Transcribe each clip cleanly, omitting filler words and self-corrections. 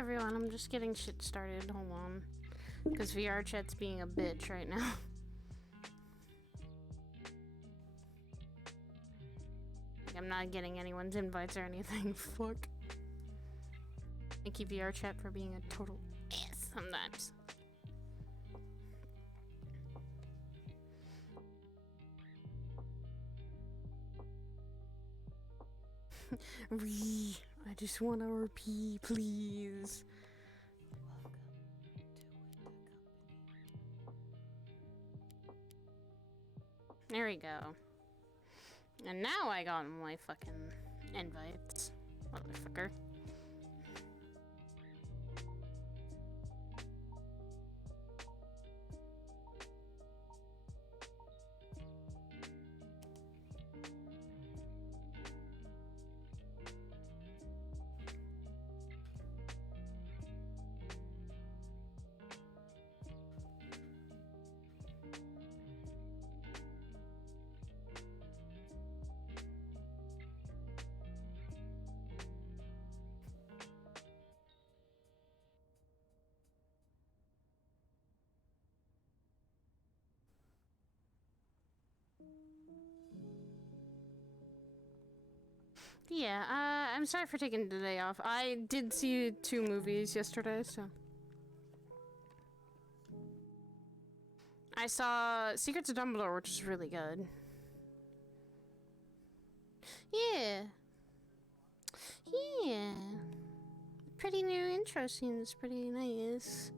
everyone, I'm just getting shit started. Hold on. Because VR chat's being a bitch right now. Like, I'm not getting anyone's invites or anything. Fuck. Thank you, VR chat, for being a total ass sometimes. I just want a RP, please. There we go. And now I got my fucking invites, motherfucker. Yeah, I'm sorry for taking the day off. I did see 2 movies yesterday, so... I saw Secrets of Dumbledore, which is really good. Yeah. Yeah. Pretty new intro scenes, pretty nice.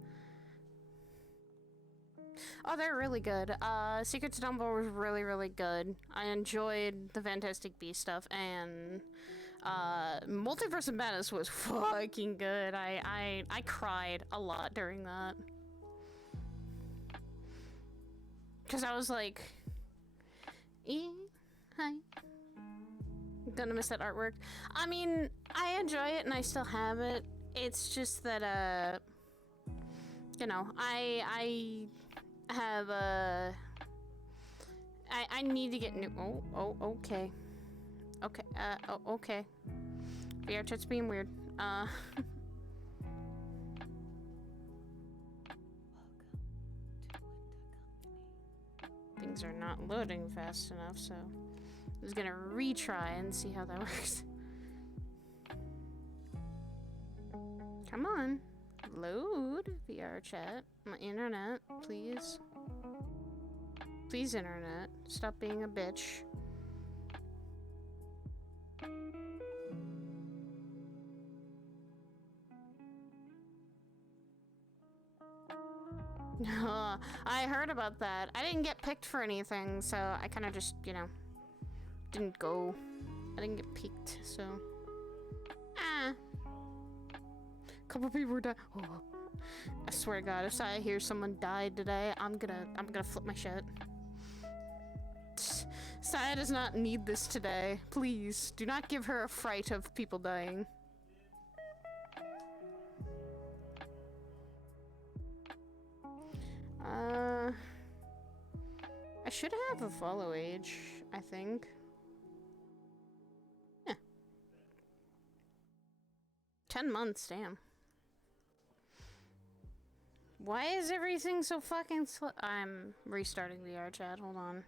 Oh, they're really good. Secrets of Dumbledore was really, really good. I enjoyed the Fantastic Beasts stuff, and Multiverse of Madness was fucking good. I cried a lot during that. Cause I was like, hi. Gonna miss that artwork. I mean, I enjoy it and I still have it. It's just that, you know, I have, I need to get new, okay. Okay, okay. VR chat's being weird. Things are not loading fast enough, so I'm just gonna retry and see how that works. Come on, load VR chat. My internet, please. Please, internet, stop being a bitch. I heard about that. I didn't get picked for anything, so I kind of just, you know, didn't go. I didn't get picked, so. A couple people were dead. Oh, I swear to God, if I hear someone died today, I'm gonna flip my shit. Saya does not need this today. Please, do not give her a fright of people dying. I should have a follow age, I think. Yeah. 10 months, damn. Why is everything so fucking slow? I'm restarting VR chat, hold on.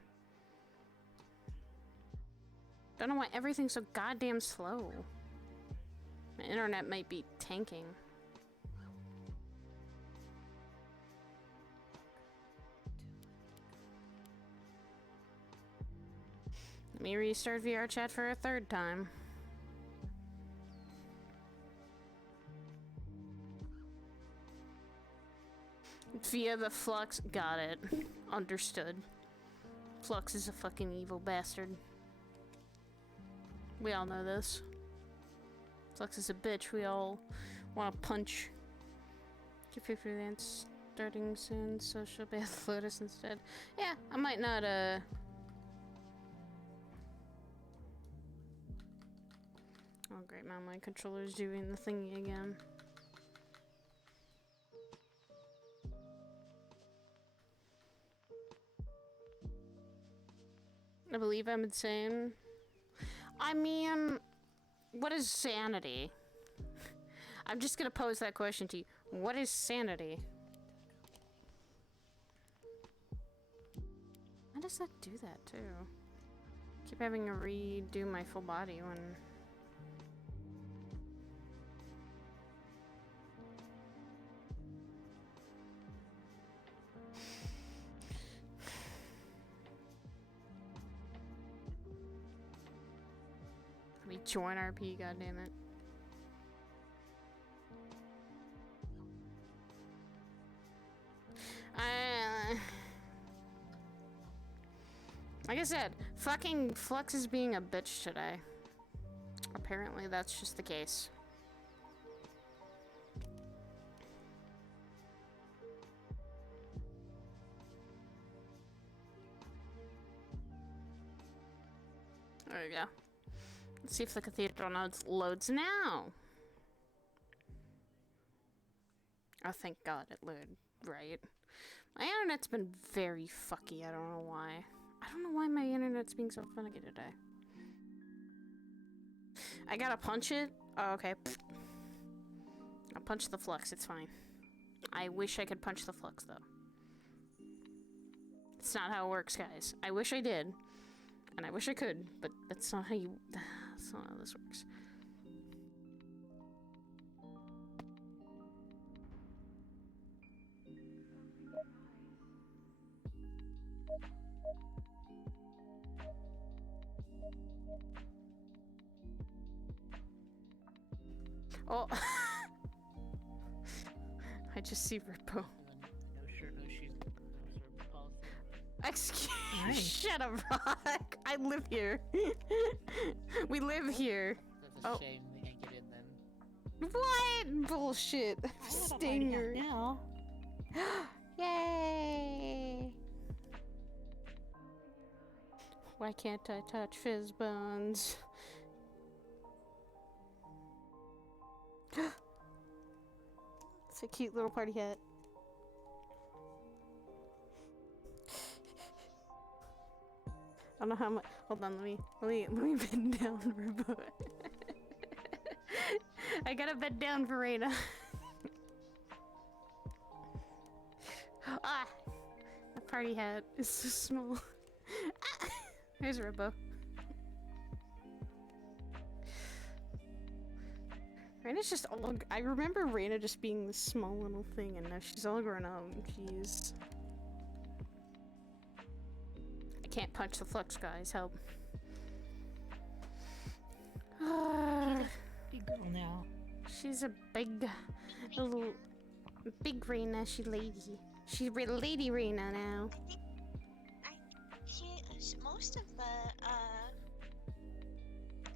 Don't know why everything's so goddamn slow. My internet might be tanking. Let me restart VR chat for a 3rd time. Via the Flux. Got it. Understood. Flux is a fucking evil bastard. We all know this. Flux is a bitch. We all want to punch. Get paid for the dance starting soon, so she'll be at the Lotus instead. Yeah, I might not, Oh great, now my controller's doing the thingy again. I believe I'm insane. I mean, what is sanity? I'm just gonna pose that question to you. What is sanity? Why does that do that too? Keep having to redo my full body when... We join RP, goddammit. Like I said, fucking Flux is being a bitch today. Apparently that's just the case. There we go. Let's see if the cathedral loads now. Oh, thank God it loaded right. My internet's been very fucky. I don't know why. I don't know why my internet's being so finicky today. I gotta punch it? Oh, okay. I'll punch the flux, it's fine. I wish I could punch the flux, though. It's not how it works, guys. I wish I did. And I wish I could, but that's not how you... That's not how this works. Oh, I just see Rippo. No shirt, no shoes, no service policy. Excuse me. Nice. Shut up, Rock. I live here. We live here. That's a shame they can't get in then. What? Bullshit. Stinger. Now. Yay. Why can't I touch Fizz Bones? It's a cute little party hat. I don't know how much. Hold on, let me bend down for a boat. I gotta bend down for Reina. Ah, the party hat is so small. Ah, there's Ribbo. Raina's just all. I remember Reina just being this small little thing, and now she's all grown up. Jeez. I can't punch the flux, guys. Help. Big girl now. She's a big, little, big Reina. She lady. She's lady Reina now. She is most of the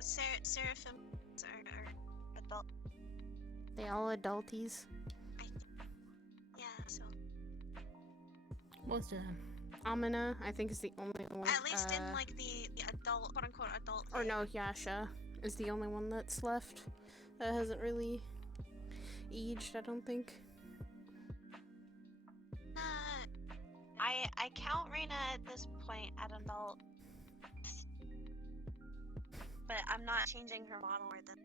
seraphim are adult. They all adulties. I think. Yeah, so Most of them. Amina, I think, is the only one. at least in like the adult, quote unquote adult. Or no, Yasha is the only one that's left that hasn't really aged, I don't think. I count Reina at this point at adult, but I'm not changing her model more than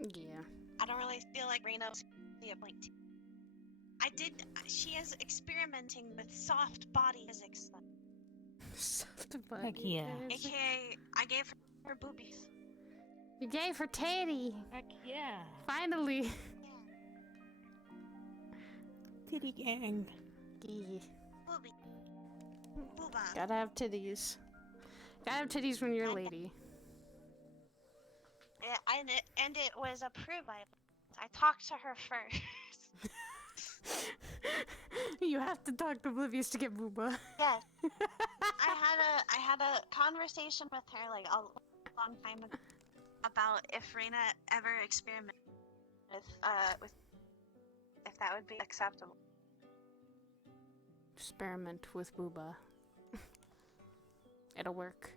the. Yeah. I don't really feel like Reina was the point. She is experimenting with soft body physics. Soft Heck body yeah. physics. AKA, I gave her boobies. You gave her titty. Heck yeah. Finally. Titty gang. Yeah. Booby. Booba. Gotta have titties. Gotta have titties when you're a lady. Yeah, and it was approved by. I talked to her first. You have to talk to Oblivious to get booba. Yes. I had a conversation with her like a long time ago about if Reina ever experimented with if that would be acceptable. Experiment with booba. It'll work.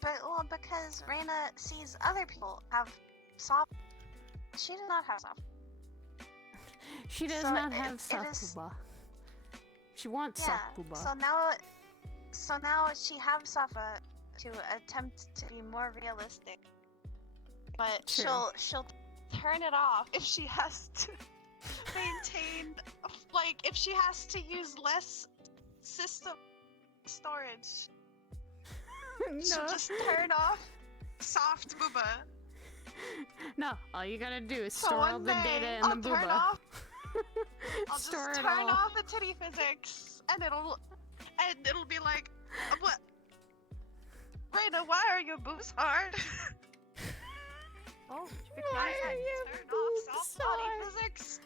But well, because Reina sees other people have soft, she does not have soft. She does So not it- have it soft is- booba. She wants Yeah. soft booba. So now she has Safa to attempt to be more realistic. but True. she'll turn it off if she has to maintain, like, if she has to use less system storage. She'll No. just turn off soft booba. No, all you gotta do is So store all one the day, data in I'll the turn booba. off. I'll Store just it turn all. off the titty physics, and it'll be like, what? Raina, why are your boobs hard? Oh, Why I are your turned off boobs soft body hard? physics.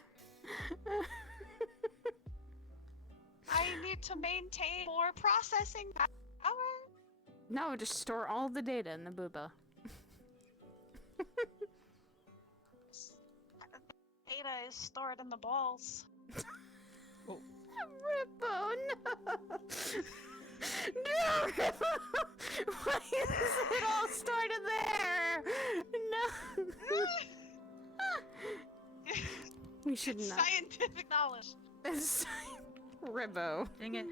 I need to maintain more processing power. No, just store all the data in the booba. Data is stored in the balls. Rippo, no! No, Rippo! Why is it all stored in there? No! We should not. Scientific knowledge. Ribbo. dang it.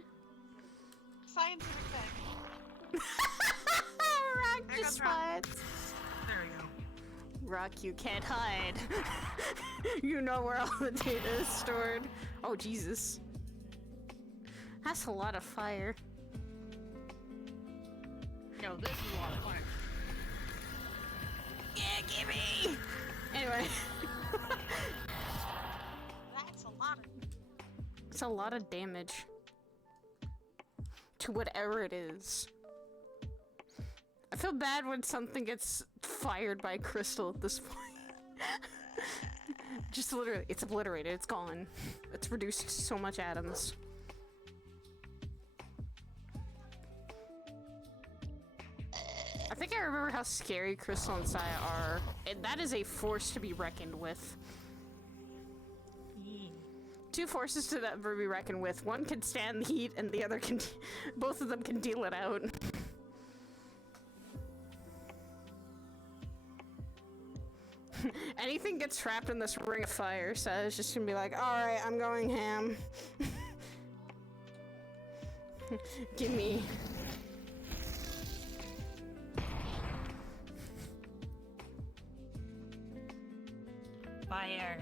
Scientific thing. Rock There just goes Rock. hides. There we go. Rock, you can't hide. You know where all the data is stored. Oh, Jesus. That's a lot of fire. No, this is a lot of fun. Yeah, gimme! Anyway. That's a lot of. It's a lot of damage. To whatever it is. I feel bad when something gets fired by Crystal at this point. Just literally, it's obliterated, it's gone. It's reduced so much atoms. I think I remember how scary Crystal and Saya are. And that is a force to be reckoned with. Yeah. Two forces to that be reckoned with. One can stand the heat, and the other can. Both of them can deal it out. Anything gets trapped in this ring of fire, so it's just gonna be like, alright, I'm going ham. Gimme. Fire.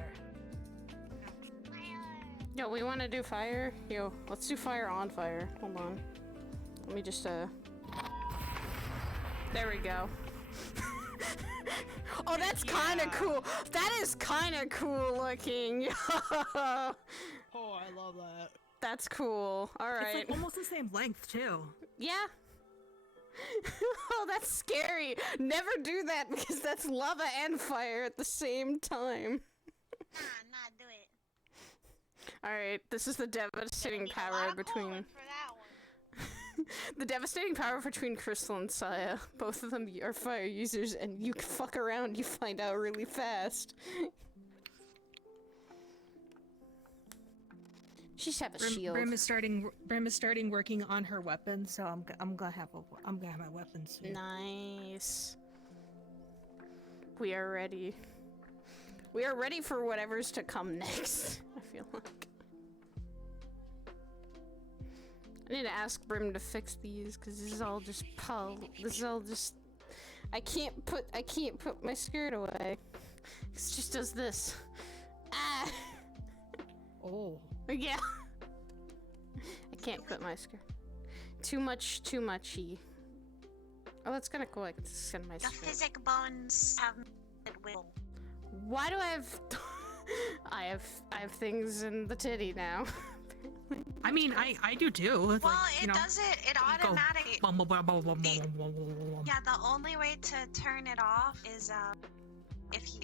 Yo, we wanna do fire? Yo, let's do fire on fire. Hold on. Let me just, There we go. Oh, that's kinda cool! That is kinda cool looking! Oh, I love that. That's cool. It's Alright. like almost the same length too. Yeah. Oh, that's scary. Never do that because that's lava and fire at the same time. Nah, do it. Alright, this is the devastating Need a power lot of between colon for that one. the devastating power between Crystal and Saya. Both of them are fire users, and you fuck around, you find out really fast. She should have a shield. Brim is starting working on her weapon, so I'm gonna have my weapon soon. Nice. We are ready. We are ready for whatever's to come next. I feel like. I need to ask Brim to fix these because this is all just This is all just. I can't put my skirt away. It just does this. Ah. Oh. Yeah. I can't put my skirt. Too muchy. Oh, that's kind of cool. I can send my The skirt. physic bones have will. Why do I have? I have things in the titty now. I mean, I do too. It's Well, like, it you know, does it. It go automatically. bum, bum, bum, bum, bum, bum, bum, bum. Yeah, the only way to turn it off is if you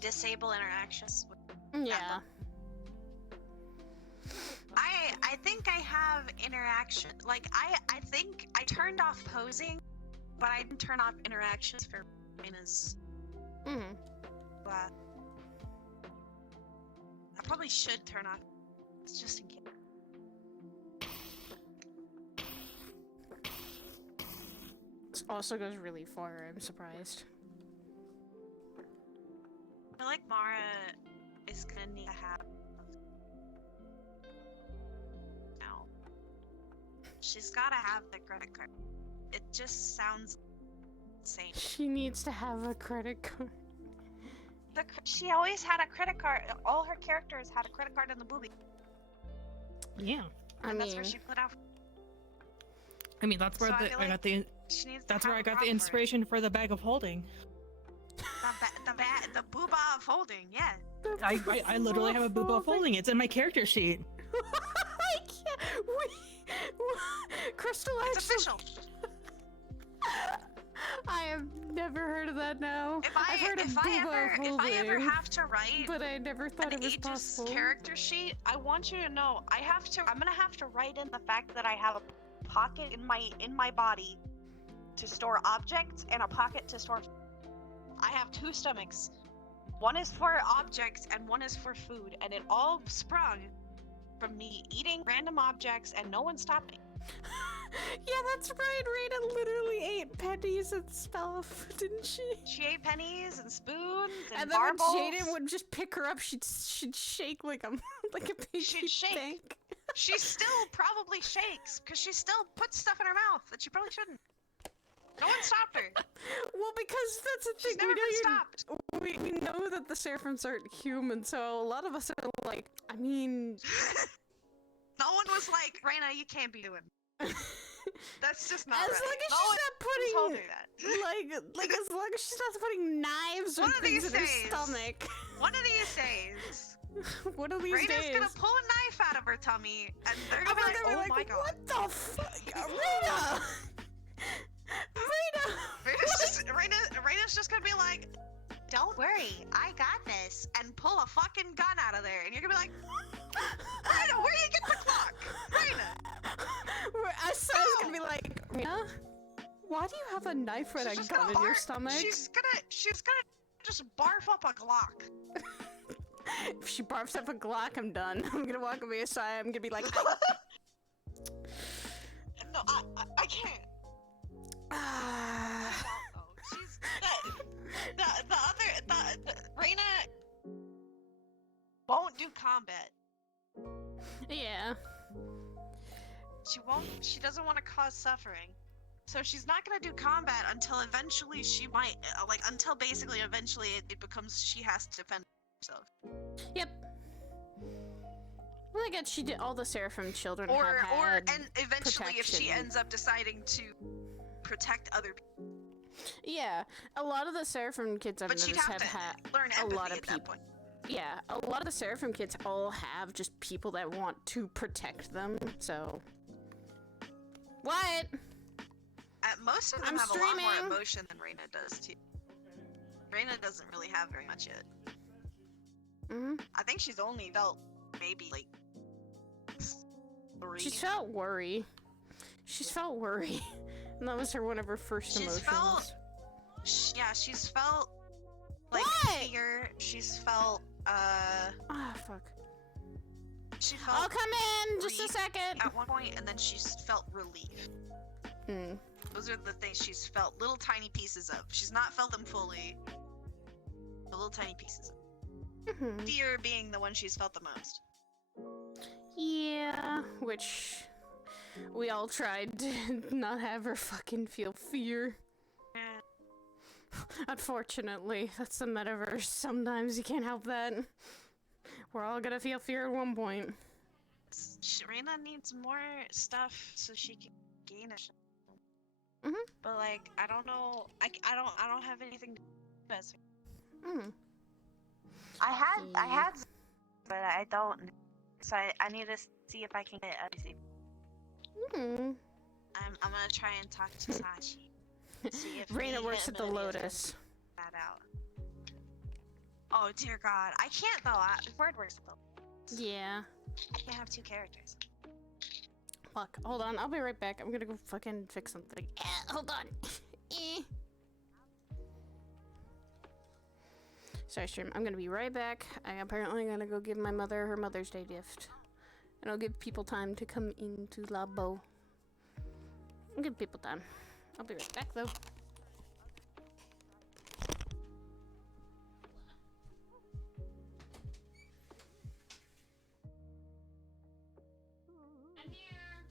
disable interactions. Yeah. I think I have interaction. Like I think I turned off posing, but I didn't turn off interactions for Reina's. Mm. I probably should turn off just in case. This also goes really far. I'm surprised. I feel like Mara is gonna need to have. She's gotta have the credit card. It just sounds insane. She needs to have a credit card. She always had a credit card. All her characters had a credit card in the movie. Yeah. And that's where she put out. I mean, that's where So I feel I got like the. She needs to That's where have I a got the prop for it. inspiration for the bag of holding. The booba of holding, yeah. I literally have a booba of holding. It's in my character sheet. I can't. Crystal, It's actually, official. I have never heard of that now. If I've heard of if I ever holding, have to write but I never thought an it was Aegis possible. character sheet, I want you to know I'm gonna have to write in the fact that I have a pocket in my body to store objects and a pocket to store. I have two stomachs. One is for objects and one is for food, and it all sprung from me eating random objects and no one stopped me. Yeah, that's right. Rita literally ate pennies and stuff, didn't she? She ate pennies and spoons And then bar when bowls. Jaden would just pick her up, she'd shake like a like a piggy She'd shake. bank. She still probably shakes because she still puts stuff in her mouth that she probably shouldn't. No one stopped her. Well, because that's the She's thing. never been stopped. We know that the Seraphims aren't human, so a lot of us are like, I mean, No one was like, Raina, you can't be doing. That's just not as right. long as No she's one not told putting her that. like as long as she's not putting knives or One of things these in her days. stomach. One of these days, What are these Raina's days? gonna pull a knife out of her tummy, and they're And gonna be then like, they were oh my god. What the fuck? Rita! Rita! Raina's just gonna be like, don't worry, I got this, and pull a fucking gun out of there, and you're gonna be like, Raina, where do you get the clock? Raina! I was gonna be like, Rita? Why do you have a knife and She's a just gun gonna in your barf- stomach? She's gonna just barf up a Glock. If she barfs up a Glock, I'm done. I'm gonna walk away aside. I'm gonna be like, No, I can't. No, she's the Raina won't do combat. yeah. She doesn't want to cause suffering. So she's not gonna do combat until eventually she might, until basically eventually it becomes she has to defend herself. Yep. Well, I guess she did. All the Seraphim children And eventually if she protection. ends up deciding to protect other people. Yeah, a lot of the Seraphim kids I've But she'd noticed have to had learn a empathy lot of at that people. point. Yeah, a lot of the Seraphim kids all have just people that want to protect them. So, what? Most of them I'm have a lot more streaming. emotion than Raina does too. Raina doesn't really have very much yet. Mhm. I think she's only felt maybe like 3. She's felt worry. She's felt worry, and that was one of her first She's emotions. felt- Yeah, she's felt like What? fear. She's felt Ah, fuck. she I'll felt come in just a grief second. at one point, and then she's felt relief. Mm. Those are the things she's felt little tiny pieces of. She's not felt them fully. The little tiny pieces. Mhm. Fear being the one she's felt the most. Yeah, which we all tried to not have her fucking feel fear. Eh, Unfortunately, that's the metaverse. Sometimes you can't help that. We're all gonna feel fear at one point. Raina needs more stuff so she can gain a. Mhm. But like, I don't know. I don't have anything to do as. Mm. I had, but I don't. So I need to see if I can get a. Mm. I'm gonna try and talk to Sachi. See if Raina we works hit at the ability to Lotus. That out. Oh dear God, I can't though. Word works at the Lotus. Yeah. I can't have 2 characters. Fuck. Hold on. I'll be right back. I'm gonna go fucking fix something. Hold on. Sorry, stream. I'm gonna be right back. I apparently gonna go give my mother her Mother's Day gift. And I'll give people time to come into Labo. I'll give people time. I'll be right back though. I'm here.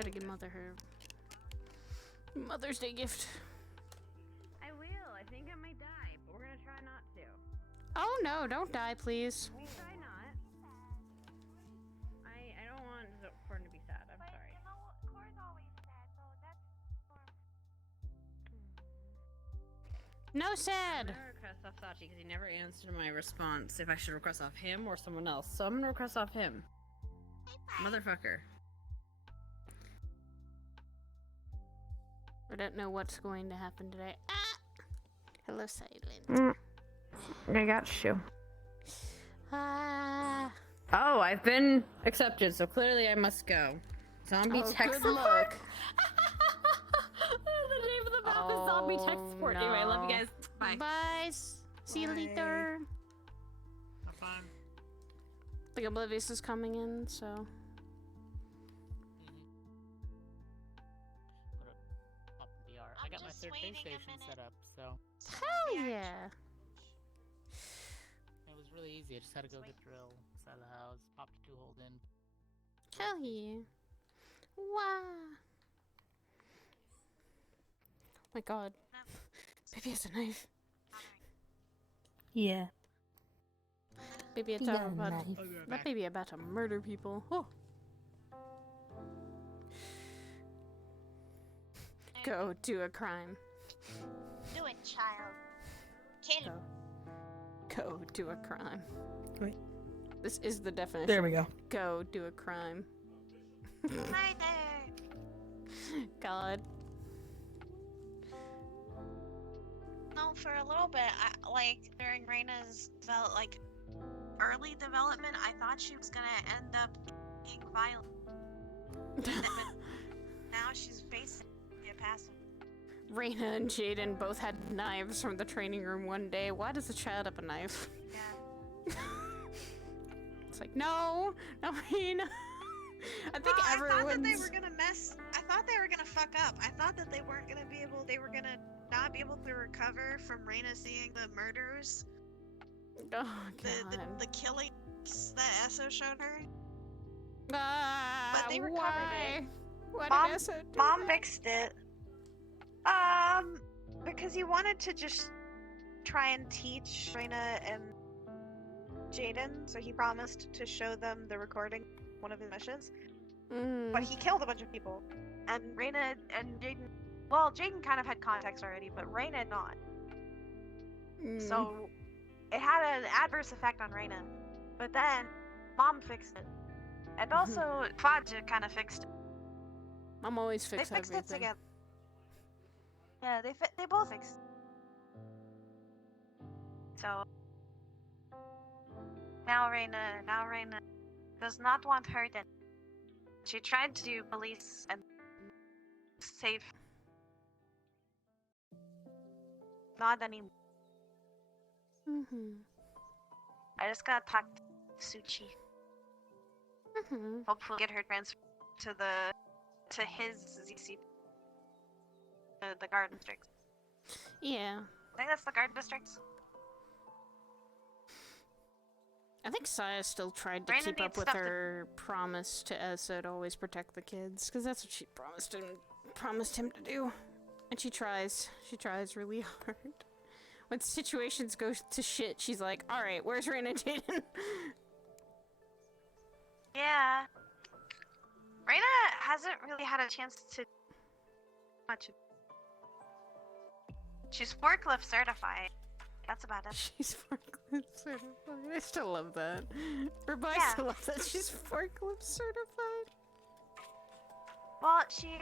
How to give Mother her Mother's Day gift. I will. I think I might die, but we're gonna try not to. Oh no, don't die, please. Try not. I don't want Corin to be sad. I'm sorry. You know what? Core's always sad, so that's No I'm sad. gonna request off Sachi because he never answered my response if I should request off him or someone else. So I'm gonna request off him. Motherfucker. I don't know what's going to happen today. Ah! Hello, Silent. I got you. Ah. Oh, I've been accepted, so clearly I must go. Zombie Oh, tech good support. luck. The name of the map is Zombie Tech Support. Anyway, I love you guys. Bye. Bye. See you Bye. later. Have fun. I think Oblivious is coming in, so. Pop the VR. I I'm got my just third base waiting a station minute. set up, so Hell yeah. it was really easy. I just had to go get drill, side of the house, pop the 2-hole in. Hell yeah. Wow. My god. Baby has a knife. Yeah. Baby Yeah, about knife. I'll be right that back. baby about to murder people. Oh. Go do a crime. Do it, child. Kill. Go do a crime. Wait. This is the definition. There we go. Go do a crime. Hi there. God. No, for a little bit, like during Reina's early development, I thought she was gonna end up being violent. But now she's basically a passive. Raina and Jaden both had knives from the training room one day. Why does the child have a knife? Yeah. It's like, no, no, Raina. I think I thought that everyone's. they were gonna mess. I thought they were gonna fuck up. I thought that they weren't gonna be able. They were gonna not be able to recover from Reina seeing the murders, Oh, the God. the killings that Esso showed her. Ah, But they recovered why? it. Why Mom- did Essa do Mom that? fixed it. Because he wanted to just try and teach Reina and Jaden, so he promised to show them the recording, one of his missions. Mm. But he killed a bunch of people. And Reina and Jaden, well, Jaden kind of had context already, but Reina not. Mm. So it had an adverse effect on Reina. But then Mom fixed it. And also Fadja kind of fixed it. Mom always They fixes fixed it everything. together. Yeah, they both fixed it. So now Reina does not want hurt and she tried to do police and save. Not anymore. Mm-hmm. I just gotta talk to Suchi. Mm-hmm. Hopefully get her transferred to his ZC. The garden district. Yeah. I think that's the garden districts. I think Saya still tried to Brandon keep up needs with stuff to- her promise to Essa to always protect the kids, because that's what she promised him to do. And she tries. She tries really hard. When situations go to shit, she's like, alright, where's Raina Jaden? Yeah. Reina hasn't really had a chance to much. She's forklift certified. That's about it. She's forklift certified. I still love that. Or I Yeah. still love that she's forklift certified. Well, she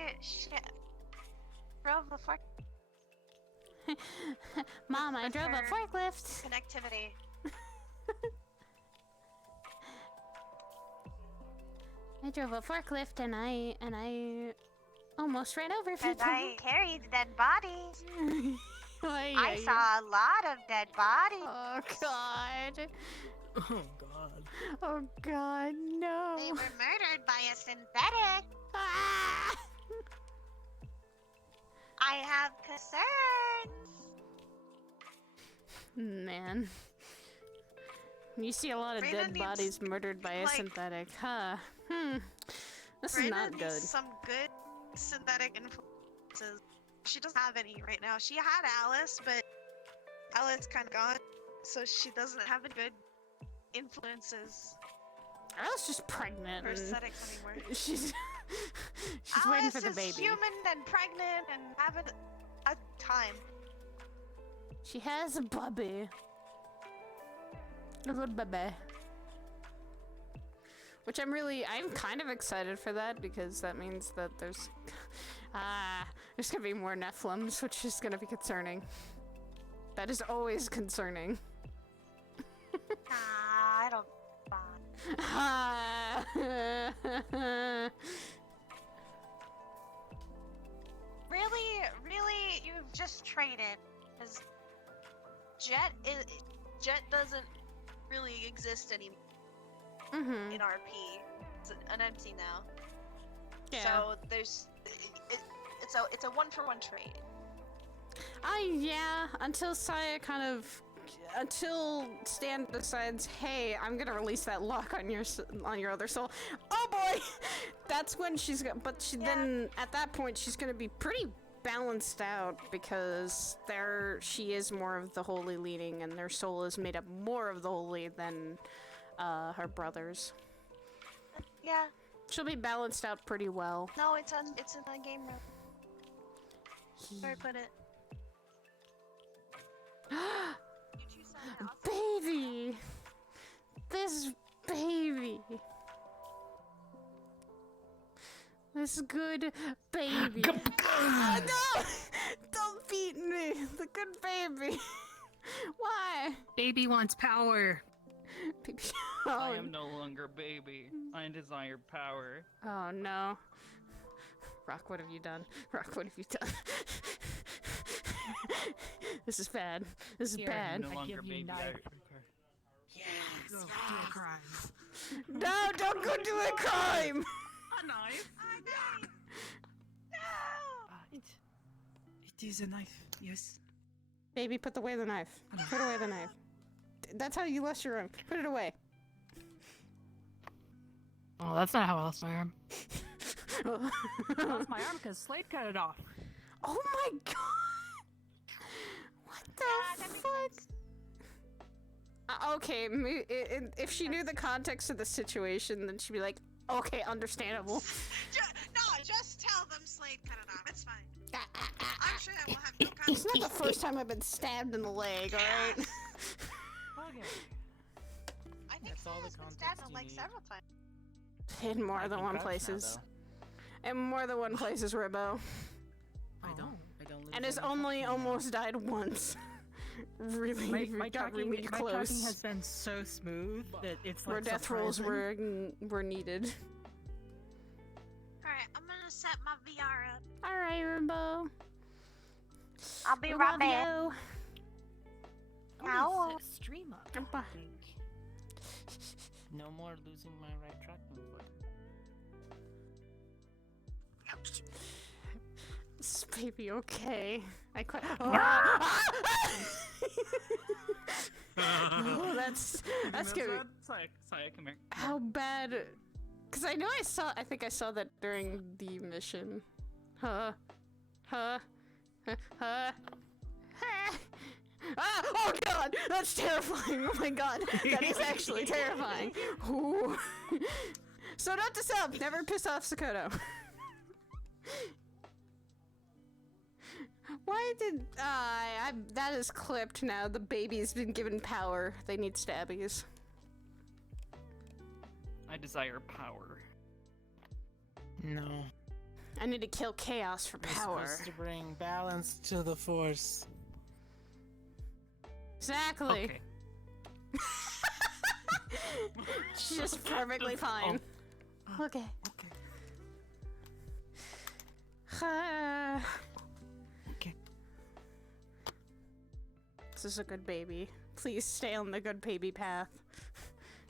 drove the fork Mom, I with drove a her forklift. connectivity. I drove a forklift and I almost ran over people. And I carried dead bodies. Ay, I ay, saw a lot of dead bodies. Oh god. Oh god. Oh god, no. They were murdered by a synthetic. Ah! I have concerns. Man. You see a lot of Raina dead needs, bodies murdered by a like- synthetic, huh? Hmm. This is Raina not needs good. some good synthetic influences. She doesn't have any right now. She had Alice, but Alice kind of gone, so she doesn't have any good influences I was just pregnant. or and aesthetics anymore. She's she's waiting for the Alice baby. is human and pregnant and having a time. She has a baby. A little baby. Which I'm kind of excited for that because that means that there's gonna be more Nephilims, which is gonna be concerning. That is always concerning. I don't. Really, you've just traded. Because Jet doesn't really exist anymore Mm-hmm. in RP. It's an MC now. Yeah. So it's a 1-for-1 trade. Yeah, until Stan decides, hey, I'm gonna release that lock on your other soul. Oh boy, that's when then at that point she's gonna be pretty balanced out because she is more of the holy leading, and their soul is made up more of the holy than her brothers. Yeah. She'll be balanced out pretty well. No, it's in the game mode. Where I put it. You choose something else. Baby! This baby! This good baby. Oh, no! Don't beat me! The good baby! Why? Baby wants power. Baby. I am no longer baby. I desire power. Oh no. Rock, what have you done? Rock, what have you done? This is bad. This is Here, bad. No longer give you baby. knife. Yes. Go do a crime. No, don't go do a crime! A knife. It is a knife, yes. Baby, put away the knife. Put away the knife. That's how you lost your arm. Put it away. Oh, that's not how I lost my arm. I Oh lost my arm because Slade cut it off. my god! What the fuck? Okay, if she knew the context of the situation, then she'd be like, okay, understandable. Just tell them Slade cut it off. It's fine. I'm sure that will have no It's consequences. not the first time I've been stabbed in the leg, alright? I think That's all the Slade's been context stabbed you like need. several times. In more I than can one crouch now, places. though. In more than one places, Ribbo. I don't lose And has any only traction now. almost died once. Really, My got tracking, really my close. tracking has been so smooth that it's like Where death rolls surprising. were needed. Alright, I'm gonna set my VR up. Alright, Rimbo. I'll be We right love back. you. Ow. Set stream up. Goodbye. I think. No more losing my right tracking foot. Is baby okay? I quit. Oh, oh that's good. Sorry, come here. How bad? Cause I know I think I saw that during the mission. Huh? Ah, oh god, that's terrifying. Oh my god, that is actually terrifying. Ooh. So note to self, never piss off Sakoto. Why did that is clipped now? The baby's been given power. They need stabbies. I desire power. No. I need to kill chaos for We're power. supposed to bring balance to the force. Exactly. Okay. Just perfectly fine. Okay. Okay. Okay. This is a good baby. Please stay on the good baby path.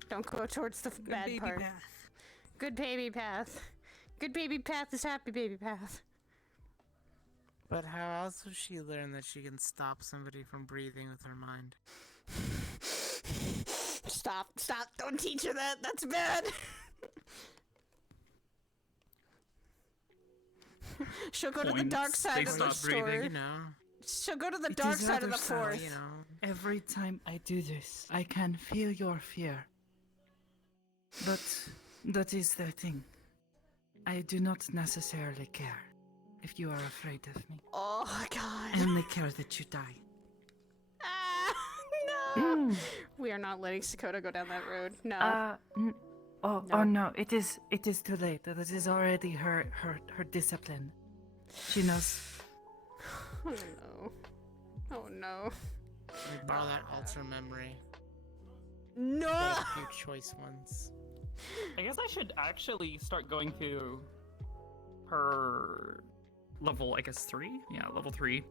Don't go towards the bad baby part. path. Good baby path. Good baby path is happy baby path. But how else would she learn that she can stop somebody from breathing with her mind? Stop. Don't teach her that. That's bad. She'll go to the dark Points. side They of the stop breathing, store. You know. She'll go to the It dark is side of the other side, forest. You know. Every time I do this, I can feel your fear. But that is the thing. I do not necessarily care if you are afraid of me. Oh god. I only care that you die. Ah, no. We are not letting Sakota go down that road. No. Oh No. no, it is too late. That is already her discipline. She knows. Oh no. Oh no. Let me borrow that ultra memory. No. A few choice ones. I guess I should actually start going to her level, I guess 3? Yeah, level 3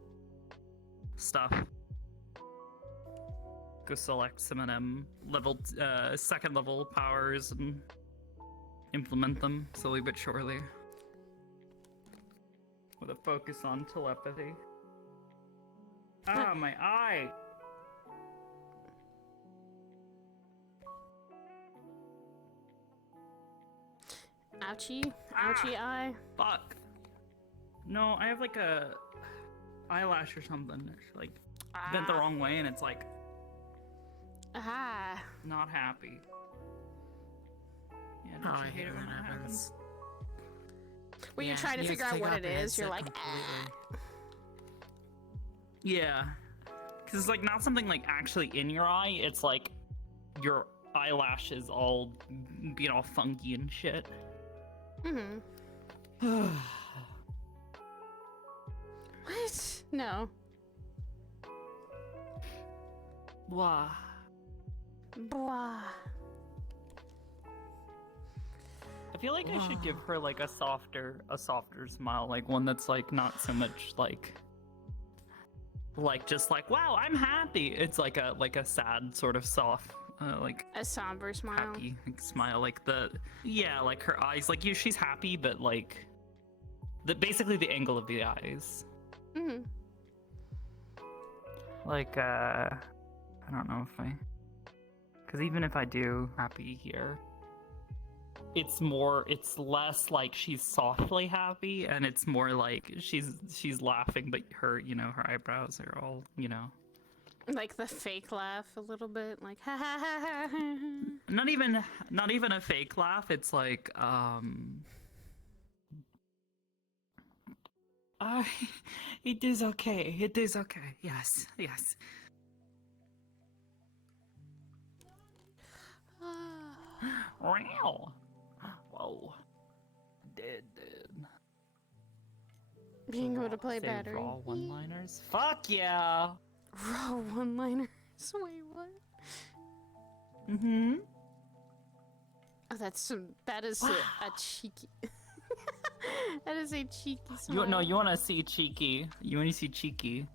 stuff. Go select some of them level, second level powers and implement them slowly but surely. With a focus on telepathy. Ah, my eye! Ouchie. Ouchie eye. Fuck. No, I have like a eyelash or something. It's like bent the wrong way and it's like Ah. not happy. Yeah, Oh, don't I you hate it when that happens. When Yeah, you're trying to you figure just out take what off it the is, you're headset like, completely. Yeah. Cause it's like not something like actually in your eye, it's like your eyelashes all being all funky and shit. mm-hmm. What? No. Wah. Blah. I feel like I should give her like a softer smile, like one that's like not so much like just like wow, I'm happy. It's like a sad sort of soft like A somber smile. happy like, smile, like like her eyes, like she's happy, but like basically the angle of the eyes. Mm-hmm. Like I don't know if because even if I do happy here, it's less like she's softly happy, and it's more like she's laughing, but her her eyebrows are all Like the fake laugh a little bit, like ha ha ha ha. Ha. not even a fake laugh. It's like It is okay. It is okay. Yes. Yes. wow. Whoa. Dead. Being able to play Say battery. raw one-liners. Fuck yeah. Raw one-liners. Wait, what? Mm-hmm. Oh, that is a cheeky. That is a cheeky smile. You want to see cheeky. You want to see cheeky.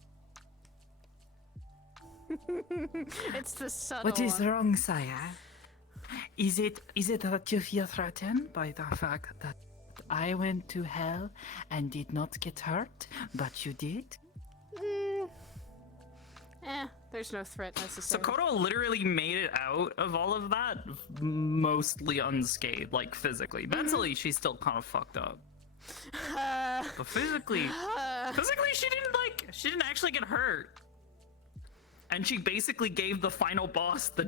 It's the subtle What is one. wrong, sire? Is it that you feel threatened by the fact that I went to hell and did not get hurt, but you did? There's no threat necessary. Sakota literally made it out of all of that mostly unscathed, like physically. Mentally, she's still kind of fucked up. But physically, she didn't actually get hurt. And she basically gave the final boss the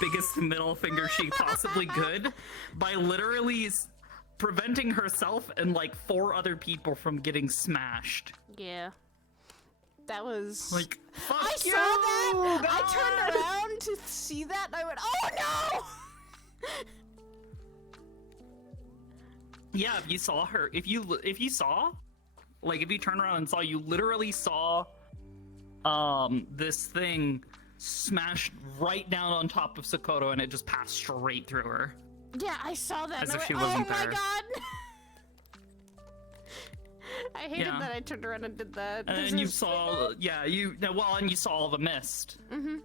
biggest middle finger she possibly could by literally preventing herself and like 4 other people from getting smashed. Yeah. That was Like, fuck I you! saw that! God! I turned around to see that and I went, oh no! Yeah, if you saw her, if you turn around and saw, you literally saw this thing smashed right down on top of Sakota, and it just passed straight through her. Yeah, I saw that. As And if I she went, wasn't oh my there. god! I hated Yeah. that I turned around and did that. And This then you is- saw, and you saw all the mist. Mm-hmm.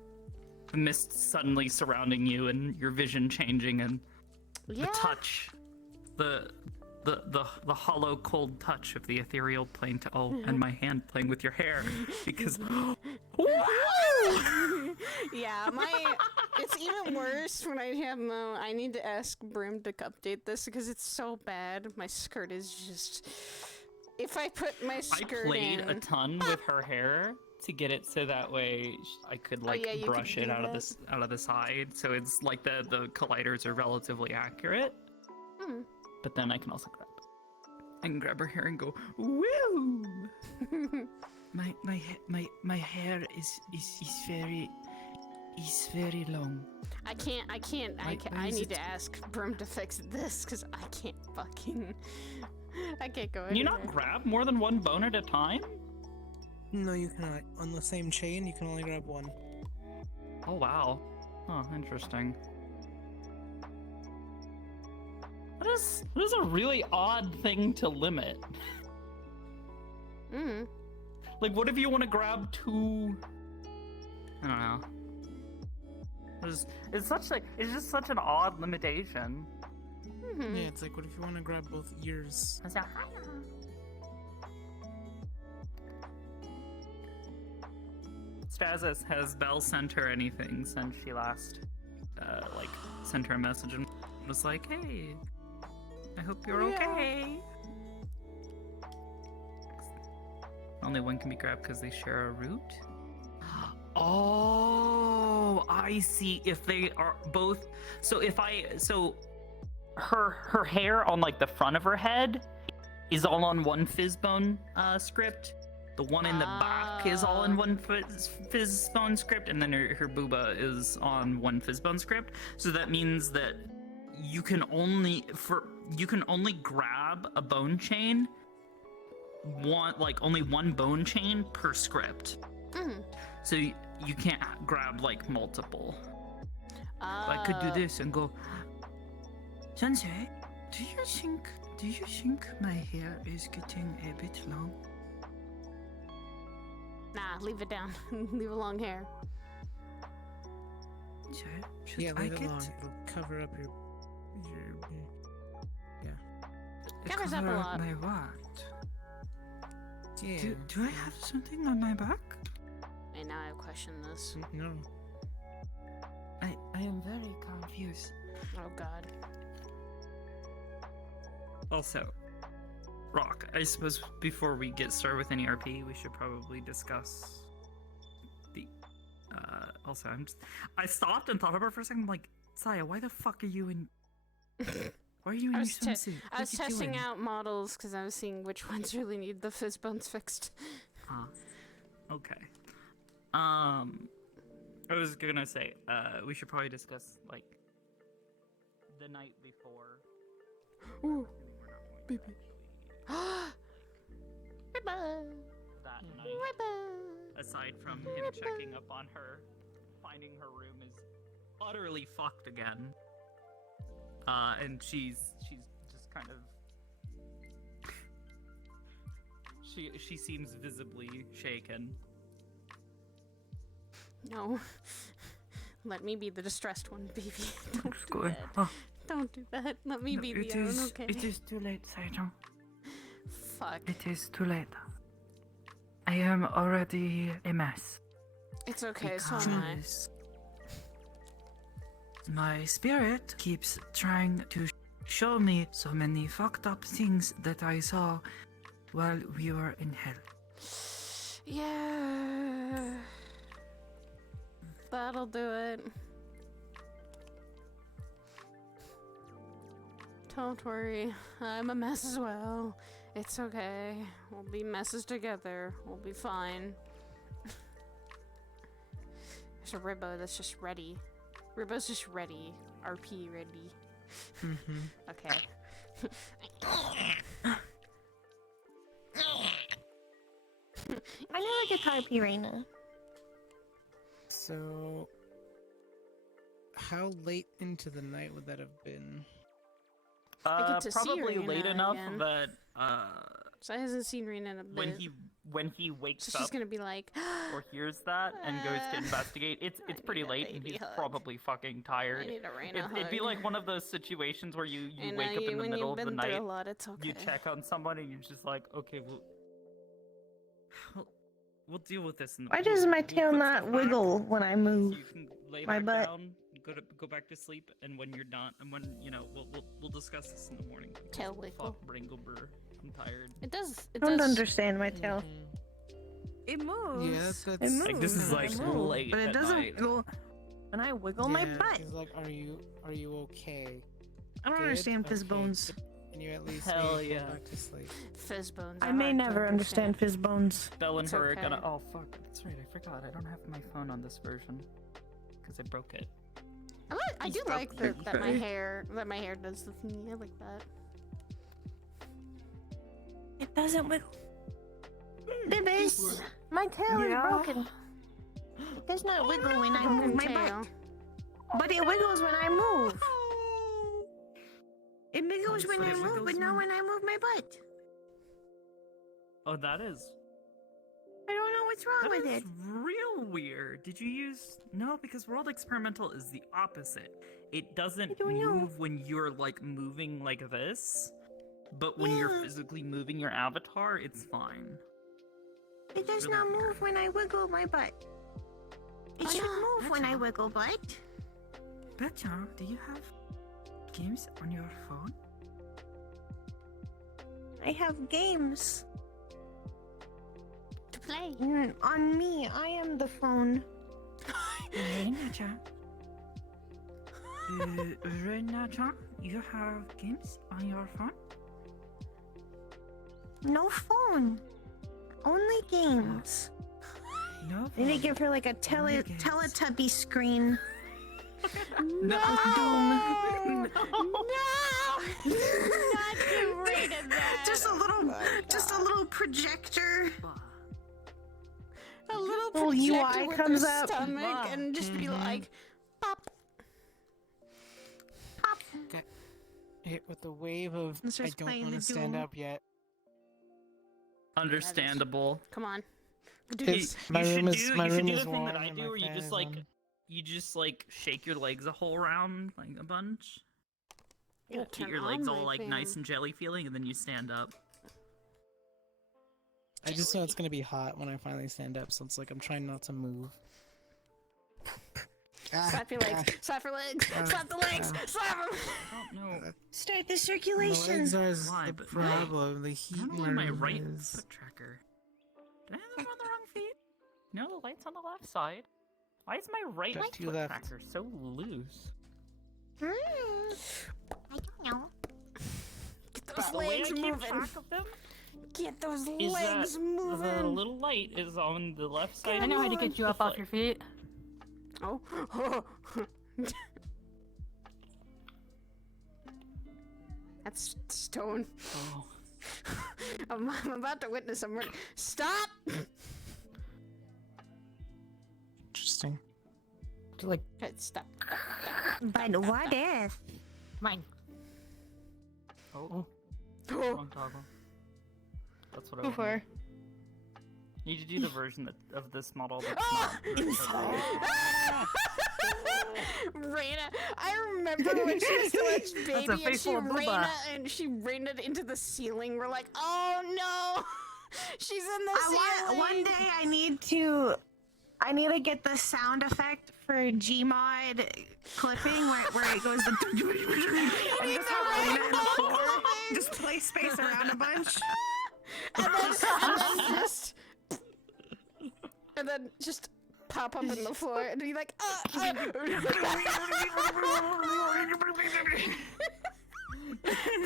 The mist suddenly surrounding you, and your vision changing, and Yeah. the touch, the hollow, cold touch of the ethereal plane and my hand playing with your hair, because. Yeah, it's even worse when I have I need to ask Brim to update this because it's so bad. My skirt is just if I put my I skirt played in, a ton with her hair to get it so that way I could like yeah, you could brush it do out of that. this out of the side, so it's like the colliders are relatively accurate. Hmm. But then I can also grab her hair and go woo. My hair is very long. I can't. Why I is need it- to ask Brim to fix this because I can't fucking. I can't go Can you anywhere. not grab more than one bone at a time? No, you cannot. On the same chain, you can only grab one. Oh wow. Oh, interesting. That is a really odd thing to limit. Mm. Like, what if you want to grab two? I don't know. It's just such an odd limitation. Hmm. Yeah, it's like, what if you want to grab both ears? Stazis, has Belle sent her anything since she last, like, sent her a message and was like, hey, I hope you're okay. Only one can be grabbed because they share a root? Oh, I see. If they are both... So her hair on, like, the front of her head is all on one Fizzbone script. The one in the back is all in one Fizzbone script, and then her booba is on one Fizzbone script. So that means that you can only grab a bone chain, only one bone chain per script. Mm. So you can't grab like multiple. I could do this and go, Sensei, do you think my hair is getting a bit long? Nah, leave it down. Leave a long hair. Sir, should Yeah, I leave it get long. It'll cover up your Covers up a cover lot. my what? yeah. Do I have something on my back? And now I question this. No. I am very confused. Oh god. also, Rock, I suppose before we get started with any RP, we should probably discuss the, also, I stopped and thought about it for a second, I'm like, Saya, why the fuck are you in, why are you in I your was, swimsuit? I was What are you testing doing? out models because I was seeing which ones really need the fizz bones fixed. Okay. I was gonna say, we should probably discuss, like, the night before. Ooh, baby. Ribba! That night, Ribba! aside from him checking up on her, finding her room is utterly fucked again. And she's just kind of... She seems visibly shaken. No. Let me be the distressed one, baby. Don't do going? that. Oh. Don't do that. Let me be the own, okay? It is too late, Saito. Fuck. It is too late. I am already a mess. It's okay, so am I. Because my spirit keeps trying to show me so many fucked up things that I saw while we were in hell. Yeah. That'll do it. Don't worry, I'm a mess as well. It's okay. We'll be messes together. We'll be fine. There's a Ribbo that's just ready. Ribbo's just ready. RP ready. Okay. I know a guitar Pirena. So, how late into the night would that have been? I get to see Probably Rena late enough again. that So I hasn't seen Rena in a bit. when he wakes So up she's gonna be like, or hears that and goes to investigate, it's pretty need a late and baby he's hug. probably fucking I tired. need a Rena It'd be hug. like one of those situations where you I know, wake up in the when middle you've of the been through night, a lot, it's okay. you check on someone and you're just like, okay, we'll deal with this. In the Why morning. does my We'll tail put not stuff back, wiggle when I so move? you can lay my back butt? down, go back to sleep, and when you're done, and when we'll discuss this in the morning. Tail wiggle. Fuck Bringlebur. I'm tired. It does. It I don't does. understand my tail. It moves. Yeah, It that's moves. Like, this is, like, It moves, late but it at doesn't night. go. When I wiggle my yeah, butt, it's like, are you okay? I don't Good? understand fizz Okay. bones. Can you at least Hell maybe go yeah. back to sleep? Fizz bones. I are may hard to never understand fizz bones. Belle and It's her are okay. gonna. Oh fuck, that's right. I forgot. I don't have my phone on this version because I broke it. I do like that my hair does the thing. I like that. It doesn't wiggle. Bibis, my tail is broken. It does not wiggle when I move my butt, but it wiggles when I move. It wiggles when I move, but not when I move my butt. Oh, that is. I don't know what's wrong with it. Real weird. Did you use no? Because World Experimental is the opposite. It doesn't don't know. move when you're like moving like this, but when you're Yeah. physically moving your avatar, it's fine. It does Really not weird. move when I wiggle my butt. It should move when I wiggle butt. Betcha, do you have games on your phone? I have games. To play. On me, I am the phone. Reina-chan. Reina-chan, you have games on your phone? No phone. Only games. No. I need to give her like a Only games. Teletubby screen. No. Doom. Not get rid of that. Just a little projector. A little Little projector UI with comes her up. stomach and just be like, pop. Get hit with a wave of Let's I just don't play want the to stand Doom. up yet. Understandable. Come on. Do It's You my should room is do- my you should room do is the thing warm that I and do, my where you fan just is like on. you just like shake your legs a whole round like a bunch. It'll Keep turn your legs on all my like fan. nice and jelly feeling, and then you stand up. I just know it's gonna be hot when I finally stand up, so it's like I'm trying not to move. Slap your legs. Slap your legs. Slap the legs. Slap them. I don't know. Start the My circulation. legs are Why, the but- problem. The I heat don't in know my on my room right is. foot tracker. Did I have them on the wrong feet? No, the light's on the left side. Why is my right Just to foot left. tracker so loose? I don't know. Get those The way I legs keep moving. track of them Get those is legs that moving. the little light is on the left side. I know how to of get you the up off foot. your feet. Oh. That's stone. Oh. I'm about to witness a murder. Stop! Interesting. Okay, stop. But what if? Mine. Oh. Oh. Wrong toggle. That's what I Go want. for. You need to do the version of this model that's Ah! not. Raina, I remember when she was still a baby and face she full of booba. ran it into the ceiling. We're like, oh no, she's in the ceiling. One day I need to get the sound effect for Gmod clipping where it goes the and just have Raina on the floor. Just play space around a bunch. and then just pop up in the floor and be like,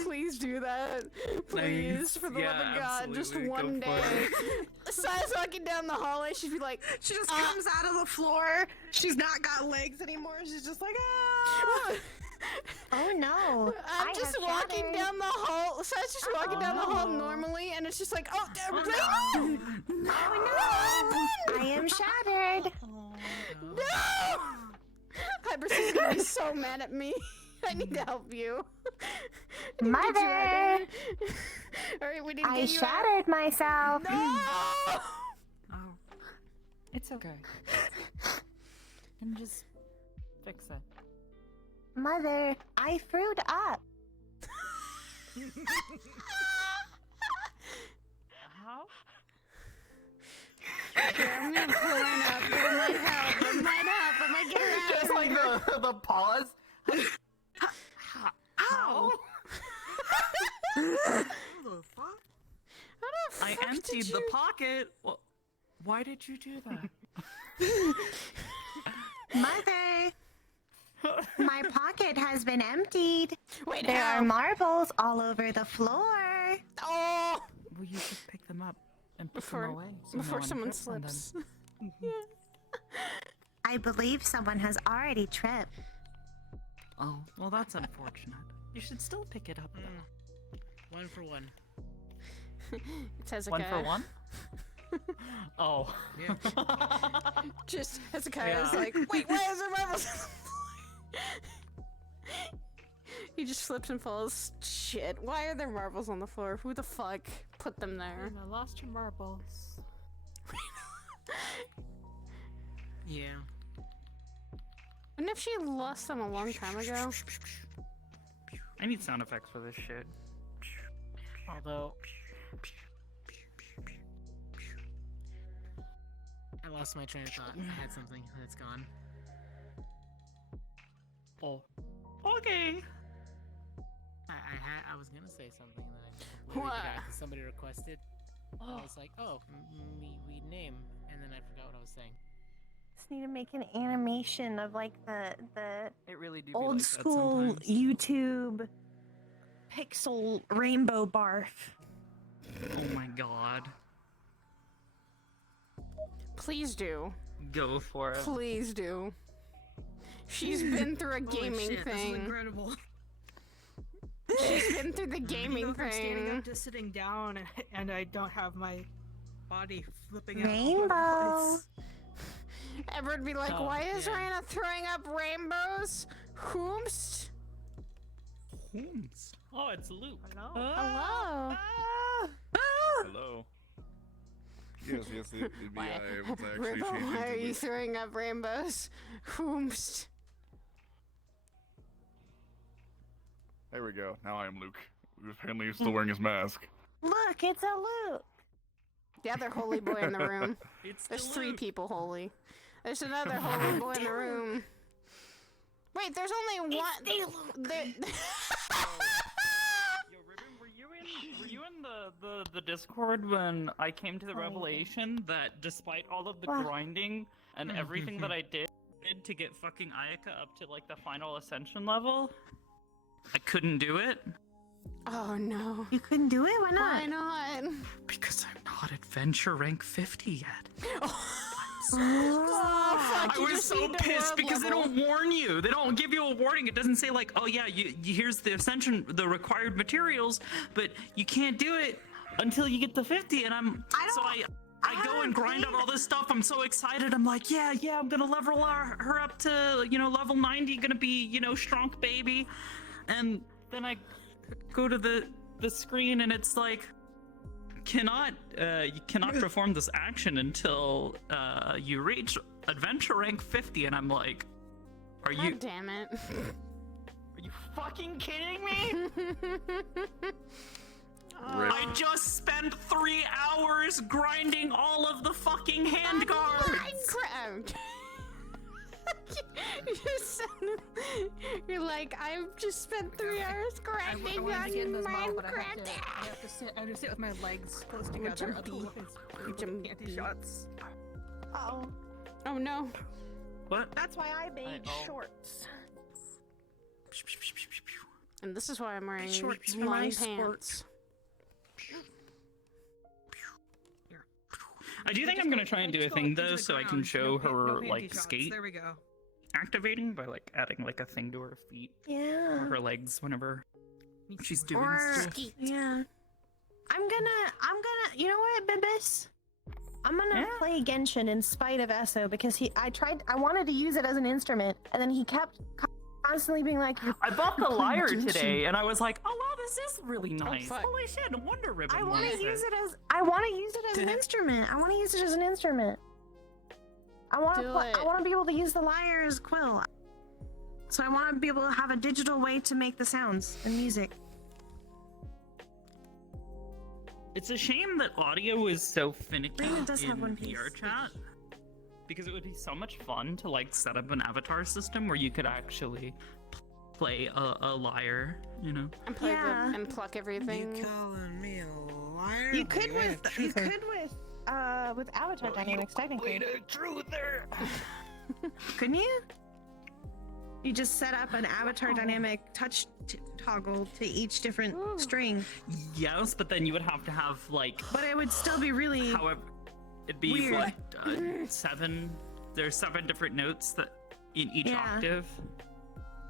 please do that. Please, Nice. for the Yeah, love of God, just absolutely. Go one for day. Si's walking down the hallway, she'd be like, She just comes out of the floor. She's not got legs anymore. She's just like, ah. Oh no! I'm just walking down the hall. Si's just walking down the hall normally, and it's just like, Raina! Oh no! I am shattered. No! Hyper's gonna be so mad at me. I need to help you. I need to get you out of Mother! here. Alright, we need to I get you out. shattered myself. No! Oh. It's okay. And just fix it. Mother, I frued up. How? Okay, I'm gonna pull in up. It might help. It might help. It might get her out Just of like here. the pause. How? Ow! What the fuck? I fuck emptied did the you- pocket. Well, why did you do that? Mother, my pocket has been emptied. Wait, There how? are marbles all over the floor. Oh! Well, you should pick them up and put Before- them away. so no Before one someone trips on them. slips. I believe someone has already tripped. Oh, well, that's unfortunate. You should still pick it up, though. One for one. It says One for one? Oh. Yeah. Just Hezekiah is Yeah. like, wait, why is there marbles? He just slips and falls. Shit, why are there marbles on the floor? Who the fuck put them there? I lost your marbles. Yeah. And if she lost them a long time ago? I need sound effects for this shit. Although I lost my train of thought. I had something that's gone. Oh. Okay. I was gonna say something that I completely What? forgot 'cause somebody requested. I was like, oh, we name, and then I forgot what I was saying. Just need to make an animation of like the It really do. old school YouTube pixel rainbow barf. Oh my god. Please do. Go for it. Please do. She's been through a Holy gaming shit, This is thing. incredible. She's been through the Even gaming though if I'm standing thing. up to sitting down and I don't have my body flipping out all over the Rainbow. place. Everyone be like, Oh, why is yeah. Raina throwing up rainbows? Whomst? Holmes. Oh, it's Luke. Hello? Hello. Hello. Yes, it, it'd be Why, I was actually Rainbow, changing why are to you Luke. throwing up rainbows? Whomst? There we go. Now I am Luke. Apparently he's still wearing his mask. Look, it's a Luke. The other holy boy in the room. It's There's still 3 Luke. people holy. There's another holy boy in the room. Wait, there's only one. There... Yo, Ribbon, were you in the Discord when I came to the revelation that despite all of the What? grinding and everything that I did to get fucking Ayaka up to like the final ascension level, I couldn't do it? Oh no. You couldn't do it? Why not? Why not? Because I'm not adventure rank 50 yet. Oh, fuck, I you was just so need to pissed world because they level. don't warn you. They don't give you a warning. It doesn't say like, oh yeah, you here's the ascension, the required materials, but you can't do it until you get to 50. And I go and grind out all this stuff. I'm so excited. I'm like, yeah, I'm gonna level her up to level 90. Gonna be strong baby. And then I go to the screen and it's like, you cannot perform this action until you reach adventure rank 50. And I'm like, are you God damn it. are you fucking kidding me? Rip. I just spent 3 hours grinding all of the fucking hand guards. Minecraft. You're like, I've just spent 3 hours I grinding wanted on to get in those model, but Minecraft. I have to sit with my legs close together. jumpy. Otherwise, Jumpy. panty shots. Oh, Oh no. What? that's why I made oh. shorts. And this is why I'm wearing Shorts for long my pants. sport. I do think I'm gonna try and do a thing though, so I can show her like skate There we go. activating by like adding like a thing to her feet or Yeah. her legs whenever she's doing Or stuff. yeah. I'm gonna. You know what, Bibis? I'm gonna Yeah? play Genshin in spite of Esso because I wanted to use it as an instrument, and then he kept constantly being like, I bought the Play lyre Genshin. today, and I was like, oh wow, this is really nice. fuck. Holy shit! No wonder Ribbon. I want to likes use it as an instrument. I want to use it as an instrument. I want Do to it. I want to be able to use the lyre as quill. So I want to be able to have a digital way to make the sounds and music. It's a shame that audio is so finicky Rena does have in one piece. VR chat, because it would be so much fun to like set up an avatar system where you could actually play a lyre, And play Yeah. and pluck everything. calling me a liar? You could Wait, with avatar dynamics technically. Truther. Couldn't you? You just set up an avatar dynamic touch toggle to each different string. Yes, but then you would have to have like. But it would still be really. However, it'd be weird. what 7. There's 7 different notes that in each octave.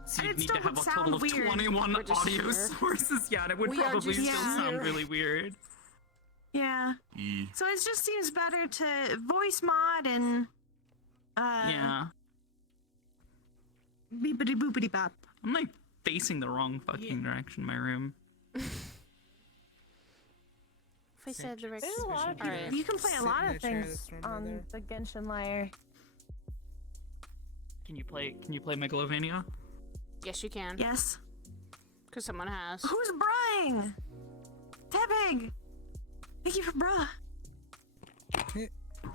So And you'd it need to still have would a total of sound weird. 21 We're just audio here. sources. Yeah, and it would We are probably just still here. sound really weird. Yeah. So it just seems better to voice mod and. Yeah. Beepity boopity bop. I'm like facing the wrong fucking direction in my room. If I said the right There's a lot of All right. You can play a lot of Signature things that's from on there. the Genshin layer. Can you play Megalovania? Yes, you can. Yes. Because someone has. Who's braying? Tepig! Thank you for bruh.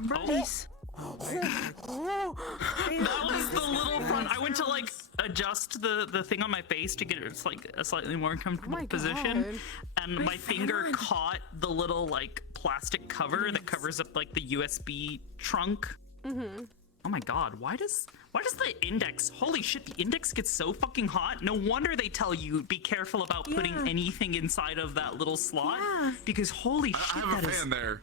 Brodies. That was the little front. I went to like adjust the thing on my face to get it like a slightly more comfortable my position, God. and my finger caught the little like plastic cover that covers up like the USB trunk. Oh my god, why does the index, holy shit, the index gets so fucking hot? No wonder they tell you be careful about putting anything inside of that little slot, because holy shit, I have a fan there.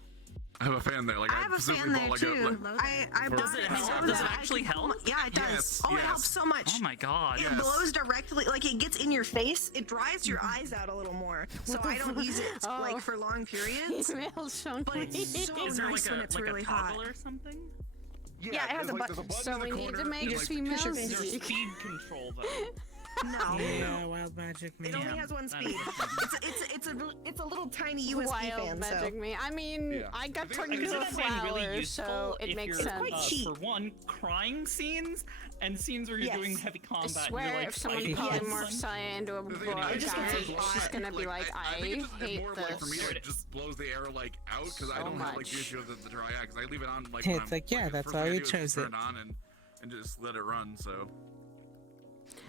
I have a fan there. Like I have a specifically fan there bought, too. I for- bought Does it it. help? so Does it that I actually can- help? Yeah, it does. Yes, Oh, it yes. helps so much. oh my god. It blows directly, like it gets in your face. It dries your eyes out a little more. So I don't use it like for long periods. Email's shown But it's so Is there nice like when a it's like really a hot. toggle or something? Yeah, it has a button. So we need to make like, females push your face. There's speed control though. No. Yeah, wild magic me. It only has one speed. It's a little tiny USB Wild fan. magic So. me. I mean, Yeah. I got I think turned it's- into a Isn't that being really flower, useful so it if makes you're, sense. quite cheap. For one, crying scenes and scenes where you're Yes. doing heavy I combat. swear, and you're, like, if someone fighting polymorphs someone. Saya into a The thing boy is, guy, it's just she's hot. gonna be like, I I think it's hate more like for me, this. like just blows the arrow like out because I So don't have like much. the issue of the dry eye because I leave it on like. It's when I'm, like, yeah, the that's first why thing I we do is just chose turn it. it on and just let it run. So.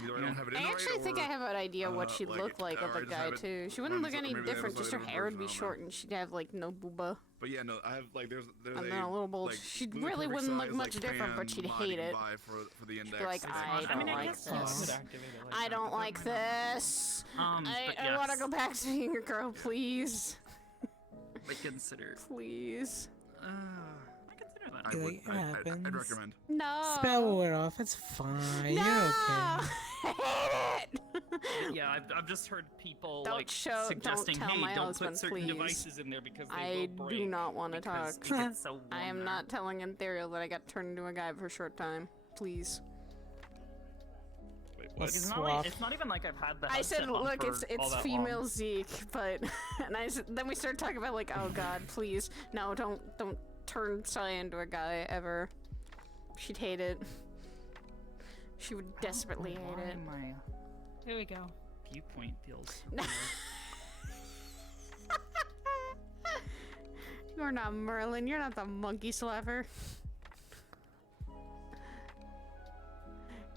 Either I don't have it in I right, actually think I or, have an idea what she'd like, look like or with I a just guy have it too. She wouldn't run look so- any maybe they different. have Just her a hair would be version, I don't short and she'd have like no booba. But yeah, no, I have like there's And then a little bulge. like, She Louis really Perfect wouldn't look size, much like, different, but fan she'd mod hate you can it. buy for the index. like, and I then- don't I mean, I like guess you this. could activate it like I that, don't but like then- this. But I want to yes. go back to being a girl, please. I consider. Please. I consider that. I would, It I'd happens. recommend. No. Spell will wear off. It's fine. No. You're okay. I hate it. Yeah, I've just heard people Don't like don't suggesting, tell hey, my don't husband, put certain please. devices in there because they I will break. do not want to because talk. it gets so warm I am there. not telling Ethereal that I got turned into a guy for a short time. Please. Wait, Let's what? It's not, swap. like, it's not even like I've had the I headset said, on look, for it's all that female long. Zeke, but and then we started talking about like, oh god, please, no, don't turn Saya into a guy ever. She'd hate it. She would desperately hate it. My There we go. viewpoint feels. You're not Merlin. You're not the monkey slapper.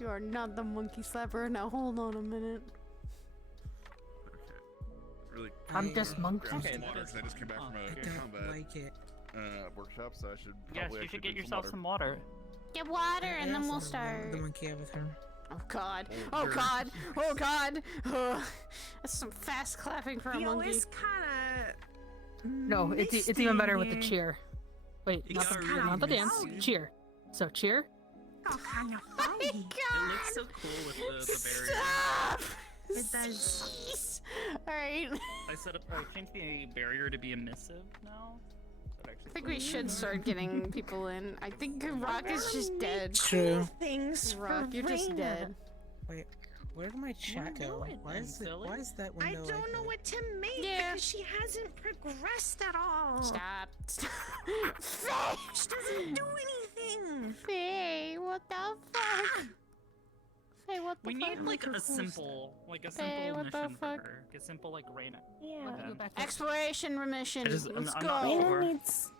You are not the monkey slapper. Now hold on a minute. Really? I'm just monkey. Grab some Okay, water, that is 'cause I just came back fine. from I a don't combat like it. workshop, so I should Yes, probably you actually should get drink yourself water. some water. Get water and then Yes, we'll the start. monkey avatar. Oh god. Oh god. Oh god. That's some fast clapping for a He monkey. always kind of. No, it's even better with the cheer. Wait, You not gotta the, really not the miss dance. it. Cheer. So cheer. Oh, kind of Oh foggy. It looks so cool with the barrier. Stop! It does. Alright. I set up. I changed the barrier to be emissive now. So it actually I think we should start getting people in. I think Rock is just dead. True. Things Rock, for you're just Raina. dead. Wait, where did my chat go? doing Why then, is it? silly? Why is that I window? don't like know that? what to make Yeah. because she hasn't progressed at all. Stop. Stop. She doesn't do anything. Faye, what the fuck? Faye, what the We fuck? need like a simple Hey, what the mission for fuck? her. A simple like Reina. Yeah. Okay. Exploration remission. I just- Let's I'm go. not Raina sure. needs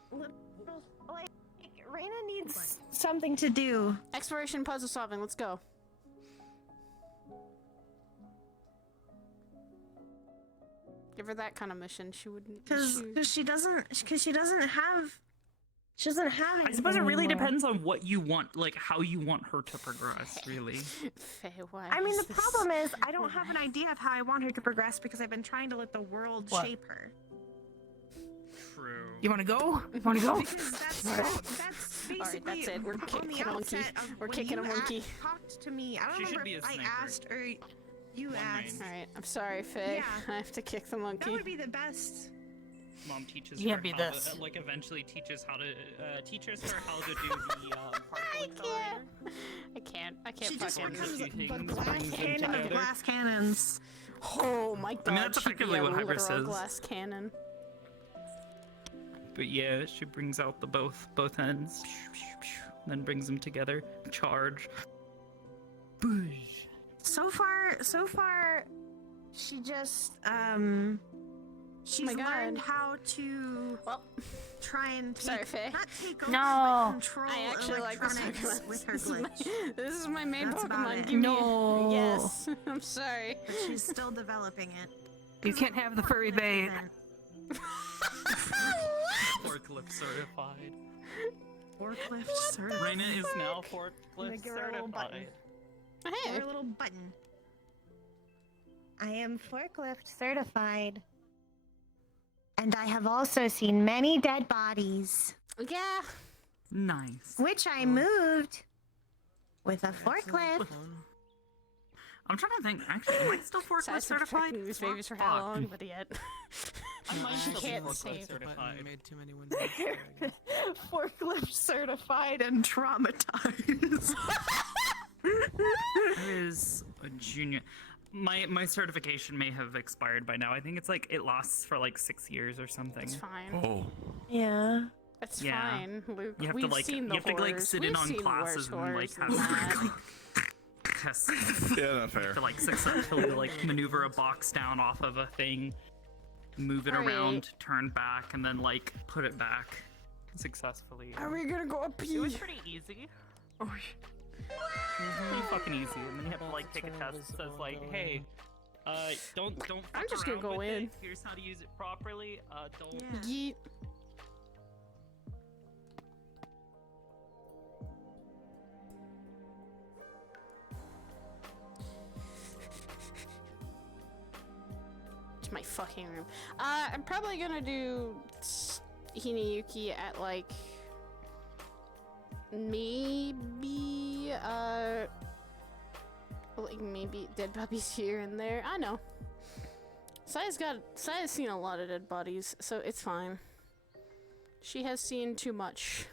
like Raina needs something to do. Exploration puzzle solving. Let's go. Give her that kind of mission. She wouldn't. Because she doesn't have. She doesn't have. I suppose it really anymore. depends on what you want, like how you want her to progress, really. Faye, why I mean, is the this- problem is I don't have an idea of how I want her to progress because I've been trying to let the world What? shape her. True. You want to go? You want to go? Because that's basically Alright, that's it. We're on kicking the a monkey. outset of We're when kicking a you monkey. Talked to me. I don't She should remember be a if I sniper. asked or you One asked. range. Alright, I'm sorry, Faye. Yeah. I have to kick the monkey. That would be the best. Mom teaches You her can't be how this. to, like eventually teaches how to teaches her how to do the particle accelerator. I can't She just fucking. Works a few becomes things, a glass brings them cannon of together. glass cannons. Oh my god. I mean, that's she'd be effectively a what Hybris literal is. glass cannon. But yeah, she brings out the both ends, then brings them together. Charge. Boosh. So far, she just she's my God. learned how to Well, try and sorry, take, Faye. not take over, No. but control I actually like this electronics Pokemon. with her This is my- glitch. This is my main That's about Pokemon. it. Give me No. Yes. I'm sorry. But she's still developing it. You can't have the furry bait. Forklift certified. Forklift certified. Raina is now Like forklift your little button. certified. Hey. Your little button. I am forklift certified. And I have also seen many dead bodies, Yeah. Nice. which I moved with a forklift. I'm trying to think. Actually, am I still forklift Size certified? these Fuck. babies for how long, but yet. I might still be can't forklift say that. certified. Made too many windows. Forklift certified and traumatized. That is a junior. My certification may have expired by now. I think it's like it lasts for like 6 years or something. It's fine. Oh. Yeah. It's Yeah. fine, Luke. You have We've to like seen you the have to like horrors. sit We've in on seen classes worse and like horrors have than that. tests Yeah, not fair. to like successfully like maneuver a box down off of a thing, move it Alright. around, turn back, and then like put it back successfully. Are we gonna go up It was pretty easy. Pretty fucking easy, and then you have to like take a test that says like, hey, don't. I'm fuck just gonna around go with in. it. Here's how to use it properly. Don't. Yeah. Yeet. It's my fucking room. I'm probably gonna do Hinayuki at like maybe like maybe dead puppies here and there. I know. Saya's seen a lot of dead bodies, so it's fine. She has seen too much.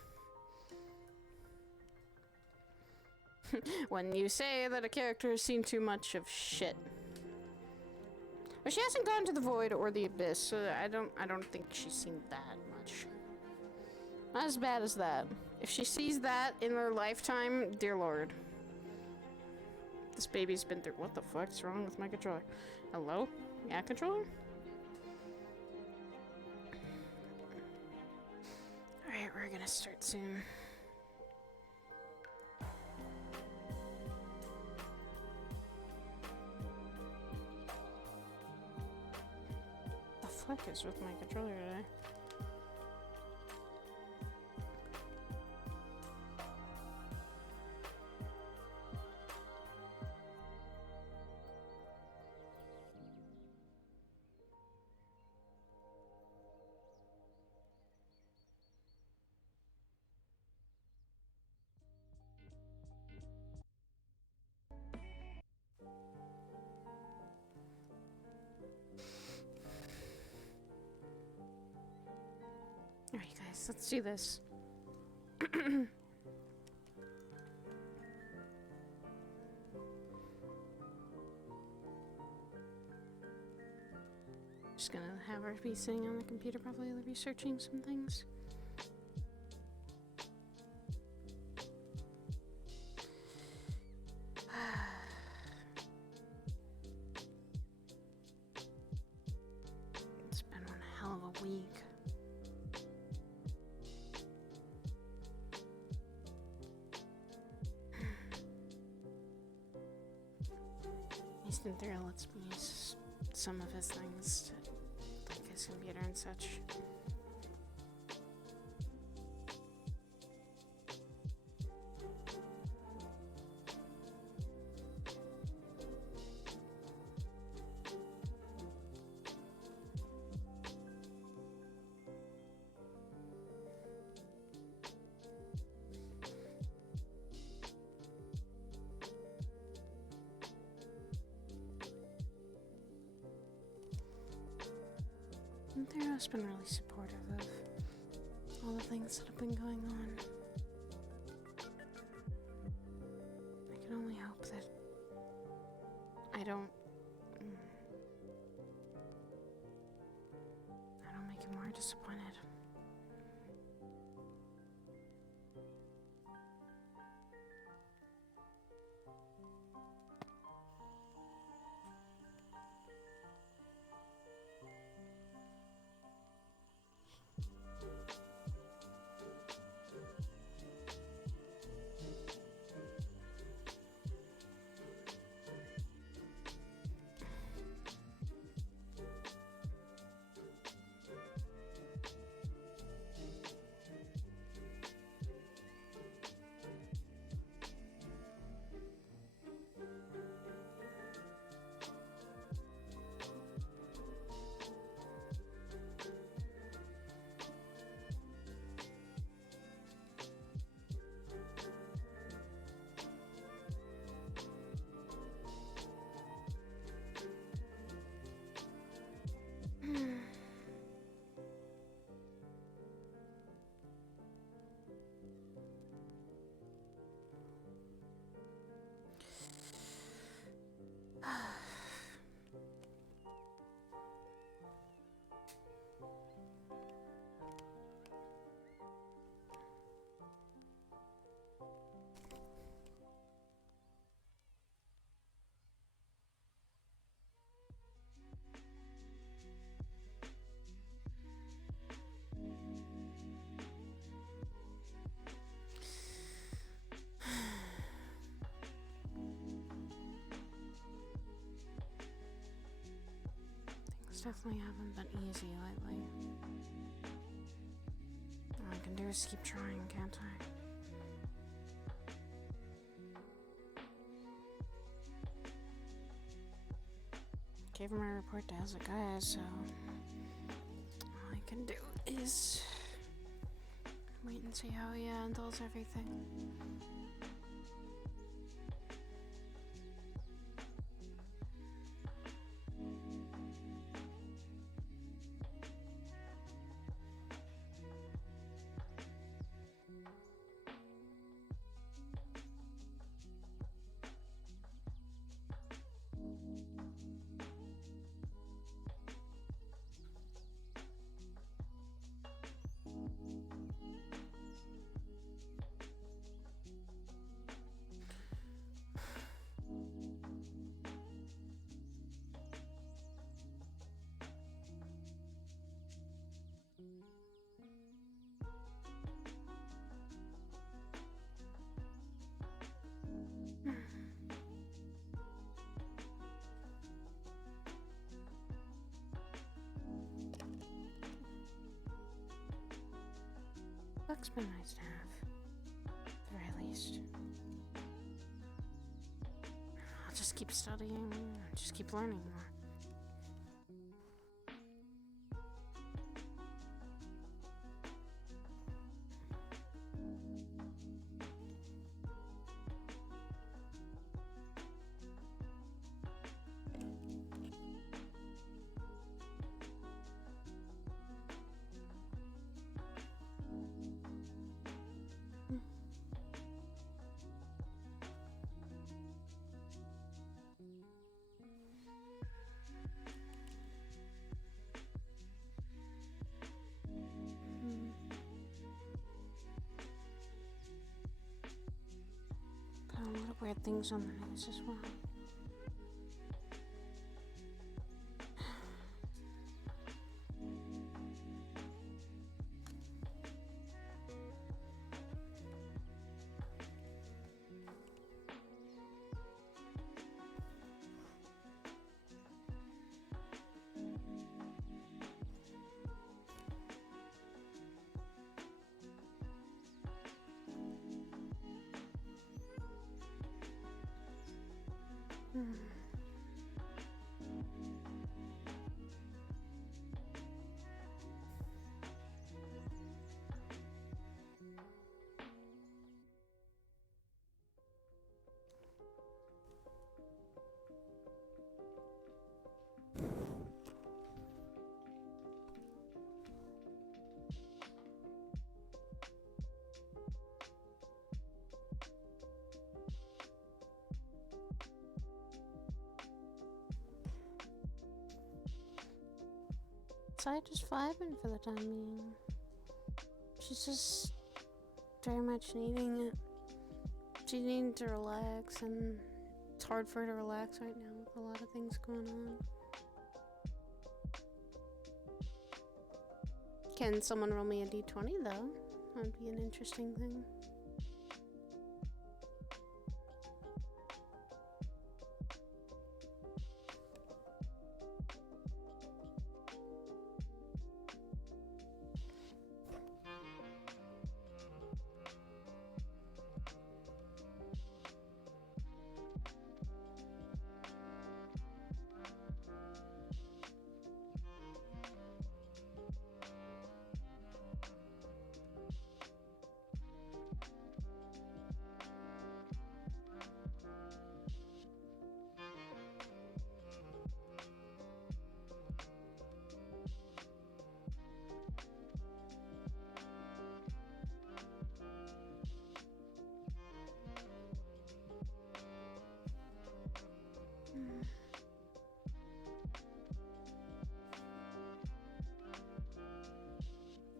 When you say that a character has seen too much of shit. But she hasn't gone to the void or the abyss, so I don't think she's seen that much. Not as bad as that. If she sees that in her lifetime, dear lord. This baby's been through. What the fuck's wrong with my controller? Hello? Yeah, controller? Alright, we're gonna start soon. The fuck is with my controller today? Alright guys, let's do this. Just gonna have her be sitting on the computer, probably researching some things. It's been one hell of a week. He's been through, let's use some of his things to his computer and such. They've just been really supportive of all the things that have been going on. I can only hope that I don't make him more disappointed. Definitely haven't been easy lately. All I can do is keep trying, can't I? Gave him my report as it goes, so all I can do is wait and see how he handles everything. Book's been nice to have, at the very least. I'll just keep studying, just keep learning more. A lot of weird things on the news as well. So I just vibing for the time being. She's just very much needing it. She needs to relax, and it's hard for her to relax right now with a lot of things going on. Can someone roll me a d20 though? That'd be an interesting thing.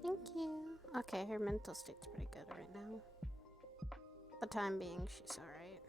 Thank you. Okay, her mental state's pretty good right now. For the time being, she's alright.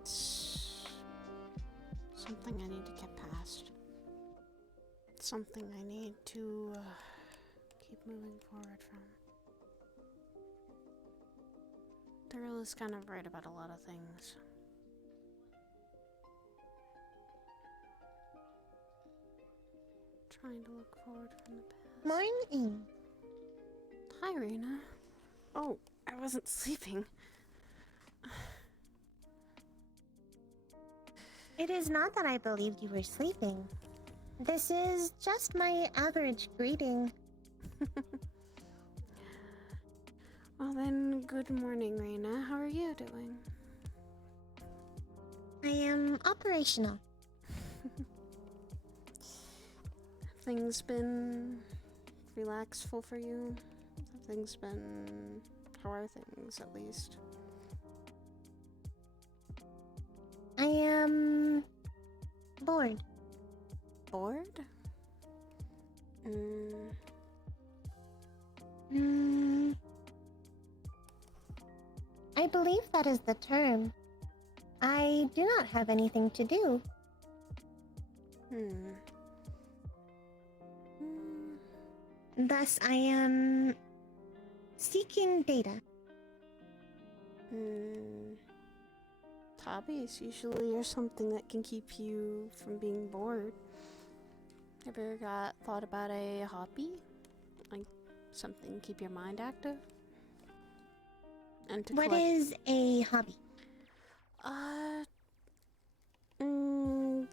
It's something I need to get past. Something I need to keep moving forward from. Daryl is kind of right about a lot of things. Trying to look forward from the past. Morning. Hi, Rena. Oh, I wasn't sleeping. It is not that I believed you were sleeping. This is just my average greeting. Well then, good morning, Rena. How are you doing? I am operational. Things been relaxful for you? Have things been... How are things, at least? I am... bored. Bored? I believe that is the term. I do not have anything to do. Thus, I am seeking data. Hobbies usually are something that can keep you from being bored. Have you ever thought about a hobby? Like something to keep your mind active? And to What is a hobby?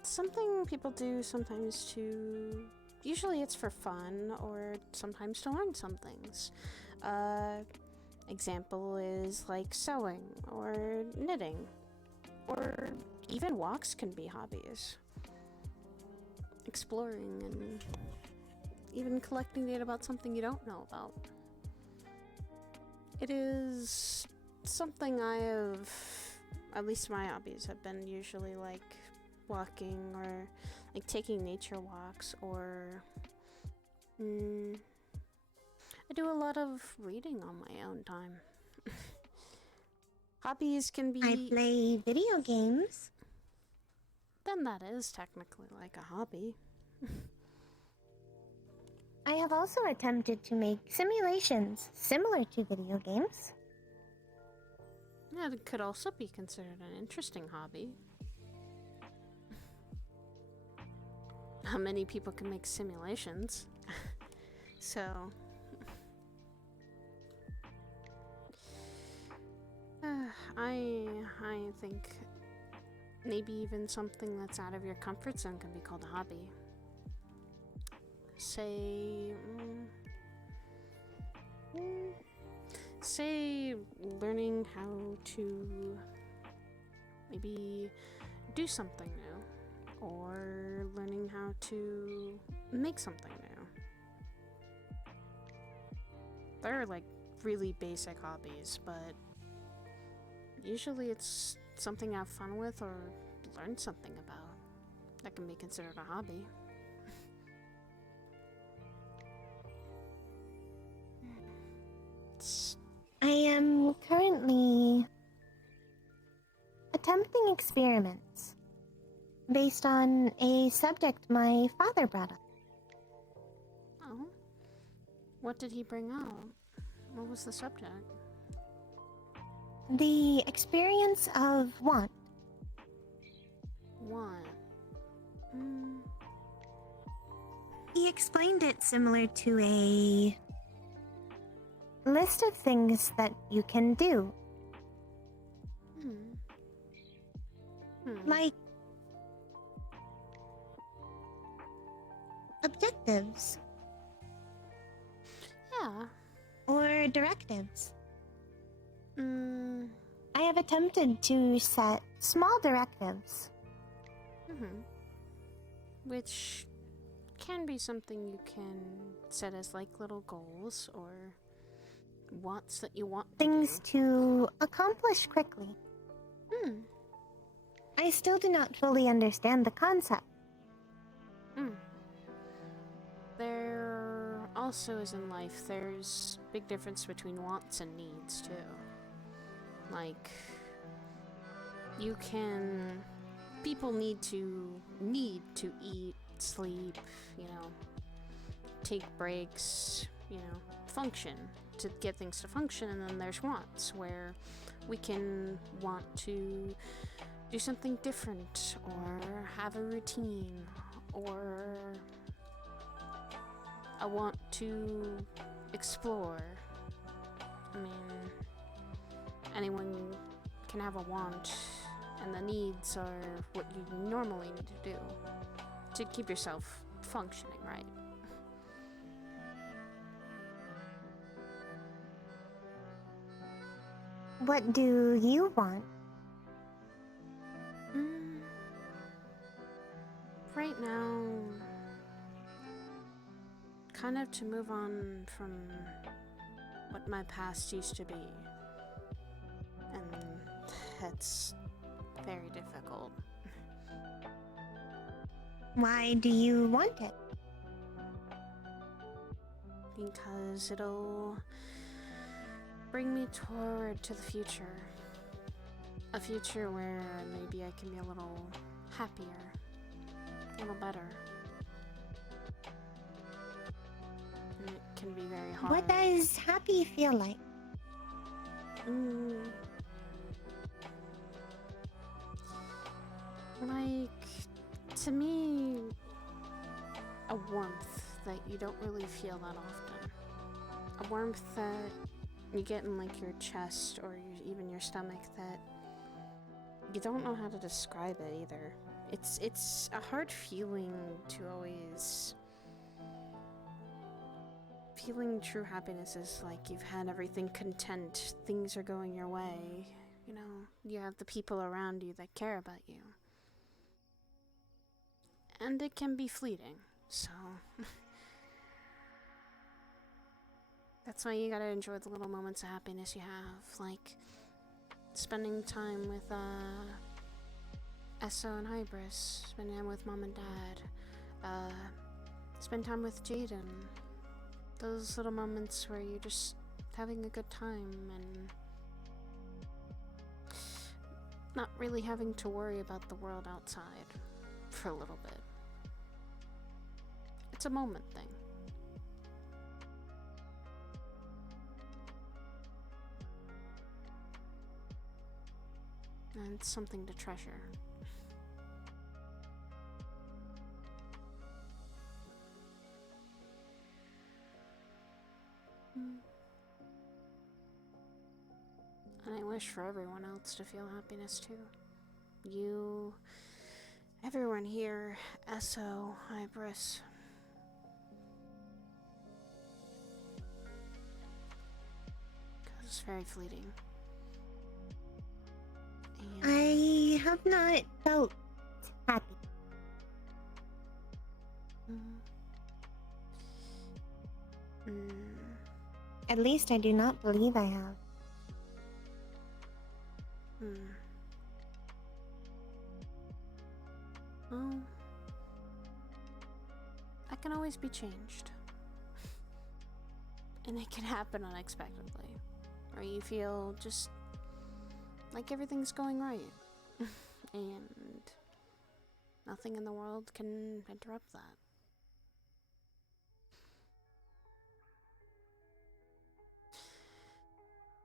Something people do sometimes to... Usually it's for fun, or sometimes to learn some things. Example is like sewing, or knitting, or even walks can be hobbies. exploring and even collecting data about something you don't know about. It is something I have, at least my hobbies have been usually like walking or like taking nature walks, or I do a lot of reading on my own time. Hobbies can be... I play video games. Then that is technically like a hobby. I have also attempted to make simulations similar to video games. Yeah, it could also be considered an interesting hobby. Not many people can make simulations. So... I think maybe even something that's out of your comfort zone can be called a hobby. Say learning how to maybe do something new, or learning how to make something new. They're like really basic hobbies, but usually it's something I have fun with or learn something about that can be considered a hobby. I am currently attempting experiments based on a subject my father brought up. Oh? What did he bring out? What was the subject? The experience of want. Want? He explained it similar to a list of things that you can do. Like objectives. Yeah. Or directives. Mm. I have attempted to set small directives. Which can be something you can set as like little goals or wants that you want Things to accomplish quickly. I still do not fully understand the concept. There also is in life, there's big difference between wants and needs too. Like, people need to eat, sleep, take breaks, function, to get things to function. And then there's wants, where we can want to do something different, or have a routine, or I want to explore. I mean, anyone can have a want, and the needs are what you normally need to do to keep yourself functioning, right? What do you want? Right now, kind of to move on from what my past used to be. And that's very difficult. Why do you want it? Because it'll bring me toward to the future. A future where maybe I can be a little happier, a little better. And it can be very hard. What does happy feel like? Like, to me, a warmth that you don't really feel that often. A warmth that you get in like your chest or even your stomach that you don't know how to describe it either. It's a hard feeling to always... Feeling true happiness is like you've had everything content, things are going your way, you have the people around you that care about you. And it can be fleeting, so... That's why you gotta enjoy the little moments of happiness you have, like spending time with, Esso and Hybris, spending time with Mom and Dad, spend time with Jaden. Those little moments where you're just having a good time and not really having to worry about the world outside for a little bit. It's a moment thing. And it's something to treasure. And I wish for everyone else to feel happiness too. You, everyone here, Esso, Ibris. Because it's very fleeting. And I have not felt happy. At least I do not believe I have. Well, that can always be changed. And it can happen unexpectedly. Or you feel just like everything's going right. And nothing in the world can interrupt that.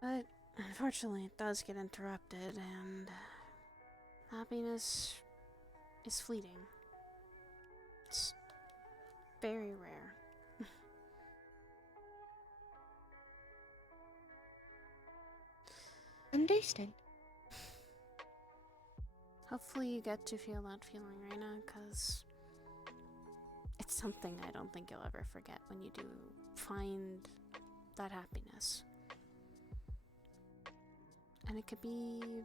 But unfortunately it does get interrupted, and happiness is fleeting. It's very rare. Understood. Hopefully you get to feel that feeling, Reina, because it's something I don't think you'll ever forget when you do find that happiness. And it could be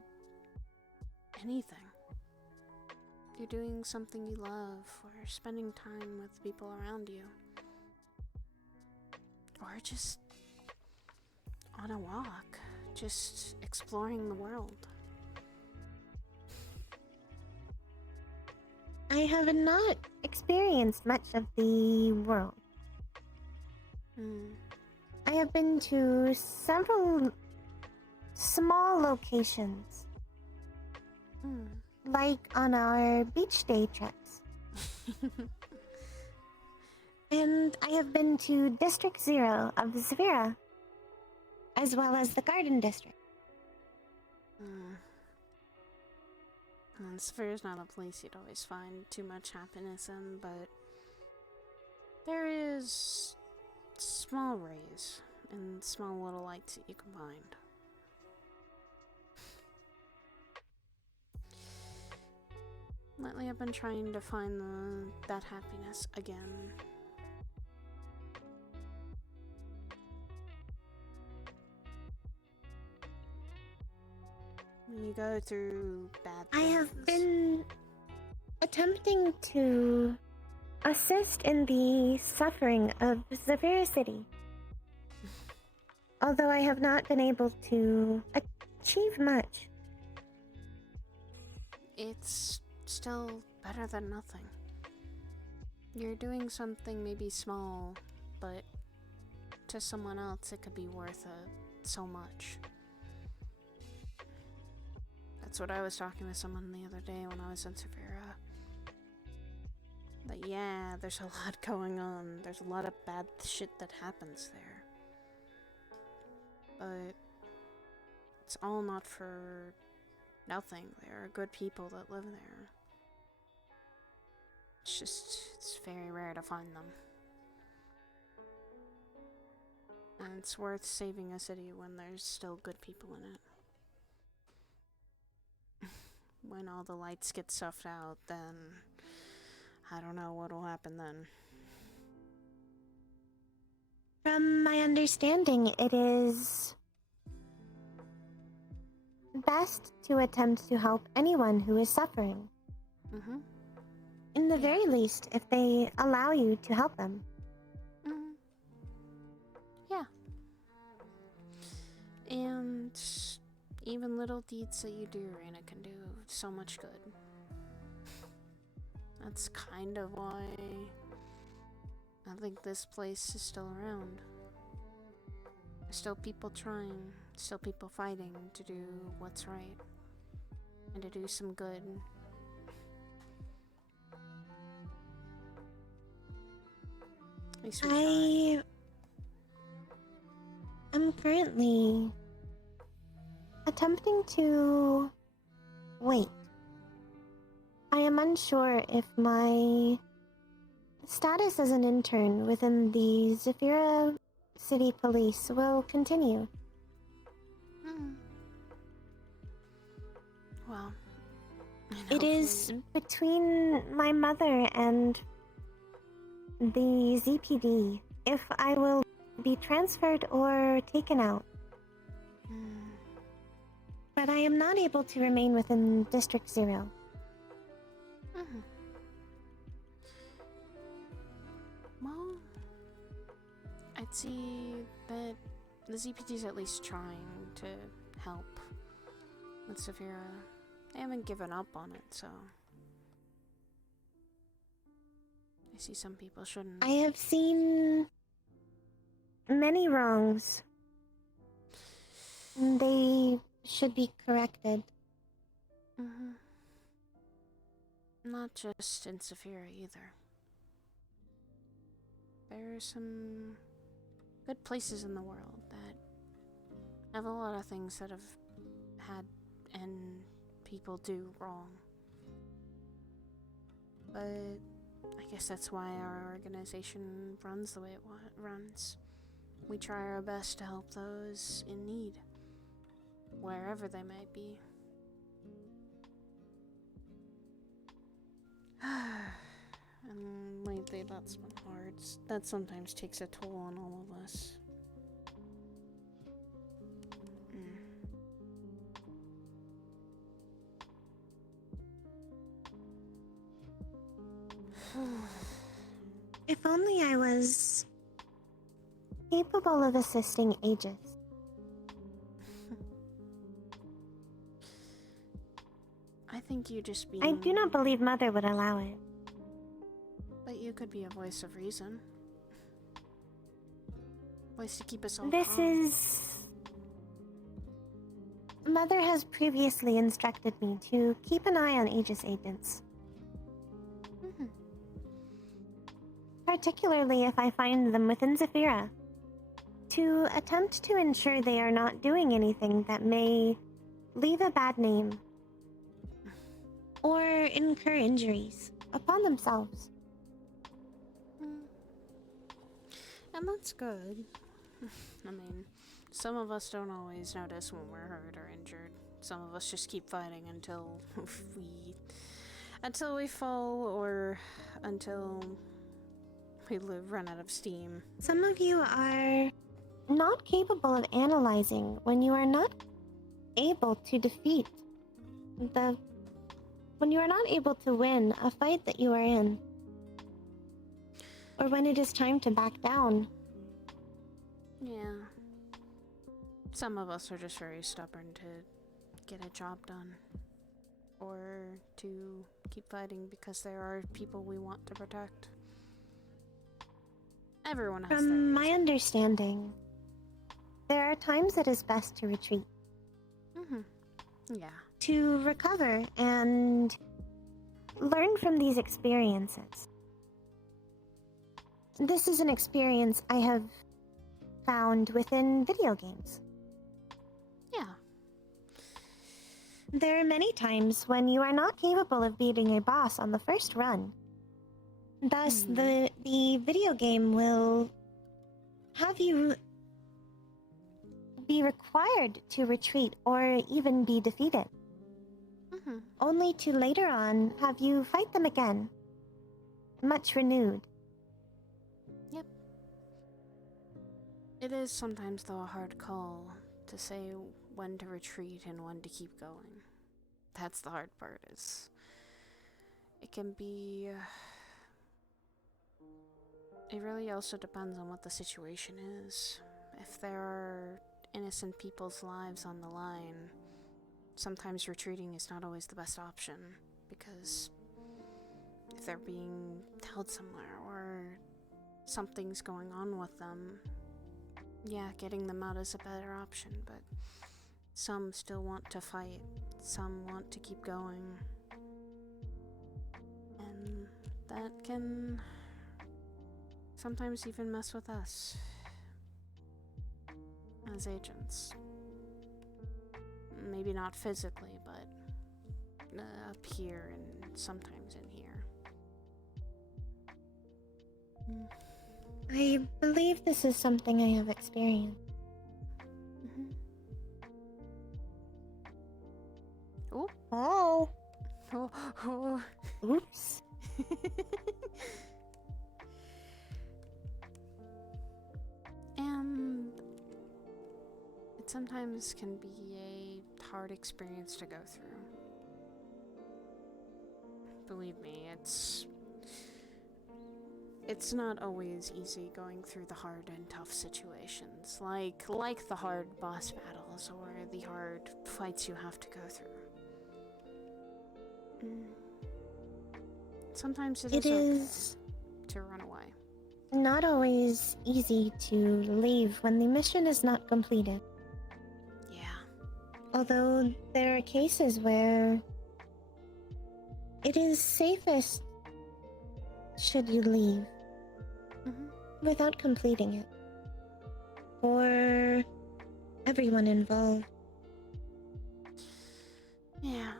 anything. You're doing something you love, or spending time with people around you, or just on a walk, just exploring the world. I have not experienced much of the world. I have been to several small locations, like on our beach day trips. And I have been to District 0 of Severa, as well as the Garden District. And Severa's not a place you'd always find too much happiness in, but there is small rays and small little lights that you can find. Lately I've been trying to find that happiness again. When you go through bad things. I have been attempting to assist in the suffering of Severa City. Although I have not been able to achieve much. It's still better than nothing. You're doing something maybe small, but to someone else it could be worth so much. That's what I was talking to someone the other day when I was in Severa. That yeah, there's a lot going on. There's a lot of bad shit that happens there. But it's all not for nothing. There are good people that live there. It's just, it's very rare to find them. And it's worth saving a city when there's still good people in it. When all the lights get stuffed out, then I don't know what'll happen then. From my understanding, it is best to attempt to help anyone who is suffering. In the very least, if they allow you to help them. Mhm. Yeah. And even little deeds that you do, Reina, can do so much good. That's kind of why I think this place is still around. There's still people trying, still people fighting to do what's right and to do some good. At least we try. I'm currently attempting to wait. I am unsure if my status as an intern within the Zephyra City Police will continue. Well, it is between my mother and the ZPD if I will be transferred or taken out. But I am not able to remain within District 0. Well, I'd see that the ZPD's at least trying to help with Zephyra. They haven't given up on it, so I see some people shouldn't. I have seen many wrongs. They should be corrected. Not just in Zephyra either. There are some good places in the world that have a lot of things that have had and people do wrong. But I guess that's why our organization runs the way it runs. We try our best to help those in need, wherever they may be. And lately that's been hard. That sometimes takes a toll on all of us. If only I was capable of assisting Aegis. I think you just being... I do not believe Mother would allow it. But you could be a voice of reason. Voice to keep us all This calm. is... Mother has previously instructed me to keep an eye on Aegis agents. Particularly if I find them within Zephyra. To attempt to ensure they are not doing anything that may leave a bad name or incur injuries upon themselves. And that's good. I mean, some of us don't always notice when we're hurt or injured. Some of us just keep fighting until we fall or until we run out of steam. Some of you are not capable of analyzing when you are not able to defeat when you are not able to win a fight that you are in, or when it is time to back down. Yeah. Some of us are just very stubborn to get a job done, or to keep fighting because there are people we want to protect. Everyone has their From my reason. understanding, there are times it is best to retreat. Yeah. To recover and learn from these experiences. This is an experience I have found within video games. Yeah. There are many times when you are not capable of beating a boss on the first run. Thus, the video game will have you be required to retreat or even be defeated. Only to later on have you fight them again. Much renewed. Yep. It is sometimes, though, a hard call to say when to retreat and when to keep going. That's the hard part, is it can be. It really also depends on what the situation is. If there are innocent people's lives on the line, sometimes retreating is not always the best option, because if they're being held somewhere or something's going on with them, yeah, getting them out is a better option, but some still want to fight, some want to keep going, and that can sometimes even mess with us as agents. Maybe not physically, but up here and sometimes in here. I believe this is something I have experienced. Oh. Oh. Oh. Oops. And it sometimes can be a hard experience to go through. Believe me, it's not always easy going through the hard and tough situations, like the hard boss battles or the hard fights you have to go through. Sometimes it is okay to run away. Not always easy to leave when the mission is not completed. Yeah. Although there are cases where it is safest should you leave without completing it. For everyone involved. Yeah.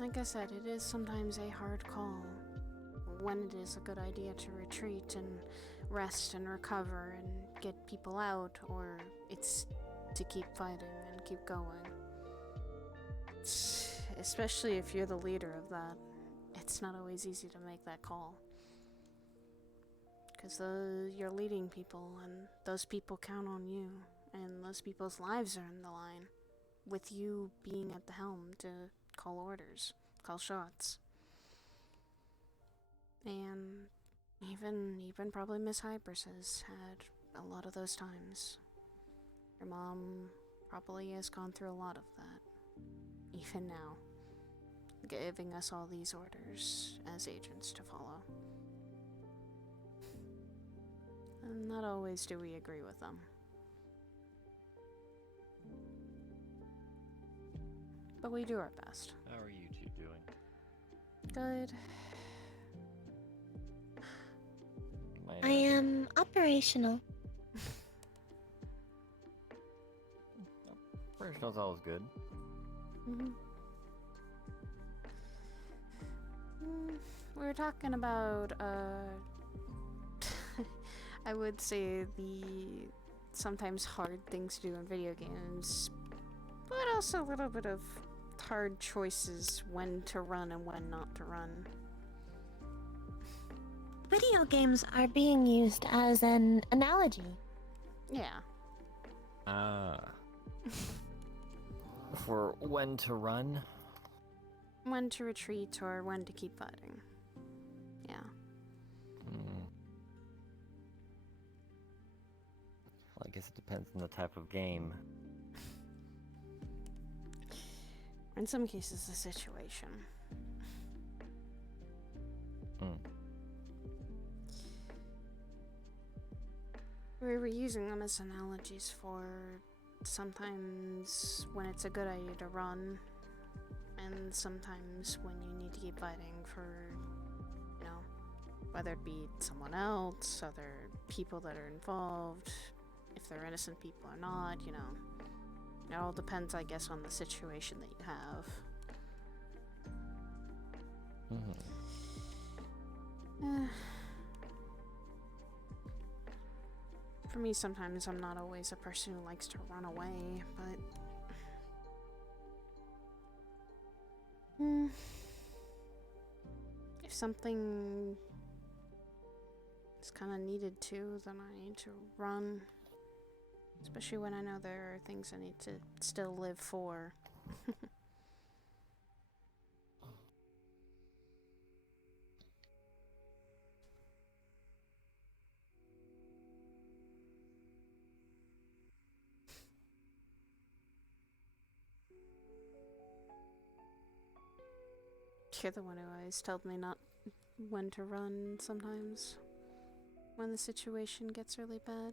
Like I said, it is sometimes a hard call when it is a good idea to retreat and rest and recover and get people out, or it's to keep fighting and keep going. Especially if you're the leader of that, it's not always easy to make that call. Because you're leading people, and those people count on you, and those people's lives are in the line, with you being at the helm to call orders, call shots. And even probably Miss Hypers has had a lot of those times. Your mom probably has gone through a lot of that, even now, giving us all these orders as agents to follow. And not always do we agree with them. But we do our best. How are you two doing? Good. I am operational. Operational's always good. We were talking about, I would say the sometimes hard things to do in video games, but also a little bit of hard choices when to run and when not to run. Video games are being used as an analogy. Yeah. For when to run? When to retreat or when to keep fighting. Yeah. Well, I guess it depends on the type of game. In some cases, the situation. We were using them as analogies for sometimes when it's a good idea to run, and sometimes when you need to keep fighting for, you know, whether it be someone else, other people that are involved, if they're innocent people or not, you know. It all depends, I guess, on the situation that you have. For me, sometimes I'm not always a person who likes to run away, but if something is kind of needed to, then I need to run. Especially when I know there are things I need to still live for. You're the one who always told me not when to run sometimes. When the situation gets really bad.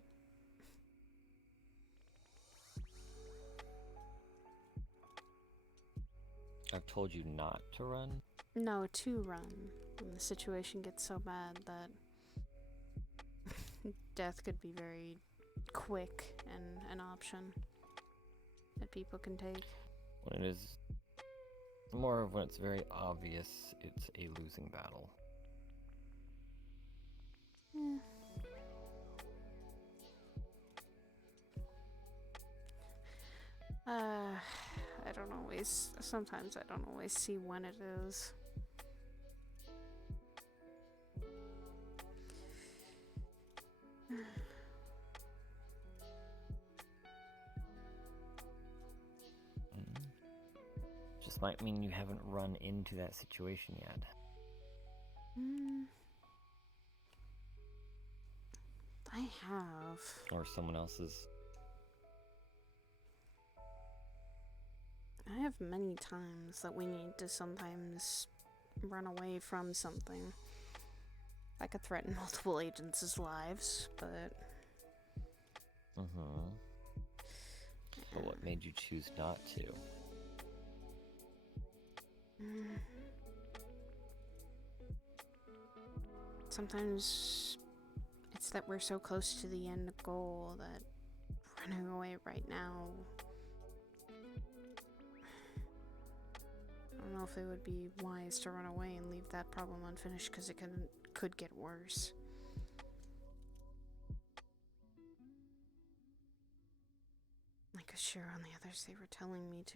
I've told you not to run? No, to run. When the situation gets so bad that death could be very quick and an option that people can take. When it is more of when it's very obvious it's a losing battle. Yeah. I don't always, sometimes I don't always see when it is. Just might mean you haven't run into that situation yet. I have. Or someone else's. I have many times that we need to sometimes run away from something. I could threaten multiple agents' lives, but... But what made you choose not to? Sometimes it's that we're so close to the end goal that running away right now... I don't know if it would be wise to run away and leave that problem unfinished, because it could get worse. Like Ashura and the others, they were telling me to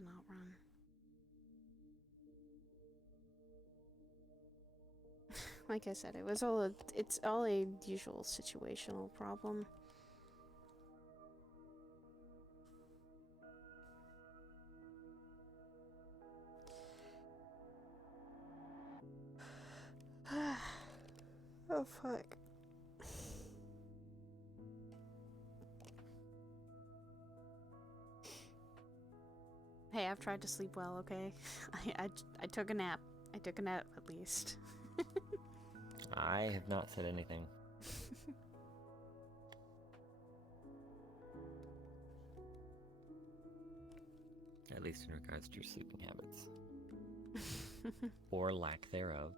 not run. Like I said, it's all a usual situational problem. Oh fuck. Hey, I've tried to sleep well, okay? I took a nap. I took a nap at least. I have not said anything. At least in regards to your sleeping habits. Or lack thereof.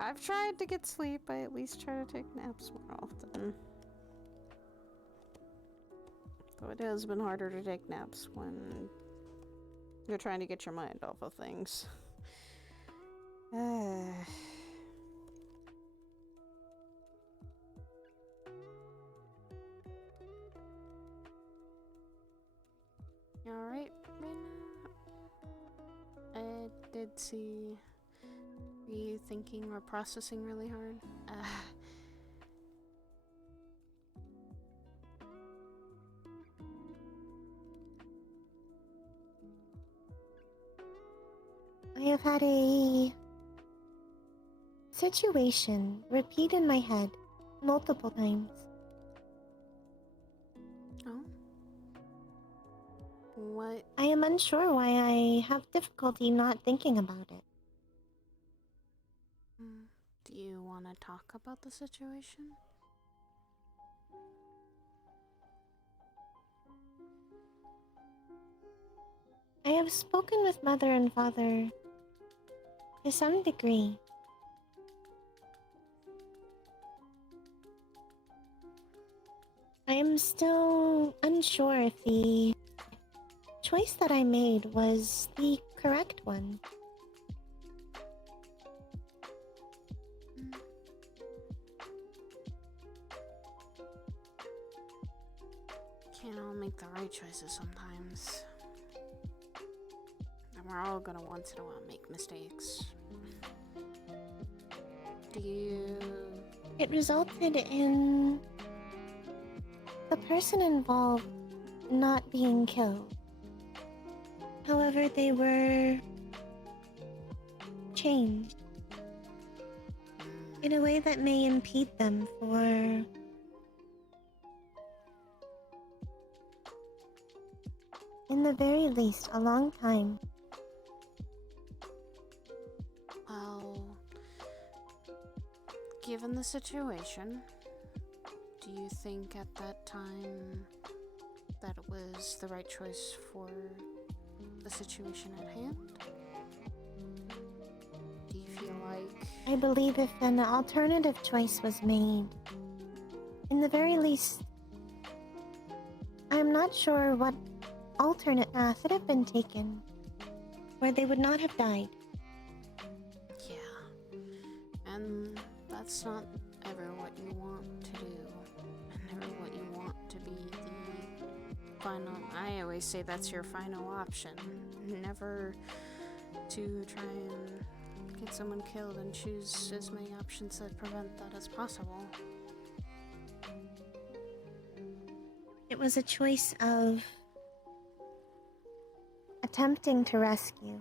I've tried to get sleep. I at least try to take naps more often. Though it has been harder to take naps when you're trying to get your mind off of things. Alright, I did see you thinking or processing really hard. I have had a situation repeat in my head multiple times. Oh? What? I am unsure why I have difficulty not thinking about it. Do you want to talk about the situation? I have spoken with Mother and Father to some degree. I am still unsure if the choice that I made was the correct one. Can't all make the right choices sometimes. And we're all gonna once in a while make mistakes. Do you... It resulted in the person involved not being killed. However, they were changed in a way that may impede them for In the very least, a long time. Well, given the situation, do you think at that time that it was the right choice for the situation at hand? Do you feel like... I believe if an alternative choice was made, in the very least, I'm not sure what alternate path would have been taken, where they would not have died. Yeah. And that's not ever what you want to do, and never what you want to be the final... I always say that's your final option. Never to try and get someone killed and choose as many options that prevent that as possible. It was a choice of attempting to rescue,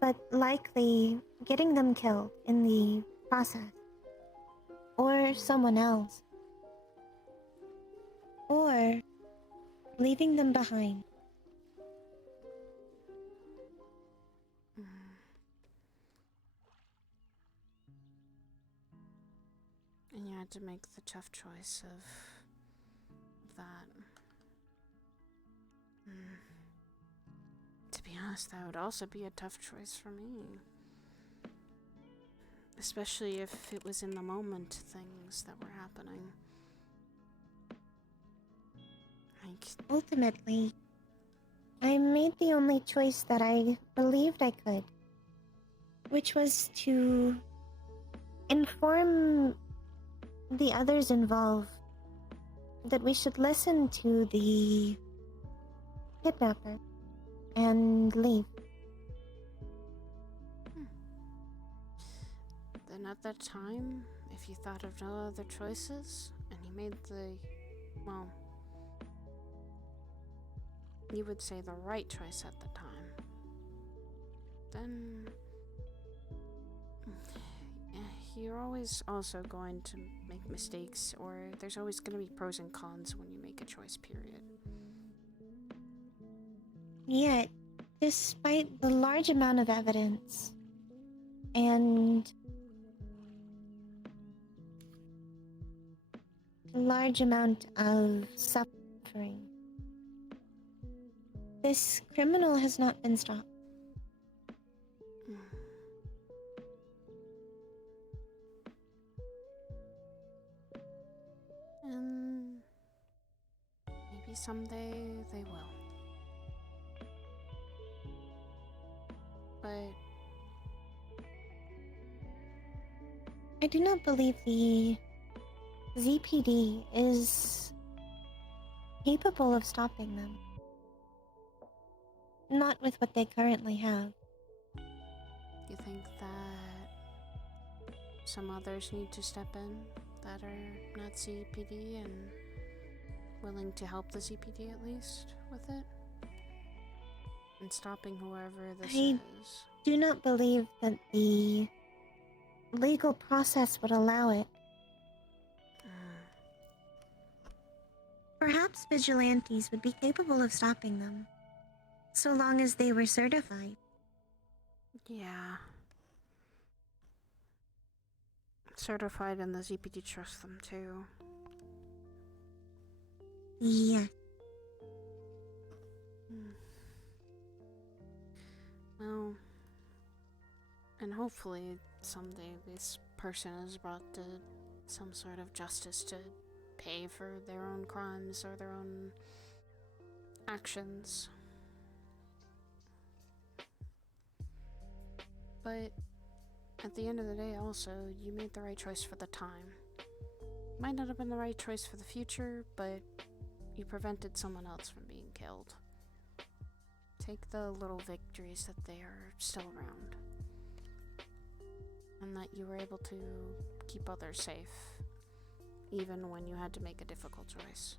but likely getting them killed in the process, or someone else, or leaving them behind. And you had to make the tough choice of that. To be honest, that would also be a tough choice for me. Especially if it was in the moment things that were happening. Like... Ultimately, I made the only choice that I believed I could, which was to inform the others involved that we should listen to the kidnapper and leave. Then at that time, if you thought of no other choices, and you made the, well, you would say the right choice at the time, then you're always also going to make mistakes, or there's always going to be pros and cons when you make a choice, period. Yet, despite the large amount of evidence and large amount of suffering, this criminal has not been stopped. And maybe someday they will. But I do not believe the ZPD is capable of stopping them. Not with what they currently have. you think that some others need to step in that are not CPD and willing to help the CPD at least with it? And stopping whoever this I is. do not believe that the legal process would allow it. Perhaps vigilantes would be capable of stopping them, so long as they were certified. Yeah. Certified and the ZPD trust them too. Yes. Well, and hopefully someday this person is brought to some sort of justice to pay for their own crimes or their own actions. But at the end of the day also, you made the right choice for the time. Might not have been the right choice for the future, but you prevented someone else from being killed. Take the little victories that they are still around. And that you were able to keep others safe, even when you had to make a difficult choice.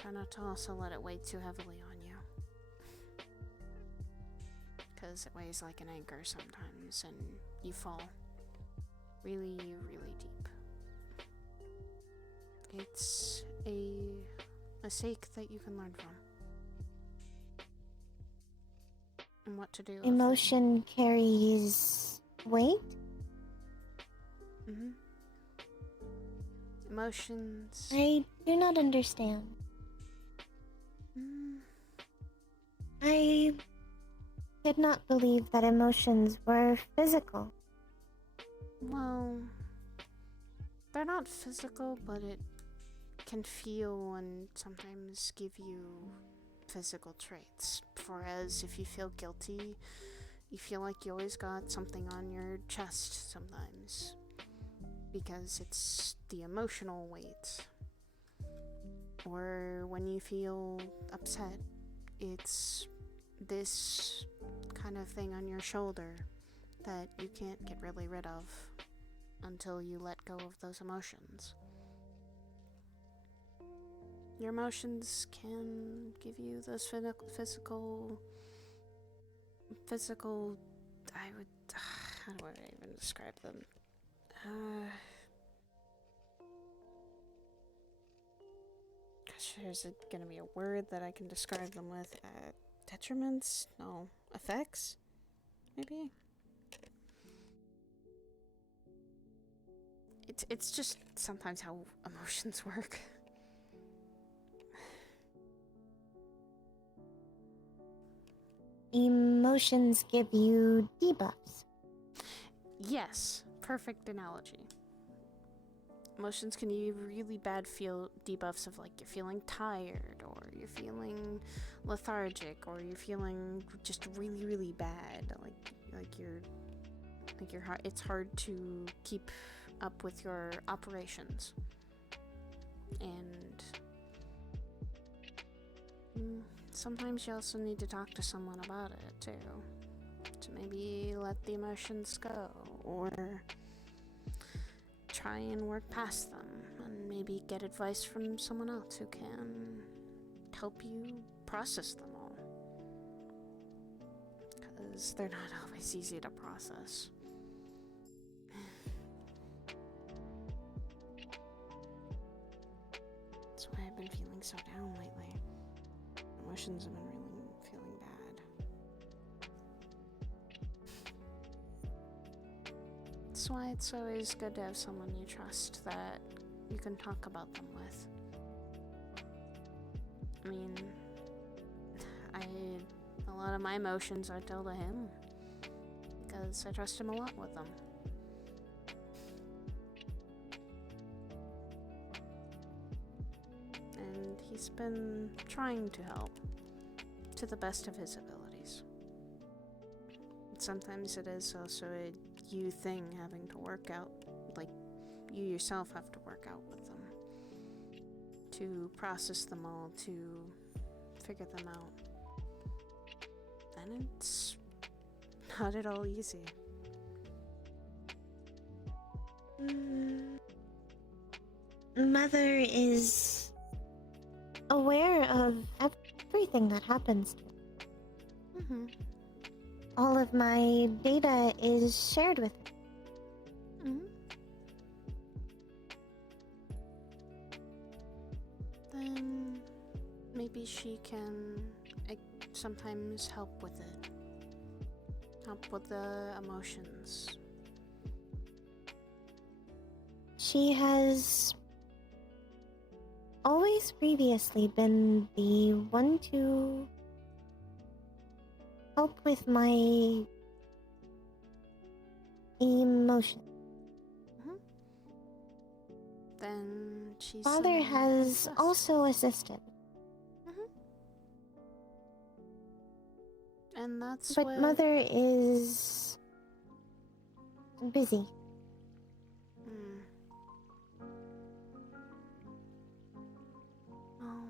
Try not to also let it weigh too heavily on you. Because it weighs like an anchor sometimes, and you fall really, really deep. It's a mistake that you can learn from. And what to do. Emotion carries weight? Mm-hmm. Emotions. I do not understand. I did not believe that emotions were physical. Well, they're not physical, but it can feel and sometimes give you physical traits. For as if you feel guilty, you feel like you always got something on your chest sometimes. Because it's the emotional weight. Or when you feel upset, it's this kind of thing on your shoulder that you can't get really rid of until you let go of those emotions. Your emotions can give you those physical, I would, how do I even describe them? Gosh, there's gonna be a word that I can describe them with. Detriments? No. Effects? Maybe? It's just sometimes how emotions work. Emotions give you debuffs. Yes, perfect analogy. Emotions can give really bad debuffs of like you're feeling tired, or you're feeling lethargic, or you're feeling just really, really bad. It's hard to keep up with your operations. And sometimes you also need to talk to someone about it too. To maybe let the emotions go, or try and work past them, and maybe get advice from someone else who can help you process them all. Because they're not always easy to process. That's why I've been feeling so down lately. Emotions have been really feeling bad. That's why it's always good to have someone you trust that you can talk about them with. I mean, a lot of my emotions I tell to him because I trust him a lot with them. And he's been trying to help to the best of his abilities. Sometimes it is also a you thing having to work out, like you yourself have to work out with them to process them all, to figure them out. And it's not at all easy. Mother is aware of everything that happens to me. Mm-hmm. All of my data is shared with her. Mm-hmm. Then maybe she can sometimes help with it. Help with the emotions. She has always previously been the one to help with my emotion. Mm-hmm. Then she's Father has yes. also assisted. Mm-hmm. And that's But what Mother is busy. Oh.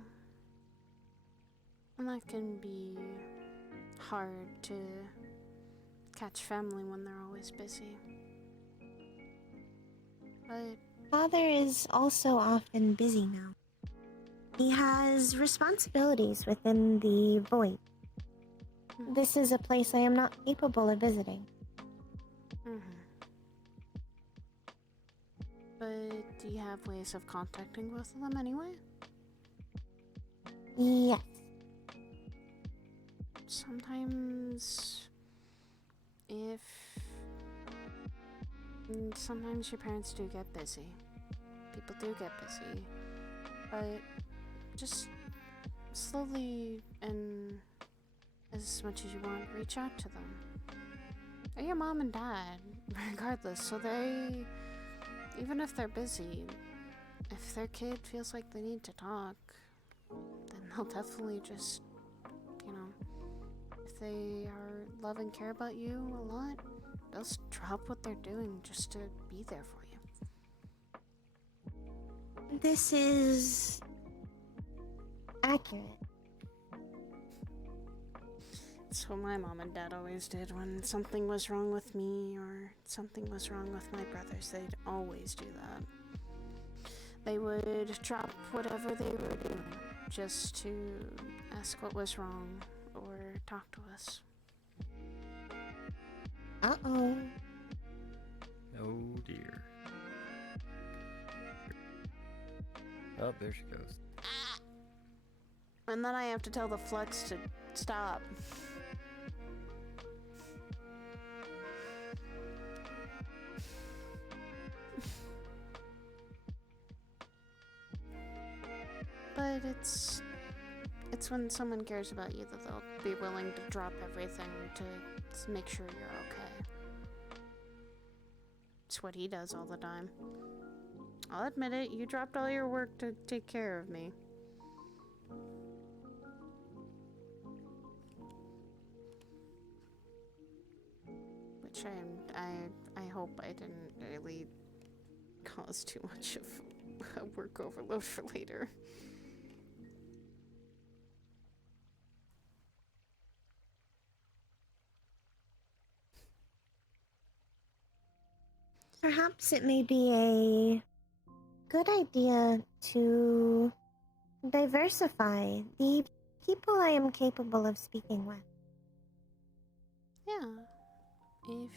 And that can be hard to catch family when they're always busy. But Father is also often busy now. He has responsibilities within the void. This is a place I am not capable of visiting. But do you have ways of contacting both of them anyway? Yes. Sometimes sometimes your parents do get busy. People do get busy. But just slowly and as much as you want, reach out to them. Or your mom and dad, regardless, so they, even if they're busy, if their kid feels like they need to talk, then they'll definitely just, you know, if they are love and care about you a lot, they'll drop what they're doing just to be there for you. This is accurate. That's what my mom and dad always did when something was wrong with me or something was wrong with my brothers. They'd always do that. They would drop whatever they were doing just to ask what was wrong or talk to us. Uh-oh. Oh dear. Oh, there she goes. And then I have to tell the Flux to stop. But it's when someone cares about you that they'll be willing to drop everything to make sure you're okay. It's what he does all the time. I'll admit it, you dropped all your work to take care of me. Which I hope I didn't really cause too much of a work overload for later. Perhaps it may be a good idea to diversify the people I am capable of speaking with. Yeah. If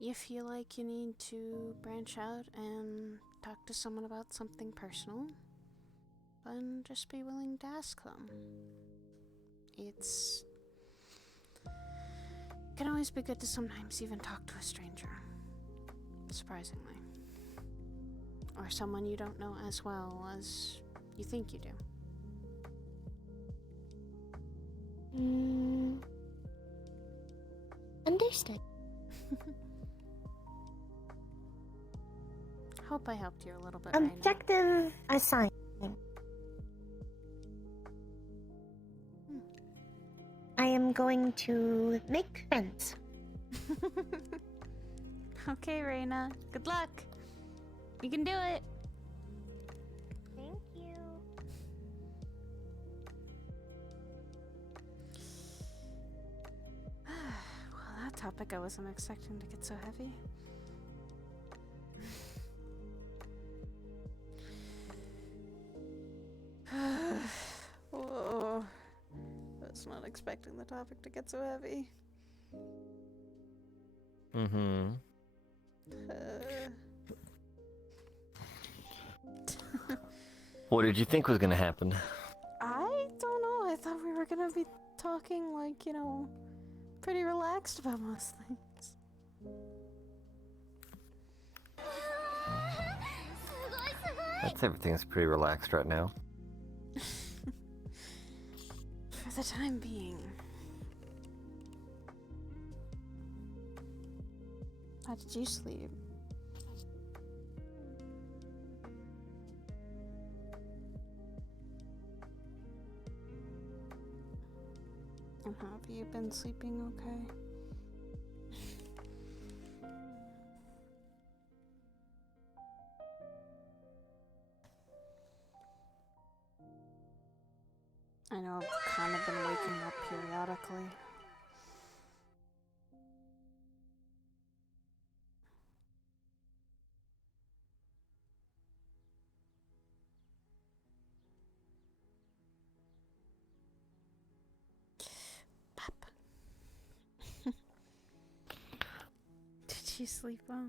you feel like you need to branch out and talk to someone about something personal, then just be willing to ask them. It can always be good to sometimes even talk to a stranger. Surprisingly. Or someone you don't know as well as you think you do. Understood. Hope I helped you a little bit right now. Objective assigned. I am going to make friends. Okay, Reina. Good luck. You can do it. Thank you. Well, that topic I wasn't expecting to get so heavy. Whoa. I was not expecting the topic to get so heavy. Mm-hmm. What did you think was gonna happen? I don't know. I thought we were gonna be talking like, you know, pretty relaxed about most things. That's everything's pretty relaxed right now. For the time being. How did you sleep? And how have you been sleeping okay? I know I've kind of been waking up periodically. Did you sleep well?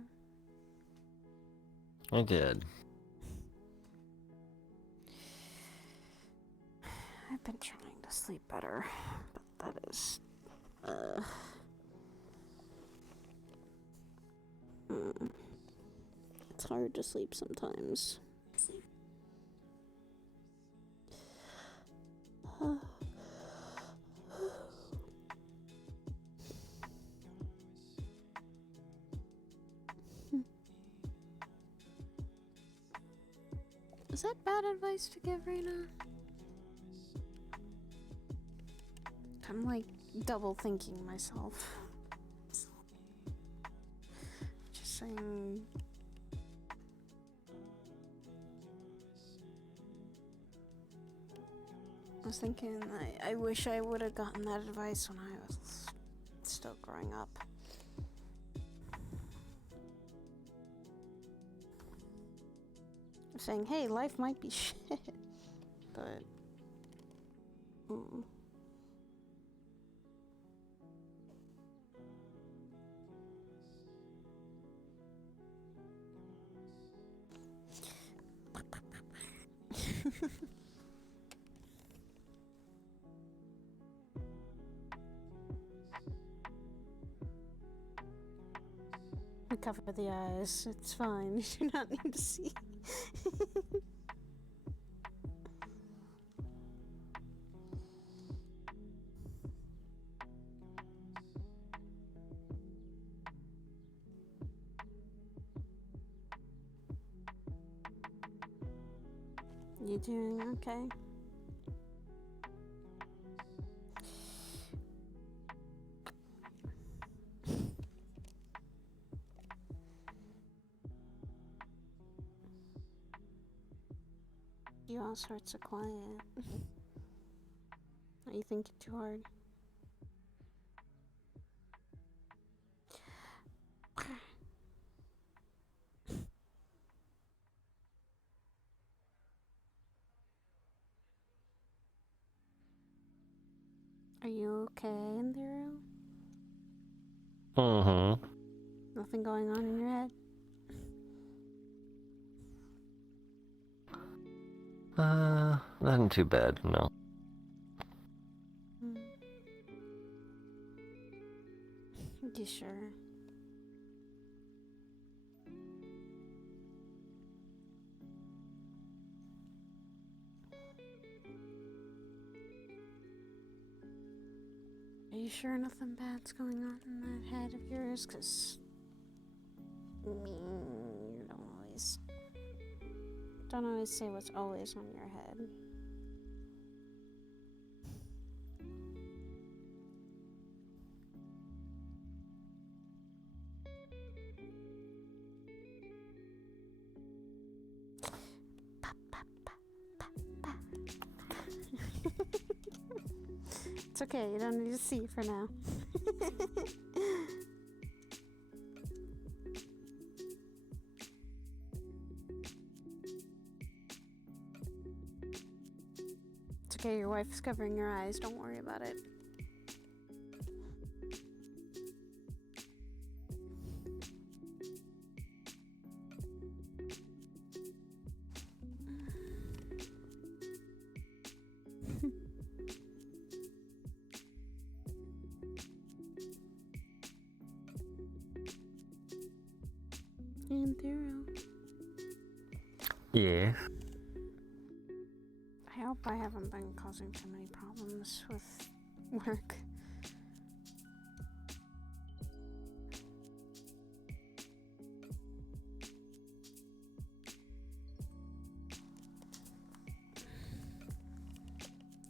I did. I've been trying to sleep better, but that is, it's hard to sleep sometimes. Is that bad advice to give, Raina? I'm like double thinking myself. Just saying. I was thinking I wish I would have gotten that advice when I was still growing up. Saying, hey, life might be shit, but we cover the eyes. It's fine. You do not need to see. You doing okay? You all sorts of quiet. Are you thinking too hard? Are you okay in the room? Mm-hmm. Nothing going on in your head? Nothing too bad, no. You sure? Are you sure nothing bad's going on in that head of yours? 'Cause you don't always say what's always on your head. It's okay, you don't need to see for now. It's okay, your wife's covering your eyes, don't worry about it. Yeah. I hope I haven't been causing too many problems with work.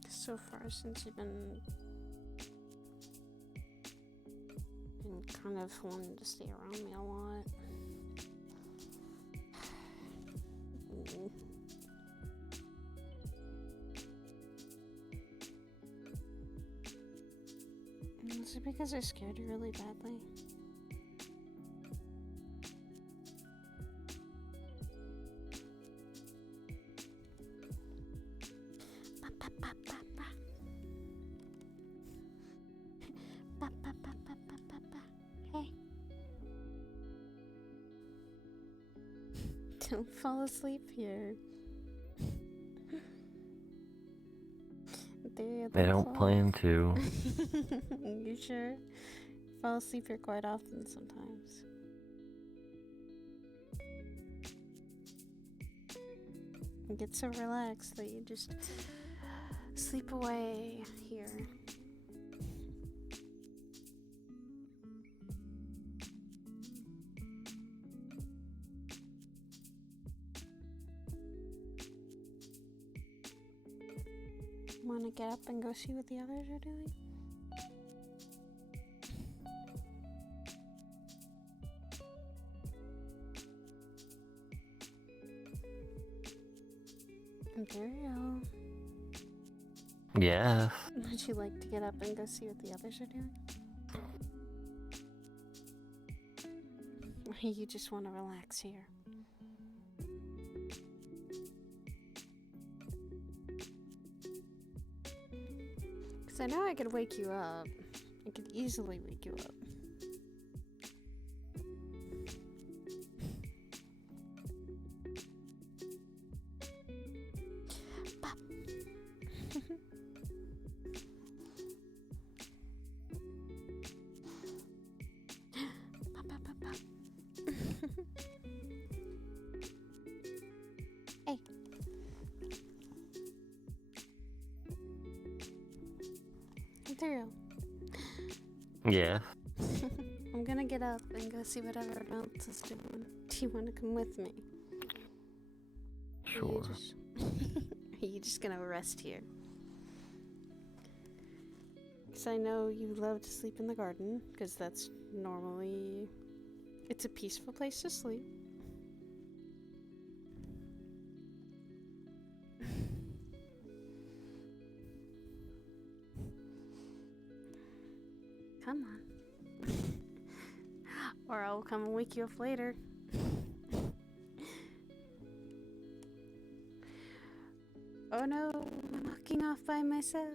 So far, since you've been kind of wanting to stay around me a lot. Is it because I scared you really badly? Hey. Don't fall asleep here. I don't plan to. You sure? Fall asleep here quite often sometimes. You get so relaxed that you just sleep away here. Wanna get up and go see what the others are doing? Imperial. Yes. Would you like to get up and go see what the others are doing? Or you just want to relax here? Because I know I could wake you up. I could easily wake you up. Hey. Imperial. Yeah. I'm gonna get up and go see what everyone else is doing. Do you want to come with me? Sure. Are you just gonna rest here? Because I know you love to sleep in the garden, because that's normally... It's a peaceful place to sleep. Come on. Or I'll come and wake you up later. Oh no, I'm walking off by myself.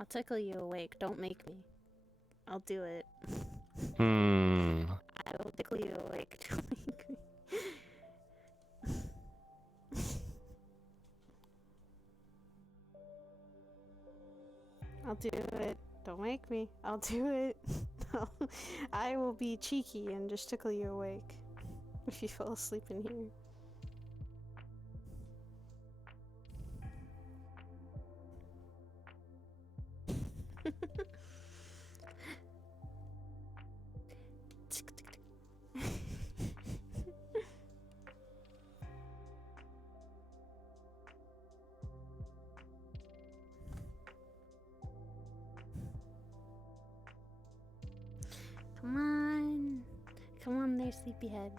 I'll tickle you awake. Don't make me. I'll do it. I will tickle you awake. Don't make me. I'll do it. Don't make me. I'll do it. I will be cheeky and just tickle you awake if you fall asleep in here. Come on. Come on there, sleepyhead.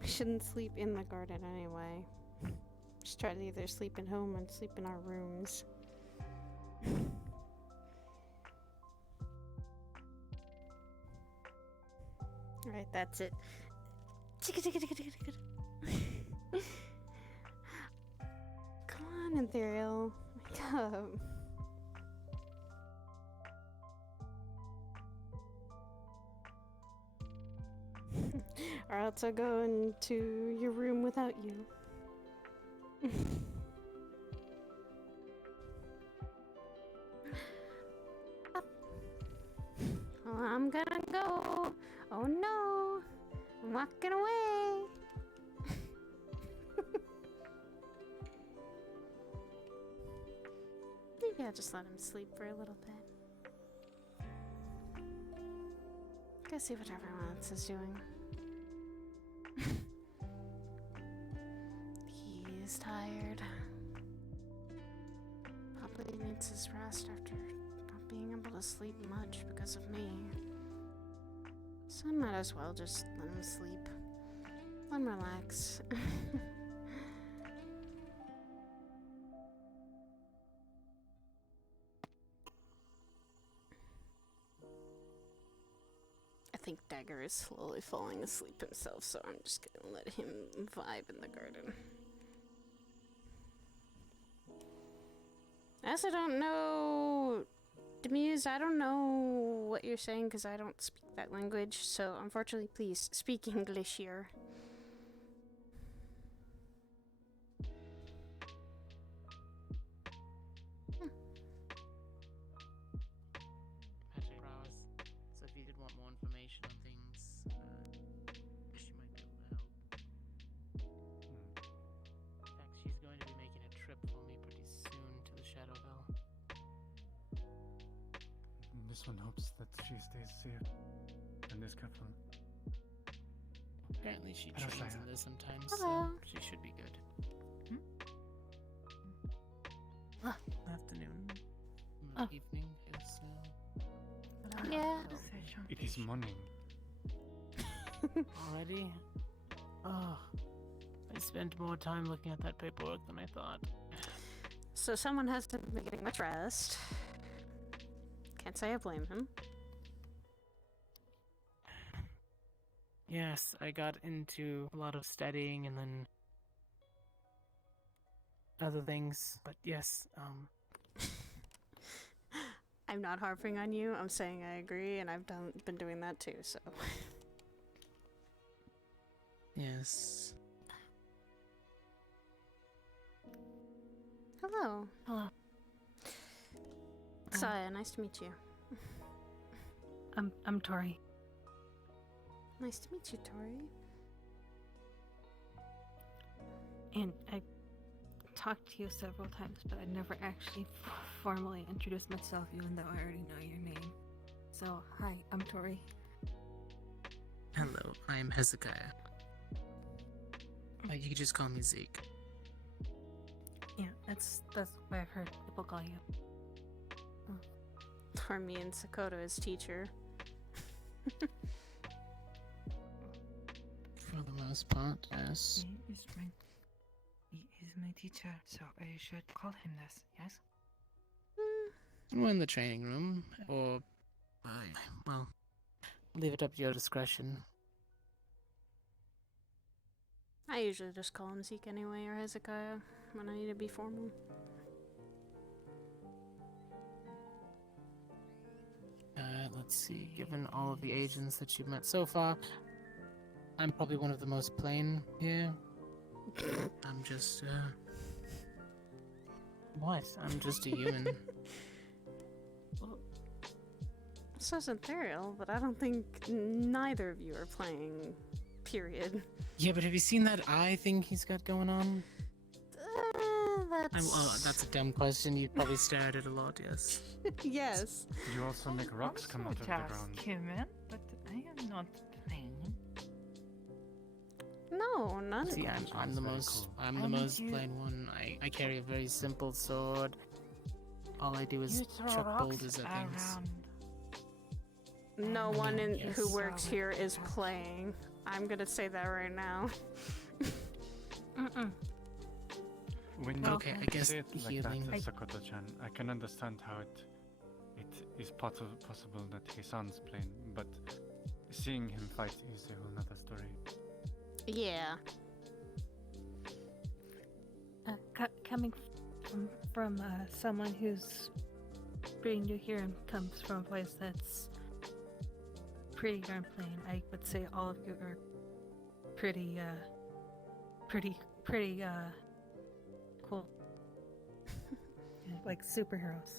We shouldn't sleep in the garden anyway. Just try to either sleep at home and sleep in our rooms. Alright, that's it. Come on, Ethereal. Wake up. Or else I'll go into your room without you. Well, I'm gonna go. Oh no, I'm walking away. Maybe I'll just let him sleep for a little bit. Go see what everyone else is doing. He's tired. Probably needs his rest after not being able to sleep much because of me. So I might as well just let him sleep. Let him relax. think Dagger is slowly falling asleep himself, so I'm just gonna let him vibe in the garden. I also don't know, Demuse, I don't know what you're saying because I don't speak that language, so unfortunately, please speak English here. Magic prowess. So if you did want more information on things, she might be able to help. In fact, she's going to be making a trip for me pretty soon to the Shadowville. This one hopes that she stays safe and is careful. Apparently she Hello, trains Saya. in this sometimes, Hello. so she should be good. Afternoon. Evening is Yeah. It is morning. already. Oh, I spent more time looking at that paperwork than I thought. So someone has to be getting much rest. Can't say I blame him. Yes, I got into a lot of studying and then other things, but yes, I'm not harping on you. I'm saying I agree, and I've been doing that too. So. yes. Hello. Hello. Saya, nice to meet you. I'm Tori. Nice to meet you, Tori. And I talked to you several times, but I never actually formally introduced myself, even though I already know your name. So, hi, I'm Tori. Hello, I'm Hezekiah. You could just call me Zeke. Yeah, that's what I've heard people call you. Or me and Sakota as teacher. For the most part, yes. He is my teacher, so I should call him this, yes? We're in the training room, or, well, leave it up to your discretion. I usually just call him Zeke anyway, or Hezekiah, when I need to be formal. Let's see, given all of the agents that you've met so far, I'm probably one of the most plain here. I'm just, what? I'm just a human. So Sidriel, but I don't think neither of you are playing, period. Yeah, but have you seen that eye thing he's got going on? That's a dumb question. You'd probably stare at it a lot, yes. Yes. You also make rocks come out of the ground. Human, but I am not plain. No, none. See, I'm the most, I'm the most plain one. I carry a very simple sword. All I do is chuck boulders at things. No one Yes. who works here is playing. I'm gonna say that right now. When you Okay, I guess say it like healing. that, Sakota-chan, I can understand how it is possible that he sounds plain, but seeing him fight is a whole nother story. Yeah. Coming from someone who's pretty new here and comes from a place that's pretty darn plain, I would say all of you are pretty cool. Yeah, like superheroes.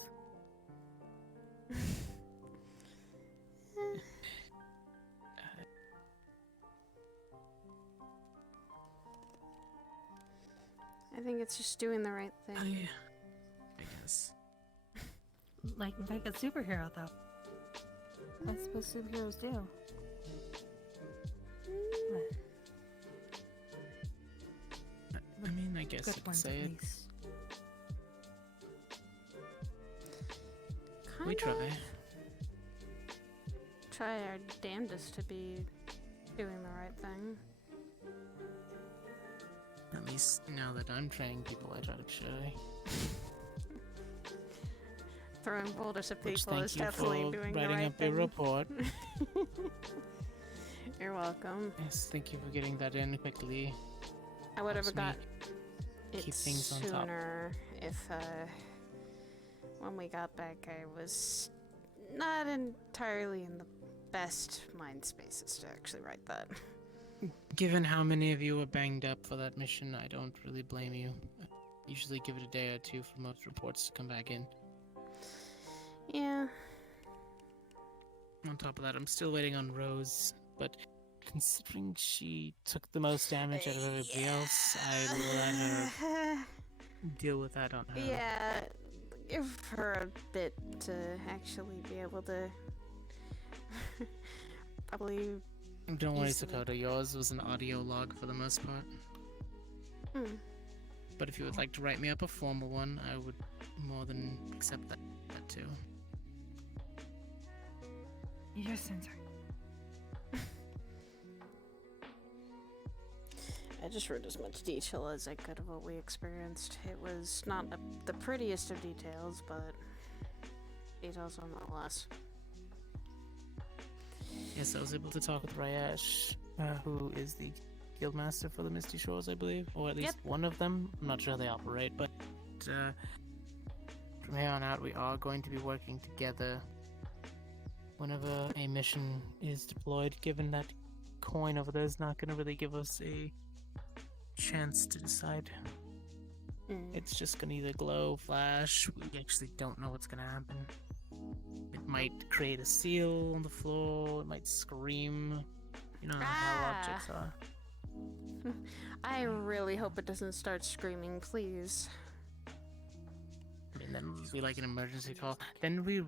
I think it's just doing the right thing. I guess. Like a superhero, though. That's what superheroes do. I mean, I guess Good you could ones, say at it. least. We try. Try our damnedest to be doing the right thing. At least now that I'm training people, I try to try. Throwing boulders at Which people thank is you definitely for doing the writing right up thing. your report. You're welcome. Yes, thank you for getting that in quickly. I would have Helps me got it keep things on top. sooner if, when we got back, I was not entirely in the best mind spaces to actually write that. Given how many of you were banged up for that mission, I don't really blame you. I usually give it a day or two for most reports to come back in. Yeah. On top of that, I'm still waiting on Rose, but considering she took the most damage out of everybody else, I will let her deal with that on her. Yeah, give her a bit to actually be able to probably. Don't worry, easily- Sakota, yours was an audio log for the most part. But if you would like to write me up a formal one, I would more than accept that too. Yes, Sensor. I just wrote as much detail as I could of what we experienced. It was not the prettiest of details, but details nonetheless. Yes, I was able to talk with Rayesh, who is the guildmaster for the Misty Shores, I believe, or at least one of them. I'm not sure how they operate, but from here on out, we are going to be working together whenever a mission is deployed, given that coin over there is not going to really give us a chance to decide. It's just going to either glow, flash, we actually don't know what's going to happen. It might create a seal on the floor, it might scream. You know how objects are. I really hope it doesn't start screaming, please. I mean, then it'll be like an emergency call. Then we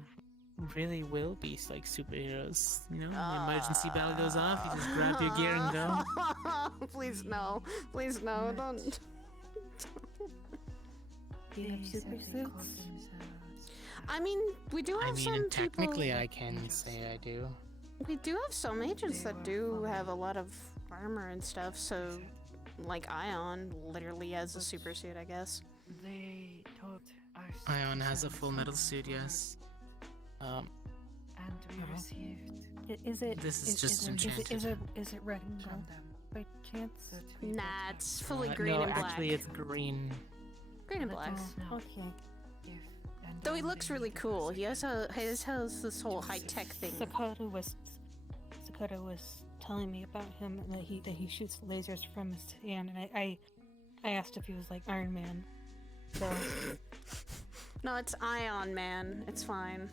really will be like superheroes. You know, the emergency bell goes off, you just grab your gear and go. Please no. Please no, don't. Do you have super suits? I mean, we do have some and technically people. I can say I do. We do have some agents that do have a lot of armor and stuff, so like Ion literally has a super suit, I guess. They told us. Ion has a full metal suit, yes. And we received. Is it? This is just enchanted. Is it red and gold by chance? Nah, it's fully green no, and black. actually it's green. Green and black. Okay. Though he looks really cool. He has this whole high tech thing. Sakota was telling me about him and that he shoots lasers from his hand, and I asked if he was like Iron Man. So No, it's Ion Man. It's fine.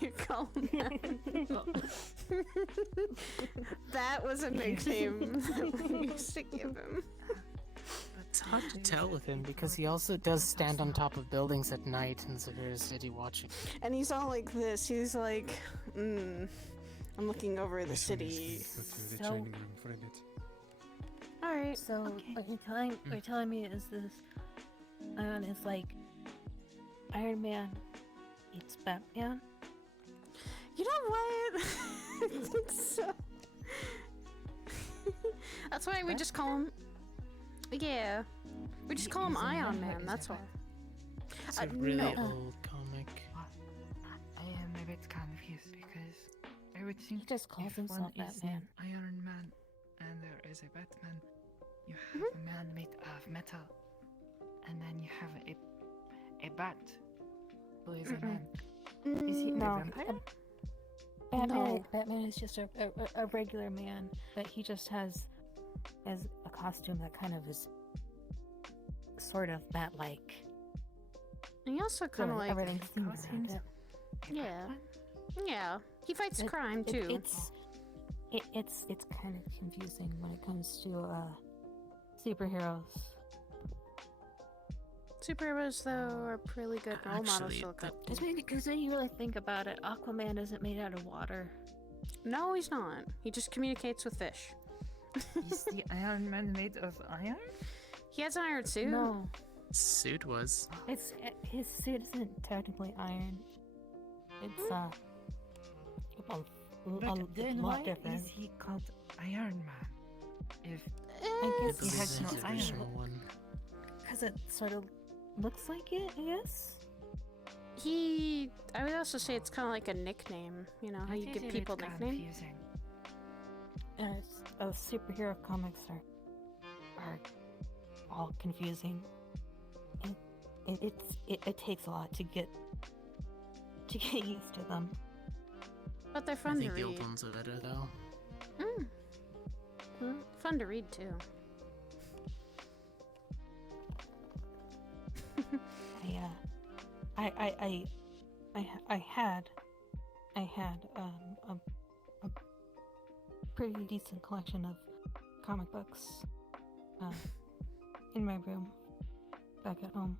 You call him that. That was a nickname that we used to give him. It's hard to tell with him because he also does stand on top of buildings at night in Severe City watching. And he's all like this. He's like, I'm looking over the city. The training room for a bit. Alright. So what you're telling me is this Ion is like Iron Man eats Batman? You know what? I think so. That's why we just call him. Yeah. We just call him Ion Man, that's why. It's a really no. old comic. I am a bit confused because I would think He just calls if himself one is Batman. an Iron Man and there is a Batman, you have a man made of metal, and then you have a bat who is a man. Is he a No. vampire? Batman is just a regular man, but he just has a costume that kind of is sort of bat-like. And he also kind of like. everything's themed around it. Yeah. Yeah. He fights It- crime it- too. It's kind of confusing when it comes to superheroes. Superheroes, though, are pretty good role models Actually, to look up. Because when you really think about it, Aquaman isn't made out of water. No, he's not. He just communicates with fish. Is the Iron Man made of iron? He has an iron suit. No, Suit was. his suit isn't technically iron. It's a But then lot why different. is he called Iron Man? If I I guess believe has that's no the iron. original one. because it sort of looks like it, I guess. I would also say it's kind of like a nickname. You know how you give people nicknames? confusing. superhero comics are all confusing. It takes a lot to get used to them. But they're I fun to think the old read. ones are better though. Fun to read too. I had a pretty decent collection of comic books in my room back at home.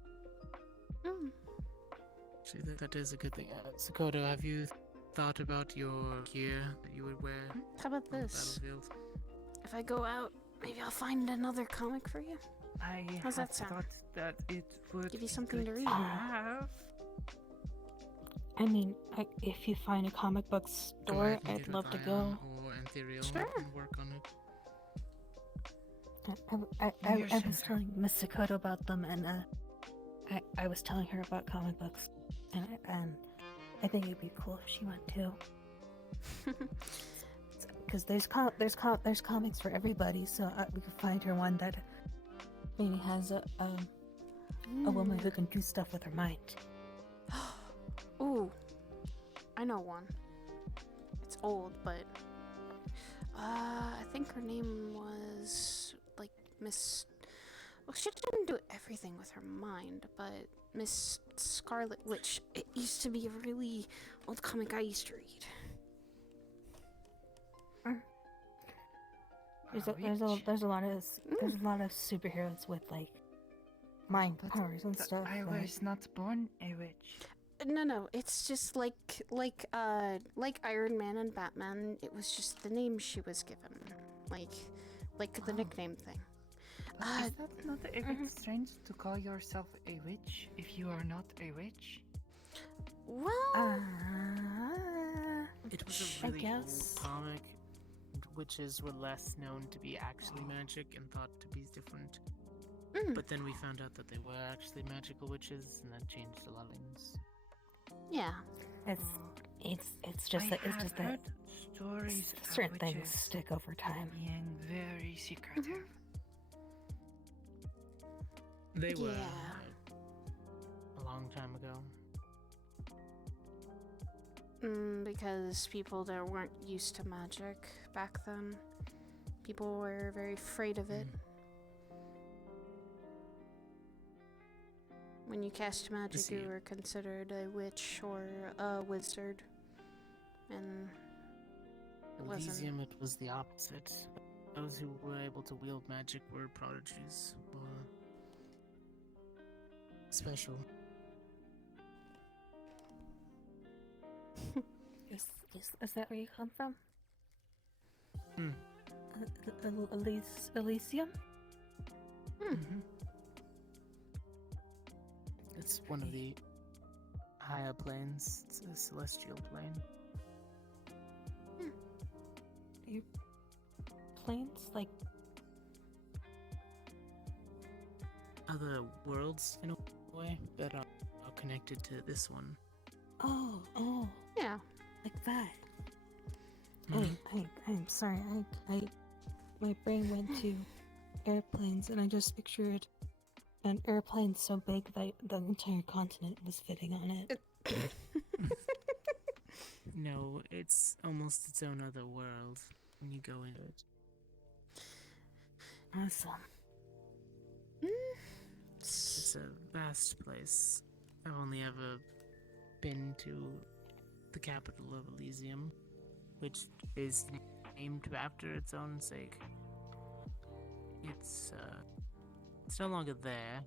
Actually, that is a good thing. Sakoto, have you thought about your gear that you would wear How about on the this? battlefield? If I go out, maybe I'll find another comic for you. I How's have that sound? thought that it would Give you be something to good read. have. I mean, if you find a comic book store, I can I'd get with love to Ion go. Or Antherial Sure. and work on it. I was telling Miss Sakoto about them, and I was telling her about comic books, and I think it'd be cool if she went too. Because there's comics for everybody, so we could find her one that maybe has a woman who can do stuff with her mind. Ooh, I know one. It's old, but I think her name was like Miss. Well, she didn't do everything with her mind, but Miss Scarlet Witch. It used to be a really old comic I used to read. There's a lot of superheroes with like mind powers and stuff. I right? was not born a witch. No, it's just like Iron Man and Batman. It was just the name she was given, like the nickname thing. Is that not a bit strange to call yourself a witch if you are not a witch? Well, It was I a really guess. old comic. Witches were less known to be actually magic and thought to be different. But then we found out that they were actually magical witches, and that changed a lot of things. yeah. It's just that stories of certain things witches stick over time. being very secretive. They were Yeah. a long time ago. Because people that weren't used to magic back then. People were very afraid of it. When you cast magic, see. you were considered a witch or a wizard. And it wasn't. Elysium, it was the opposite. Those who were able to wield magic were prodigies, or special. Is that where you come from? Hmm. Elysium? It's one of the higher planes. It's a celestial plane. You planes like Other worlds, in a way, that are connected to this one. oh Yeah. like that. Mhm. I'm sorry. My brain went to airplanes, and I just pictured an airplane so big that the entire continent was fitting on it. No, it's almost its own other world when you go into it. Awesome. It's a vast place. I've only ever been to the capital of Elysium, which is named after its own sake. It's no longer there.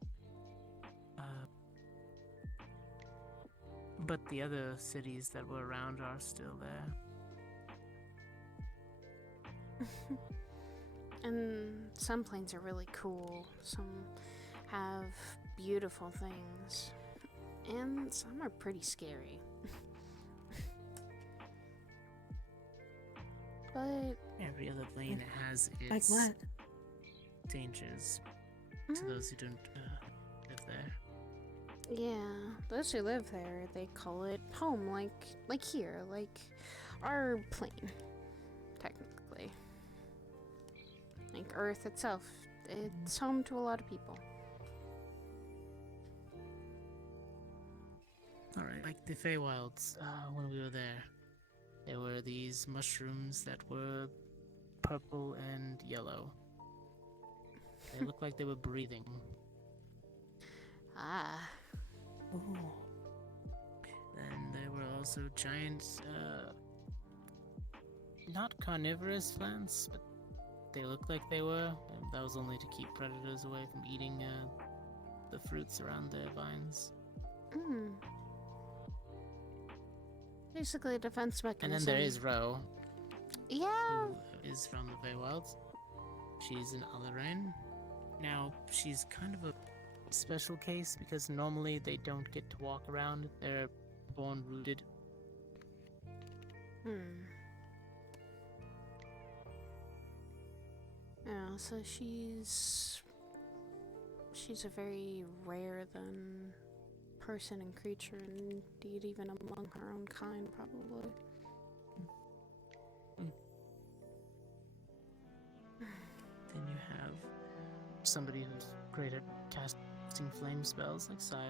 But the other cities that were around are still there. And some planes are really cool. Some have beautiful things. And some are pretty scary. But Every other plane has Like its what? dangers to those who don't live there. yeah, those who live there, they call it home, like here, like our plane, technically. like Earth itself. It's home to a lot of people. Alright, like the Feywilds, when we were there were these mushrooms that were purple and yellow. They looked like they were breathing. Ah. Ooh. Then there were also giant, not carnivorous plants, but they looked like they were. And that was only to keep predators away from eating the fruits around their vines. Mm. Basically a defense mechanism. And then there is Ro, Yeah. who is from the Feywilds. She's an Alarain. Now, she's kind of a special case because normally they don't get to walk around. They're born rooted. Yeah, so she's a very rare than person and creature, indeed even among her own kind, probably. Then you have somebody who's great at casting flame spells, like Saya.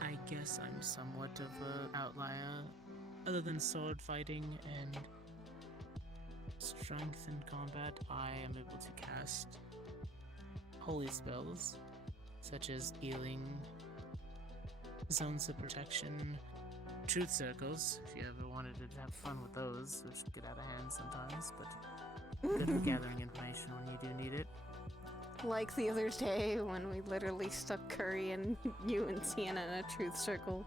I guess I'm somewhat of an outlier. Other than sword fighting and strength in combat, I am able to cast holy spells, such as healing, zones of protection, truth circles, if you ever wanted to have fun with those, which get out of hand sometimes, but good at gathering information when you do need it. Like the other day when we literally stuck Curry and you and Sienna in a truth circle.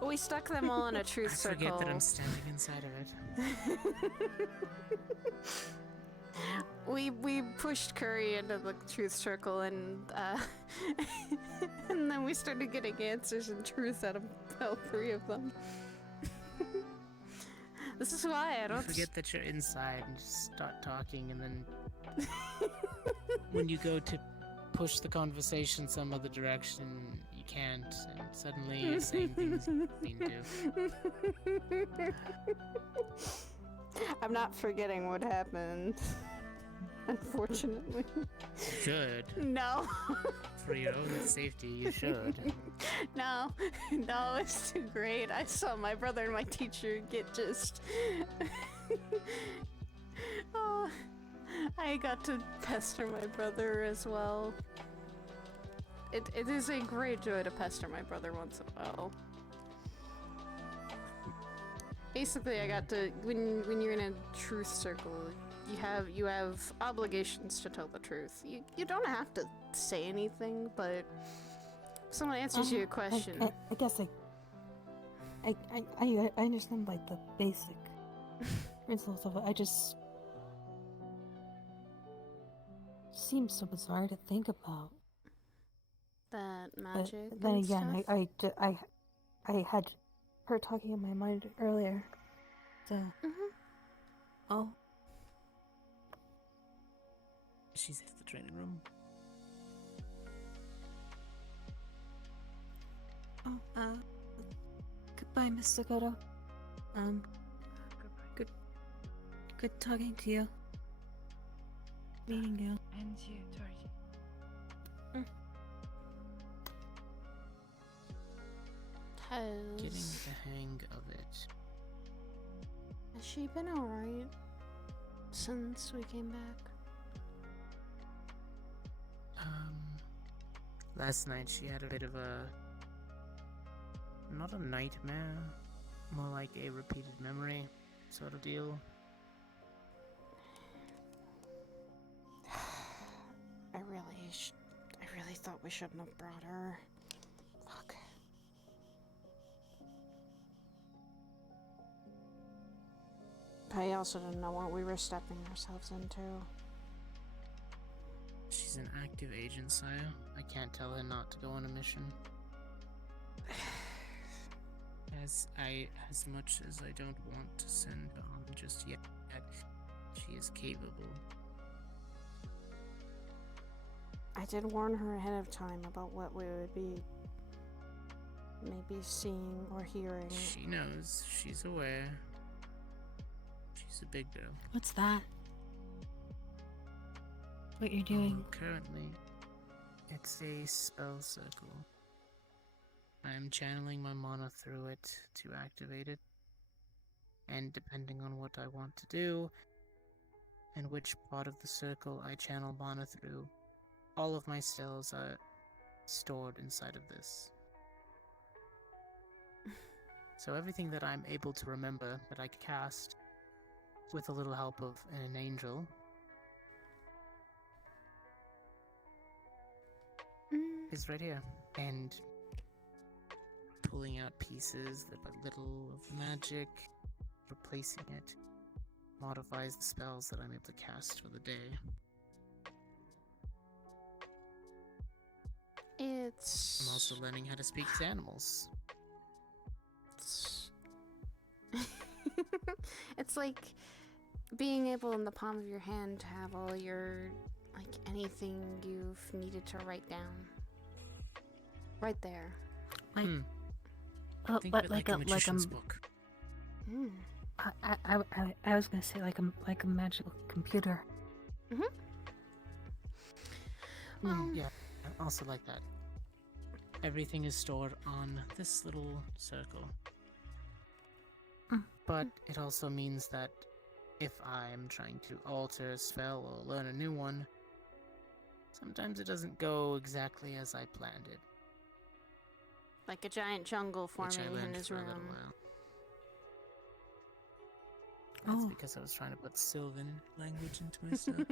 We stuck them all in a truth circle. Forget that I'm standing inside of it. We pushed Curry into the truth circle and and then we started getting answers and truth out of all three of them. This is why I don't forget that you're inside and just start talking, and then when you go to push the conversation some other direction, you can't, and suddenly you're saying things you mean to. I'm not forgetting what happened. Unfortunately. Should. No. For your own safety, you should. No, it's too great. I saw my brother and my teacher get just... Oh, I got to pester my brother as well. It is a great joy to pester my brother once in a while. Basically, I got to... When you're in a truth circle, you have obligations to tell the truth. You don't have to say anything, but if someone answers you a question. I guess I understand like the basic principles of it. I just seems so bizarre to think about. That magic. But then and again, stuff? I had her talking in my mind earlier, so. Oh. She's at the training room. Oh, goodbye, Miss Sagoto. Good talking to you. Meeting you. And you, Georgie. Getting the hang of it. Has she been alright since we came back? Last night she had a bit of a... not a nightmare, more like a repeated memory sort of deal. I really thought we shouldn't have brought her. Fuck. I also didn't know what we were stepping ourselves into. She's an active agent, Saya. I can't tell her not to go on a mission. As much as I don't want to send her on just yet, she is capable. I did warn her ahead of time about what we would be maybe seeing or hearing. She knows. She's aware. She's a big girl. What's that? What you're doing? Currently, it's a spell circle. I am channeling my mana through it to activate it. And depending on what I want to do, and which part of the circle I channel mana through, all of my spells are stored inside of this. So everything that I'm able to remember that I cast, with a little help of an angel, is right here. And pulling out pieces that are little of magic, replacing it, modifies the spells that I'm able to cast for the day. I'm also learning how to speak to animals. It's like being able in the palm of your hand to have all your, like, anything you've needed to write down. Right there. Like, Think of it like a magician's book. I was gonna say like a magical computer. Yeah, I also like that. Everything is stored on this little circle. But it also means that if I'm trying to alter a spell or learn a new one, sometimes it doesn't go exactly as I planned it. Like a giant jungle Which I forming in learned his for a room. little while. That's because I was trying to put Sylvan language into my stuff.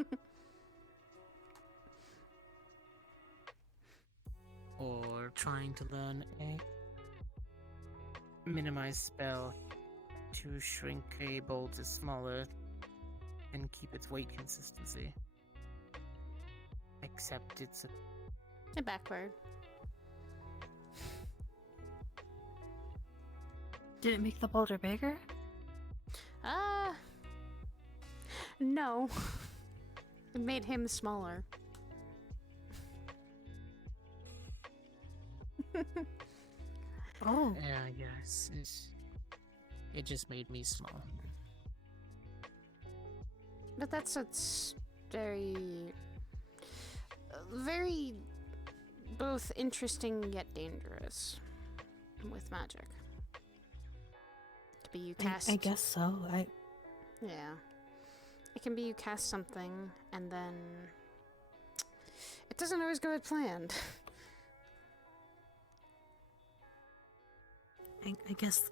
Or trying to learn a minimized spell to shrink a bowl to smaller and keep its weight consistency. Except it's a backward. Did it make the boulder bigger? No. It made him smaller. Oh. Yeah, yes. It just made me small. But that's what's very, very both interesting yet dangerous with magic. To be you cast. I guess so. Yeah. It can be you cast something and then it doesn't always go as planned. I guess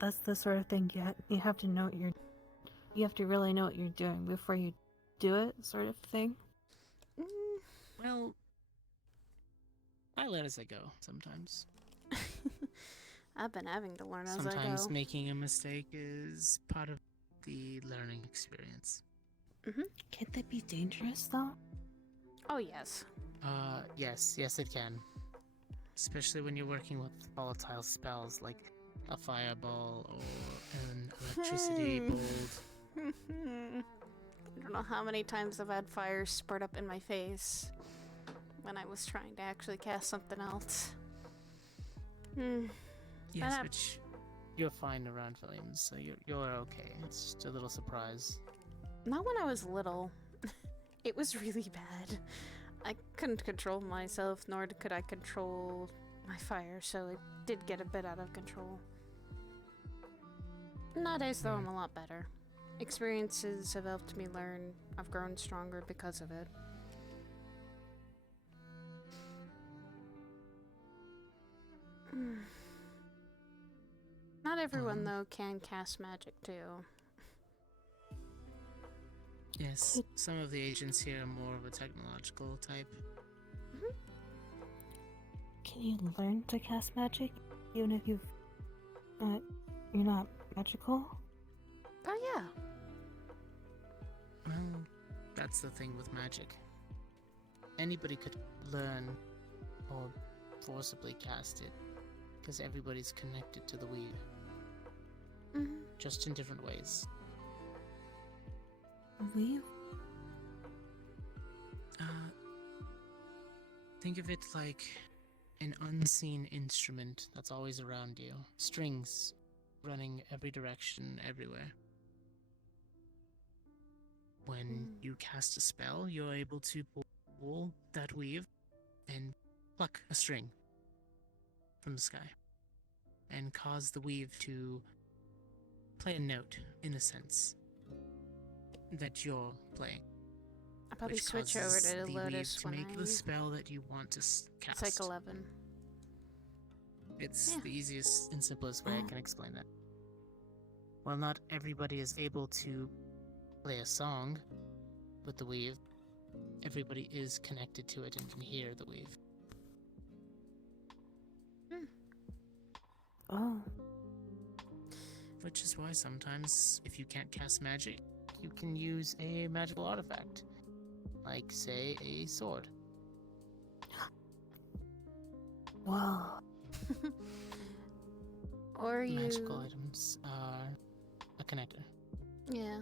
that's the sort of thing you have to know you have to really know what you're doing before you do it, sort of thing. Well, I learn as I go sometimes. I've been having to learn as I go. Sometimes making a mistake is part of the learning experience. Can't that be dangerous though? Oh yes. Yes it can. Especially when you're working with volatile spells like a fireball or an electricity bolt. I don't know how many times I've had fire spurt up in my face when I was trying to actually cast something else. Yes, which you're fine around flames, so you're okay. It's just a little surprise. Not when I was little. It was really bad. I couldn't control myself, nor could I control my fire, so it did get a bit out of control. Nowadays, though, I'm a lot better. Experiences have helped me learn. I've grown stronger because of it. Not everyone, though, can cast magic, too. Yes, some of the agents here are more of a technological type. Can you learn to cast magic even if you're not magical? Oh yeah. Well, that's the thing with magic. Anybody could learn or forcibly cast it, because everybody's connected to the weed. Just in different ways. Weave? Think of it like an unseen instrument that's always around you. Strings running every direction, everywhere. When you cast a spell, you're able to pull that weave and pluck a string from the sky and cause the weave to play a note, in a sense, that you're playing. I'll probably which switch over causes to the Lotus weave to when make the spell that you want to cast. It's like 11. It's Yeah. the easiest and simplest way I can explain that. While not everybody is able to play a song with the weave, everybody is connected to it and can hear the weave. Oh. Which is why sometimes, if you can't cast magic, you can use a magical artifact. Like, say, a sword. Wow. Or you... Magical items are a connector. Yeah.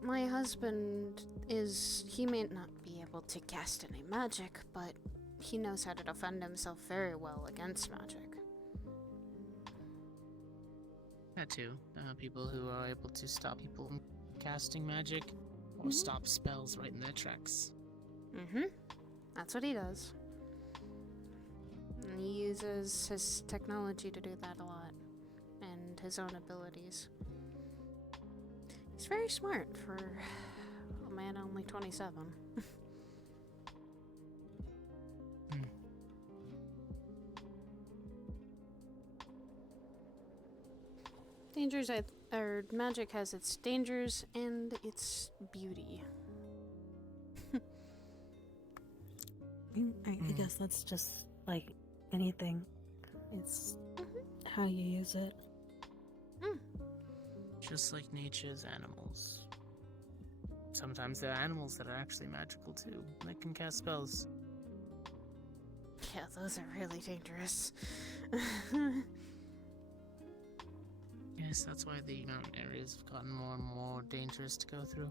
My husband is... He may not be able to cast any magic, but he knows how to defend himself very well against magic. That too. People who are able to stop people from casting magic or stop spells right in their tracks. Mm-hmm. That's what he does. And he uses his technology to do that a lot. And his own abilities. He's very smart for a man only 27. Dangers, or magic has its dangers and its beauty. I guess that's just like anything. It's how you use it. Just like nature's animals. Sometimes there are animals that are actually magical too, that can cast spells. Yeah, those are really dangerous. Yes, that's why the mountain areas have gotten more and more dangerous to go through.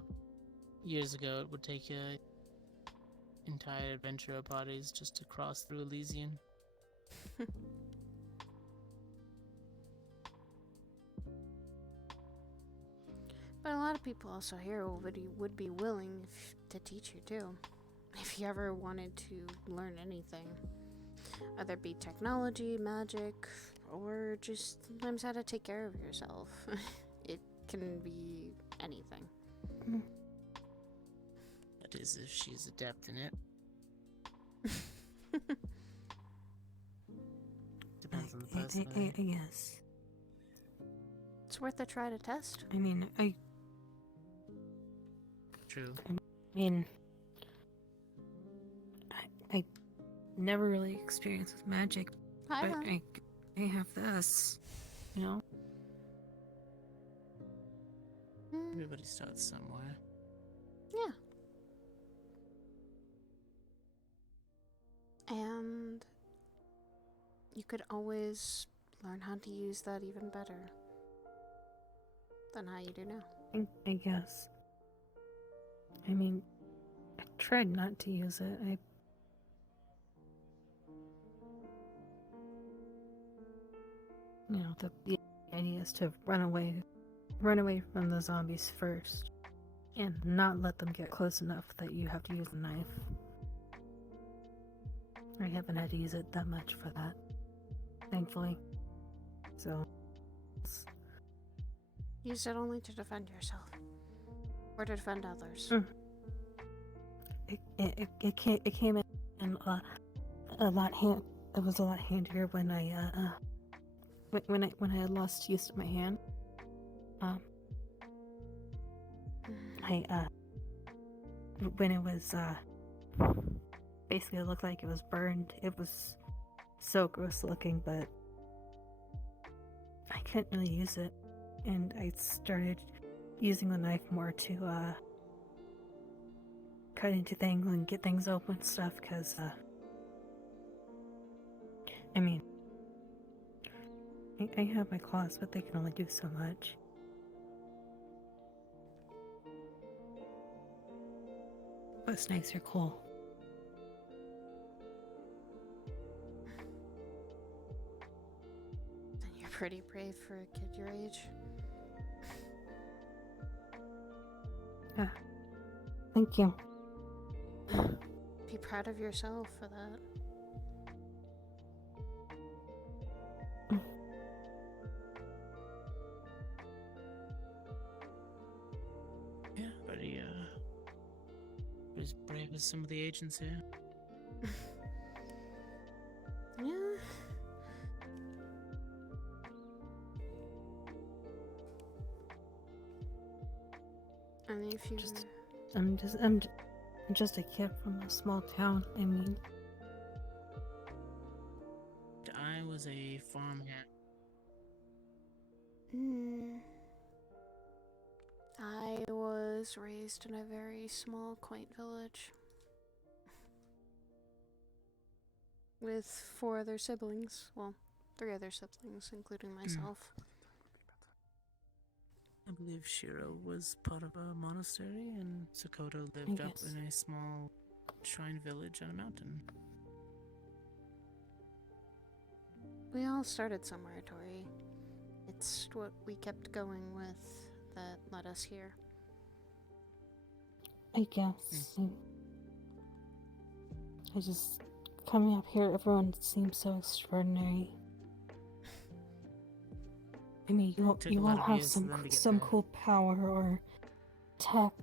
Years ago, it would take entire adventurer parties just to cross through Elysian. But a lot of people also here would be willing to teach you too. If you ever wanted to learn anything. Whether it be technology, magic, or just sometimes how to take care of yourself. It can be anything. That is, if she's adept in it. Depends on the person. I guess. It's worth a try to test. I mean, True. I mean, I never really experienced with magic, but I have this, you know? Everybody starts somewhere. Yeah. And you could always learn how to use that even better than how you do now. I guess. I mean, I tried not to use it. The idea is to run away from the zombies first, and not let them get close enough that you have to use a knife. I haven't had to use it that much for that, thankfully. So, use it only to defend yourself, or to defend others. It came in a lot It was a lot handier when when I had lost use of my hand. When it was basically it looked like it was burned. It was so gross looking, but I couldn't really use it, and I started using the knife more to cut into things and get things open and stuff, because I mean, I have my claws, but they can only do so much. But snakes are cool. pretty brave for a kid your age. Thank you. Be proud of yourself for that. Yeah, pretty as brave as some of the agents here. Yeah. And if you I'm just a kid from a small town. I mean, I was a farmhand. I was raised in a very small, quaint village with 4 other siblings. Well, 3 other siblings, including myself. I believe Shiro was part of a monastery, and Sakoto lived up in a small shrine village on a mountain. We all started somewhere, Tori. It's what we kept going with that led us here. I guess. I just coming up here, everyone seems so extraordinary. I mean, you all have some cool power or tech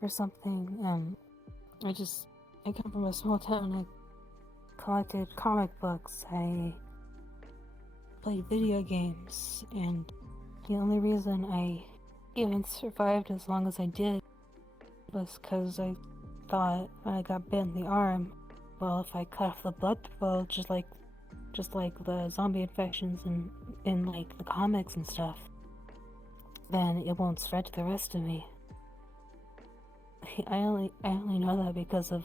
or something. I come from a small town. I collected comic books. I played video games, and the only reason I even survived as long as I did was because I thought when I got bit in the arm, well, if I cut off the blood flow, just like the zombie infections in like the comics and stuff, then it won't spread to the rest of me. I only know that because of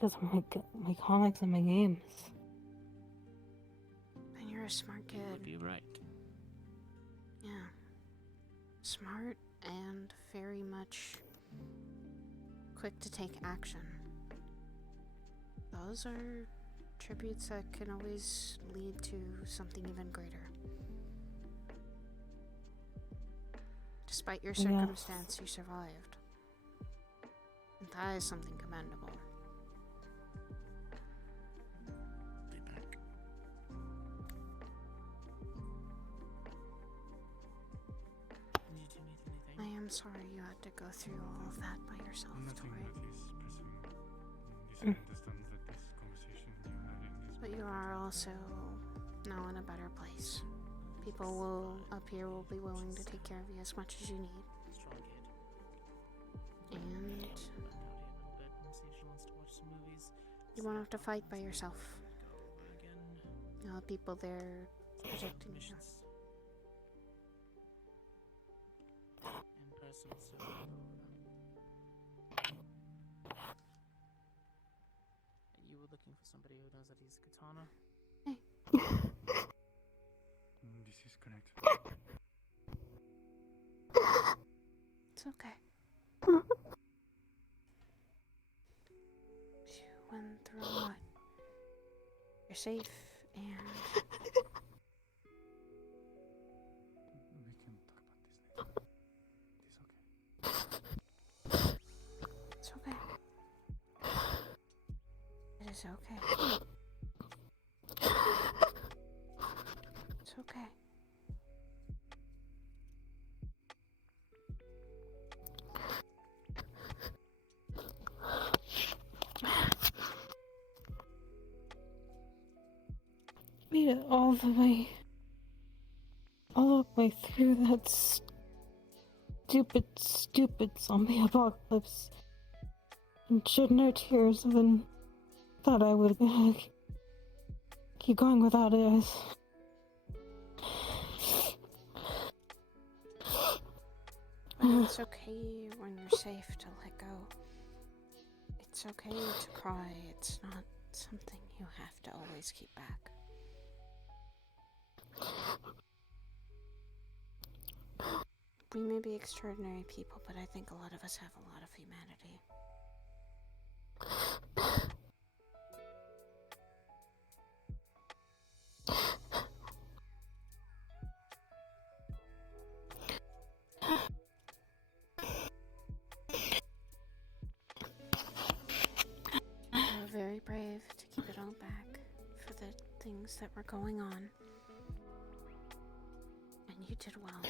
my comics and my games. And you're a smart kid. You'd be right. Yeah. Smart and very much quick to take action. Those are tributes that can always lead to something even greater. Despite your circumstance, you survived. And that is something commendable. Be back. Did you need anything? I am sorry you had to go through all of that by yourself, Nothing Tori. that is pressing. This understands that this conversation you're having is. But you are also now in a better place. People up here will be willing to take care of you as much as you need. Strong kid. And See if she wants to watch some movies. you won't have to fight by yourself. Again. You'll have people there protecting you. Missions. In person, so. You were looking for somebody who knows that he's a katana? This is correct. It's okay. You went through a lot. You're safe, and We can talk about this later. It's okay. it's okay. It is okay. It's okay. Made it all the way through that stupid zombie apocalypse, and shed no tears, and thought I would keep going without it. It's okay when you're safe to let go. It's okay to cry. It's not something you have to always keep back. We may be extraordinary people, but I think a lot of us have a lot of humanity. that were going on. And you did well.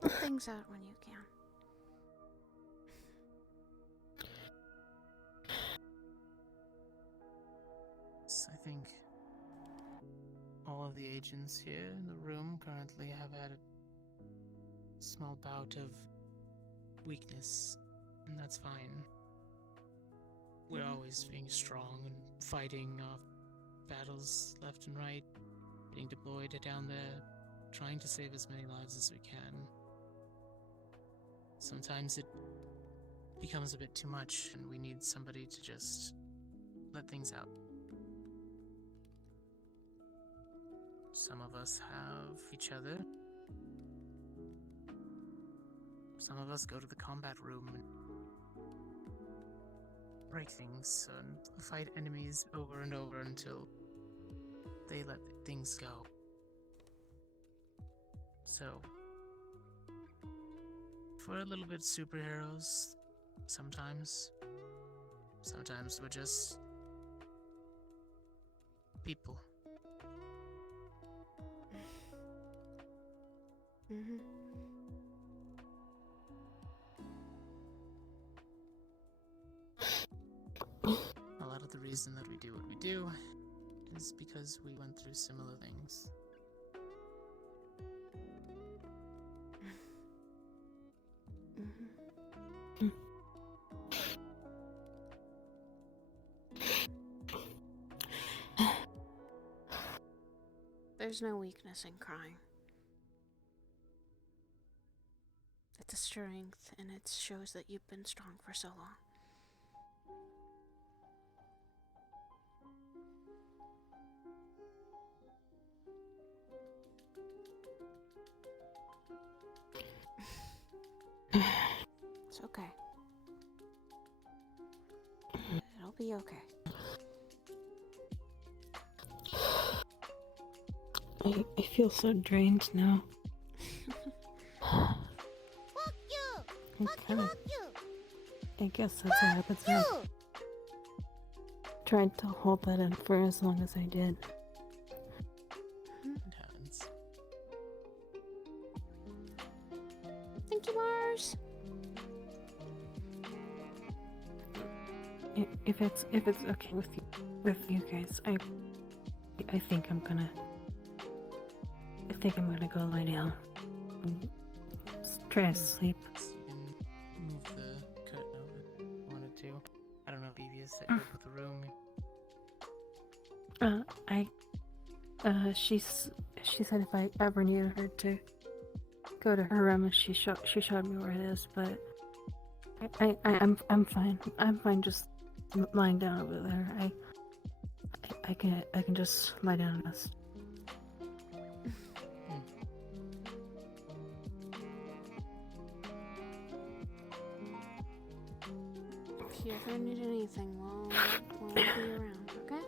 Put things out when you can. I think all of the agents here in the room currently have had a small bout of weakness, and that's fine. We're always being strong and fighting off battles left and right, getting deployed down there, trying to save as many lives as we can. Sometimes it becomes a bit too much, and we need somebody to just let things out. Some of us have each other. Some of us go to the combat room and break things and fight enemies over and over until they let things go. So, for a little bit superheroes, sometimes we're just people. Mm-hmm. A lot of the reason that we do what we do is because we went through similar things. Mm-hmm. There's no weakness in crying. It's a strength, and it shows that you've been strong for so long. It's okay. It'll be okay. I feel so drained now. Okay. I guess that's what happens when I tried to hold that in for as long as I did. It happens. Thank you, Mars. If it's okay with you guys, I think I'm gonna go lie down and try to sleep. You can move the curtain over if you wanted to. I don't know if Evie has set you up with the room. She said if I ever needed her to go to her room, she showed me where it is, but I'm fine. I'm fine just lying down over there. I can just lie down and rest. If you ever need anything, we'll be around, okay?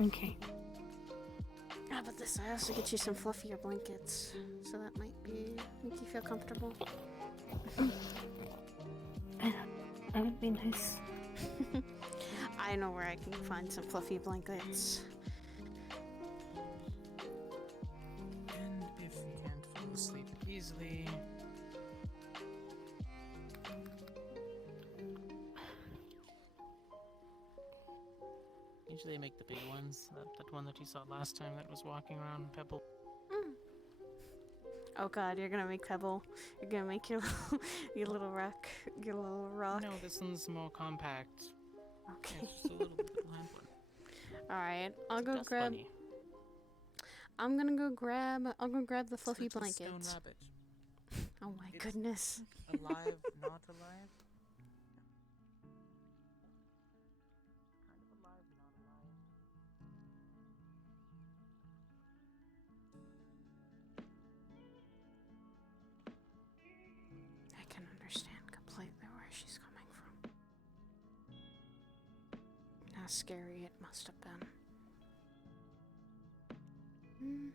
Okay. How about this? I also get you some fluffier blankets, so that might make you feel comfortable. That would be nice. I know where I can find some fluffy blankets. And if you can't fall asleep easily, usually make the big ones. That one that you saw last time that was walking around Pebble. Oh god, you're gonna make Pebble. You're gonna make your little rock. Your little rock. No, this one's more compact. Okay. Yeah, it's just a little hand one. Alright, I'll go Dust grab. bunny. I'll go grab the fluffy It's like a stone blankets. rabbit. Oh my It's goodness. Alive, not alive. Kind of alive, not alive. scary it must have been. Hmm.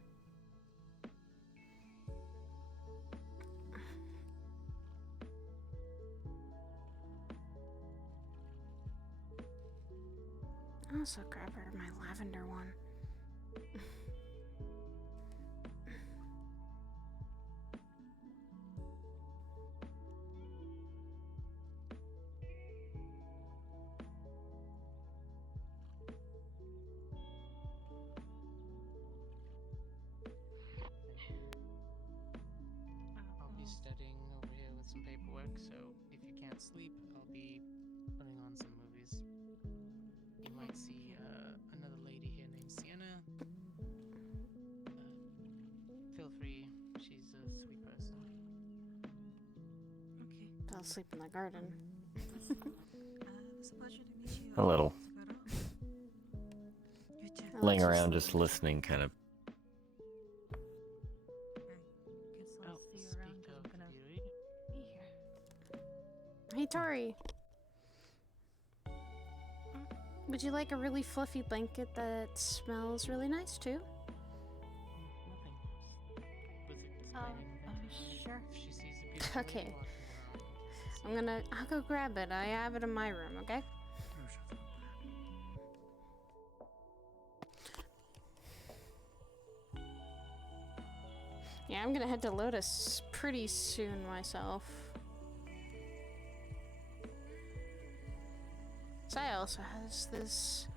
I'll also grab her my lavender one. I'll be studying over here with some paperwork, so if you can't sleep, I'll be putting on some movies. You might see another lady here named Sienna. Feel free, she's a sweet person. Okay. I'll sleep in the garden. It was a pleasure to meet you. A little. You too. Laying around just listening, kind of. Guess I'll Oh, see you speak around 'cause of I'm gonna beauty. be here. Hey, Tori. Would you like a really fluffy blanket that smells really nice too? Nothing. Was explaining Sure. if she sees a beautiful lady Okay. walking around. I'll go grab it. I have it in my room, okay? Yeah, I'm gonna head to Lotus pretty soon myself. Sai also has this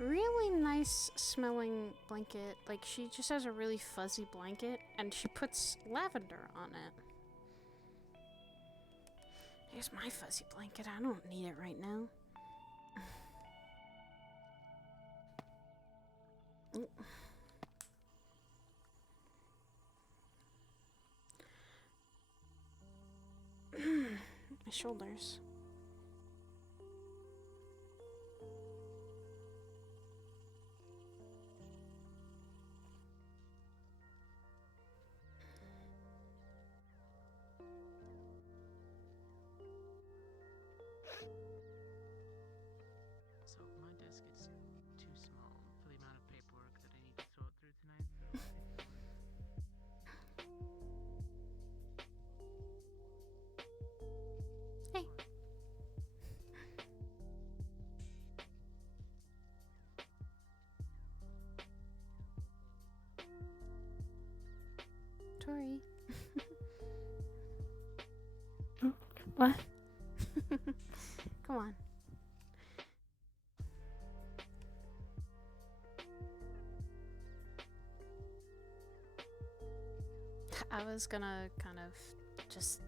really nice smelling blanket. Like, she just has a really fuzzy blanket and she puts lavender on it. Here's my fuzzy blanket. I don't need it right now. My shoulders. So my desk is too small for the amount of paperwork that I need to sort through tonight. So Hey. Tori. What? Come on. I was gonna kind of just...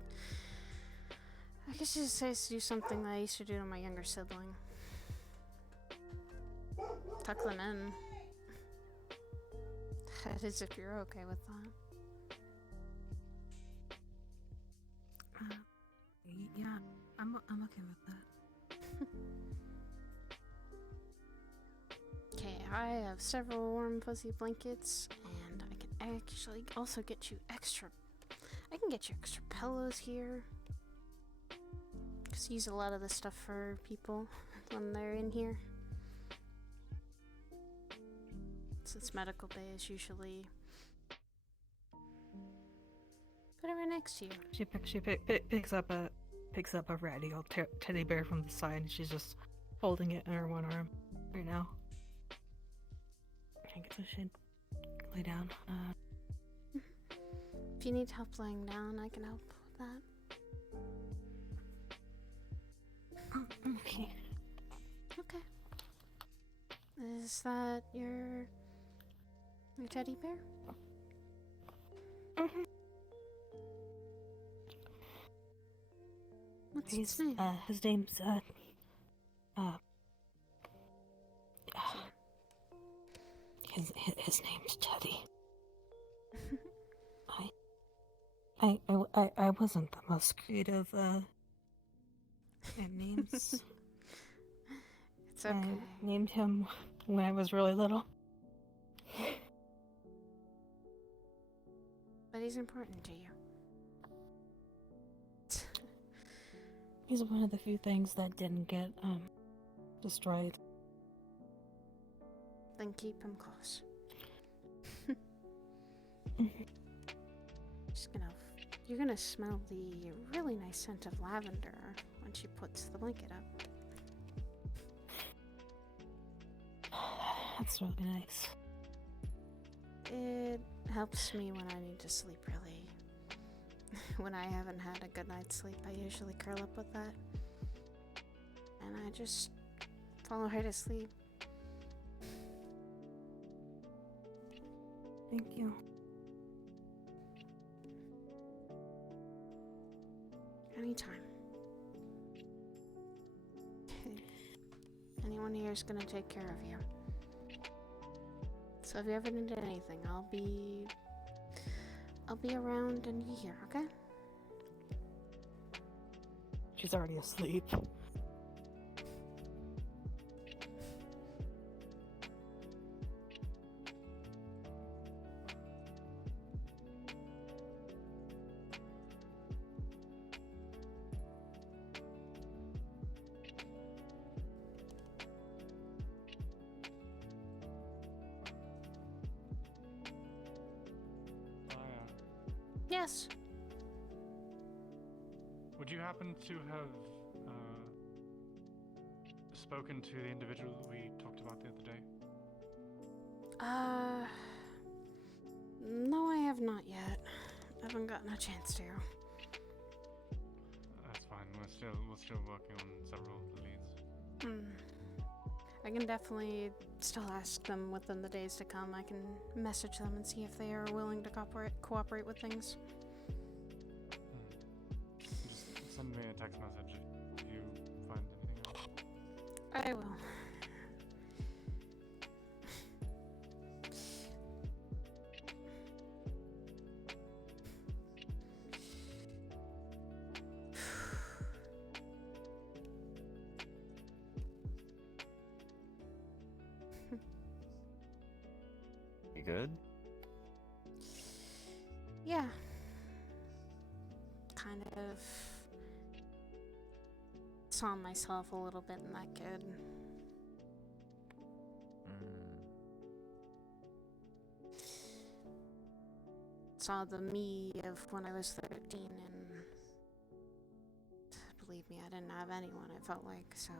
I guess you say do something that I used to do to my younger sibling. Tuck them in. That is if you're okay with that. Yeah, I'm okay with that. Okay, I have several warm fuzzy blankets, and I can actually also get you extra... I can get you extra pillows here. Just use a lot of this stuff for people when they're in here. Since medical bay is usually... Put it right next to you. She picks up a ratty old teddy bear from the side, and she's just holding it in her one arm right now. I guess I should lay down. If you need help laying down, I can help with that. Okay. Okay. Is that your teddy bear? Mm-hmm. What's his name? His name's his name's Teddy. I wasn't the most creative at names. It's okay. I named him when I was really little. But he's important to you. He's one of the few things that didn't get destroyed then keep him close. You're gonna smell the really nice scent of lavender when she puts the blanket up. That's really nice. It helps me when I need to sleep, really. When I haven't had a good night's sleep, I usually curl up with that. And I just follow her to sleep. Thank you. Anytime. Anyone here is gonna take care of you. So if you ever need anything, I'll be around in a year, okay? She's already asleep. Yes. Would you happen to have spoken to the individual that we talked about the other day? No, I have not yet. I haven't gotten a chance to. That's fine. We're still working on several of the leads. I can definitely still ask them within the days to come. I can message them and see if they are willing to cooperate with things. Just send me a text message if you find anything else. I will. You good? Yeah. Kind of saw myself a little bit in that kid. Saw the me of when I was 13, and believe me, I didn't have anyone, it felt like, so.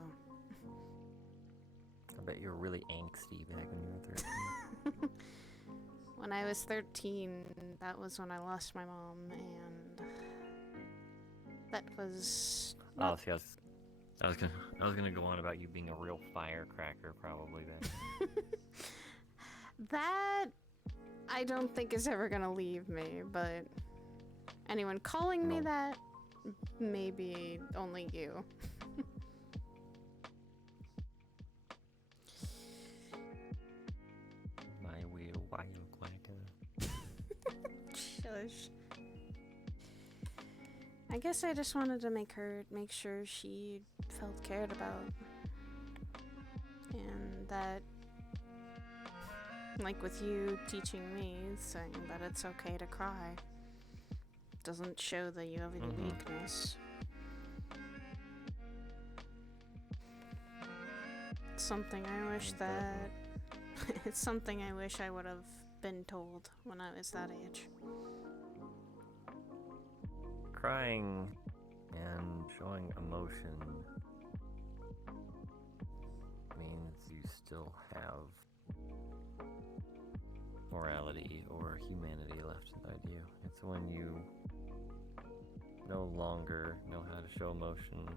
I bet you were really angsty back when you were 13. When I was 13, that was when I lost my mom, and that was. Oh, see, I was gonna go on about you being a real firecracker, probably then. That I don't think is ever gonna leave me, but anyone calling me that, maybe only you. My wheel firecracker. Shush. I guess I just wanted to make sure she felt cared about. And that, like with you teaching me, saying that it's okay to cry, doesn't show that you have any weakness. It's something I wish that... it's something I wish I would have been told when I was that age. Crying and showing emotion means you still have morality or humanity left inside you. It's when you no longer know how to show emotion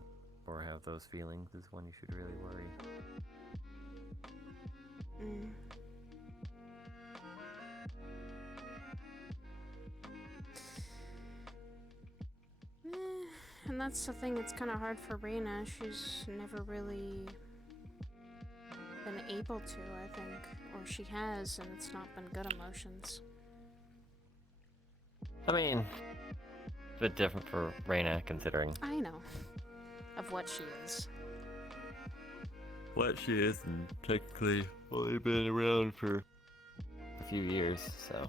or have those feelings is when you should really worry. And that's the thing, it's kind of hard for Reina. She's never really been able to, I think. Or she has, and it's not been good emotions. I mean, it's a bit different for Reina, considering I know. Of what she is. what she is, and technically only been around for a few years, so.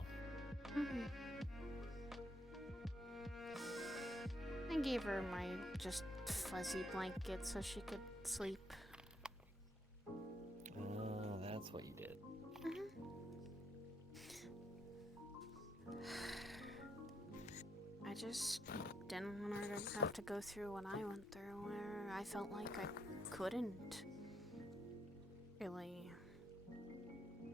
I gave her my just fuzzy blanket so she could sleep. Oh, that's what you did. I just didn't want her to have to go through what I went through, where I felt like I couldn't really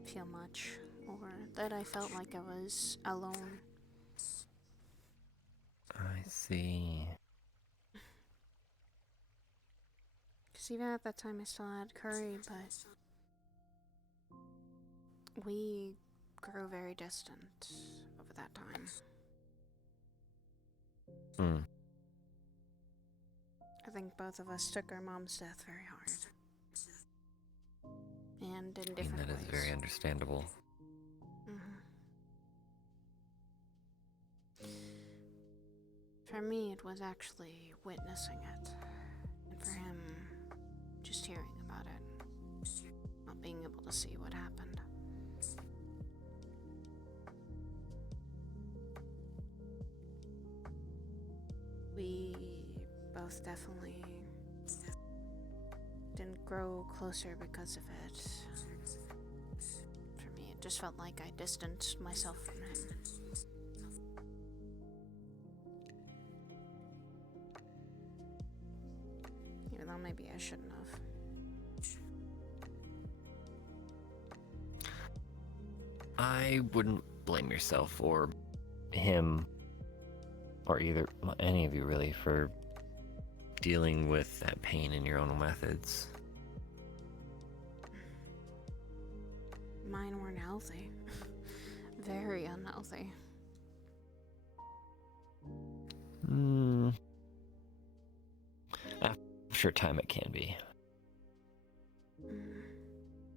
feel much, or that I felt like I was alone. I see. Because even at that time I still had Curry, but we grew very distant over that time. Hmm. I think both of us took our mom's death very hard. And in different That ways. is very understandable. For me, it was actually witnessing it. And for him, just hearing about it. Not being able to see what happened. We both definitely didn't grow closer because of it. For me, it just felt like I distanced myself from him. Even though maybe I shouldn't have. I wouldn't blame yourself or him or any of you really for dealing with that pain in your own methods. Mine weren't healthy. Very unhealthy. After time it can be.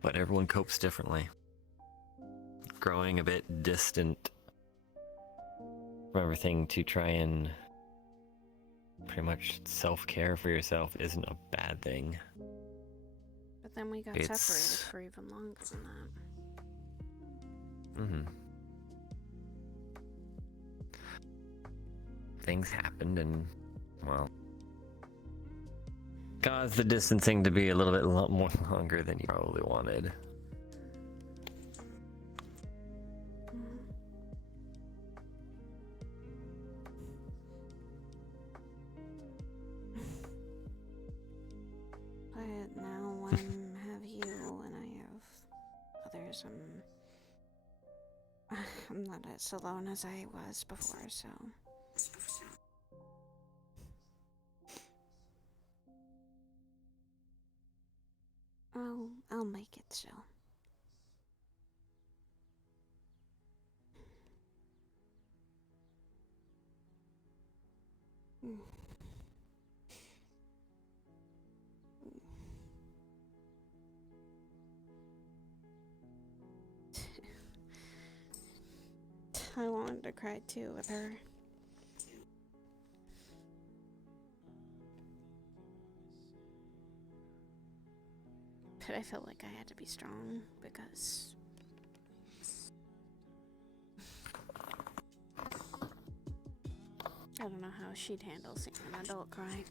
But everyone copes differently. Growing a bit distant from everything to try and pretty much self-care for yourself isn't a bad thing. But then we got separated for even longer than that. Things happened and, well, caused the distancing to be a little bit more longer than you probably wanted. But now when I have you and I have others, I'm not as alone as I was before, so... I'll make it still. I wanted to cry too with her. But I felt like I had to be strong because I don't know how she'd handle seeing an adult cry.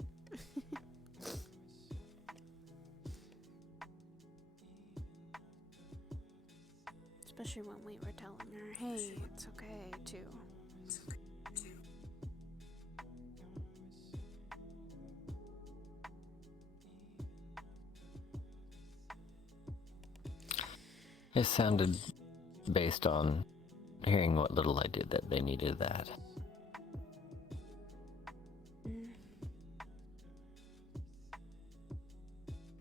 Especially when we were telling her, hey, it's okay too. It sounded, based on hearing what little I did, that they needed that.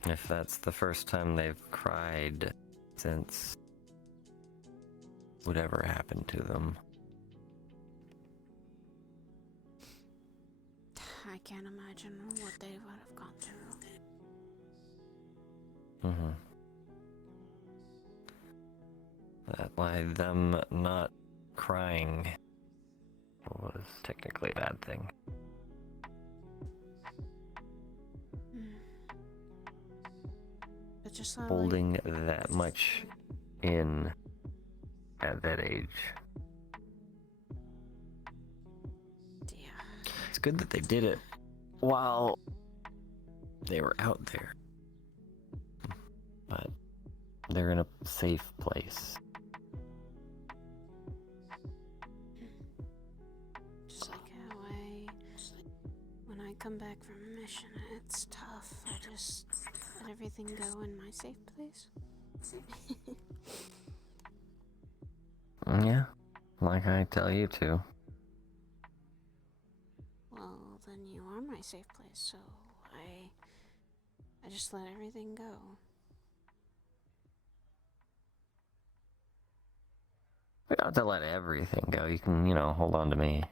If that's the first time they've cried since whatever happened to them. I can't imagine what they would have gone through. That's why them not crying was technically a bad thing. But just holding that much in at that age. Yeah. It's good that they did it while they were out there. But they're in a safe place. Just like how come back from a mission and it's tough, I just let everything go in my safe place. Yeah, like I tell you to. Well, then you are my safe place, so I just let everything go. We don't have to let everything go. You can, hold on to me.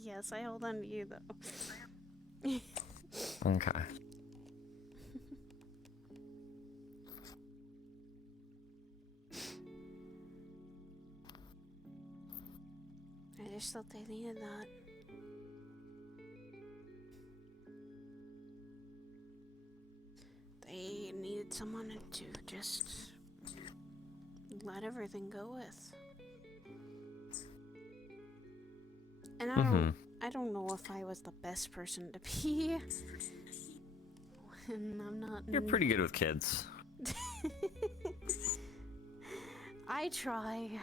Yes, I hold on to you though. Okay. I just thought they needed that. They needed someone to just let everything go with. And I don't know if I was the best person to be. And I'm not. You're pretty good with kids. I try.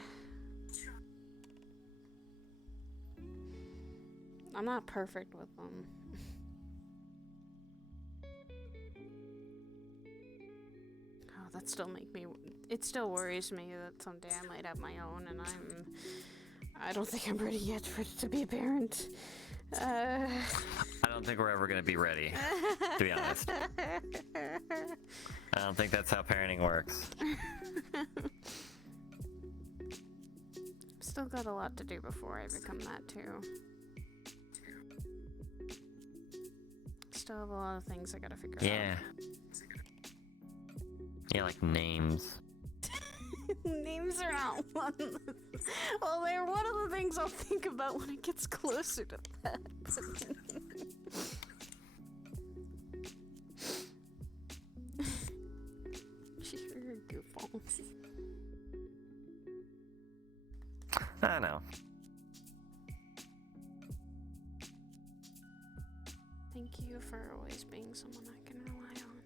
I'm not perfect with them. Oh, that still it still worries me that someday I might have my own, and I don't think I'm ready yet to be a parent. I don't think we're ever gonna be ready, to be honest. I don't think that's how parenting works. Still got a lot to do before I become that too. Still have a lot of things I gotta figure out. Yeah, like names. Names are not one. Well, they're one of the things I'll think about when it gets closer to that. You're a goofball. I know. Thank you for always being someone I can rely on.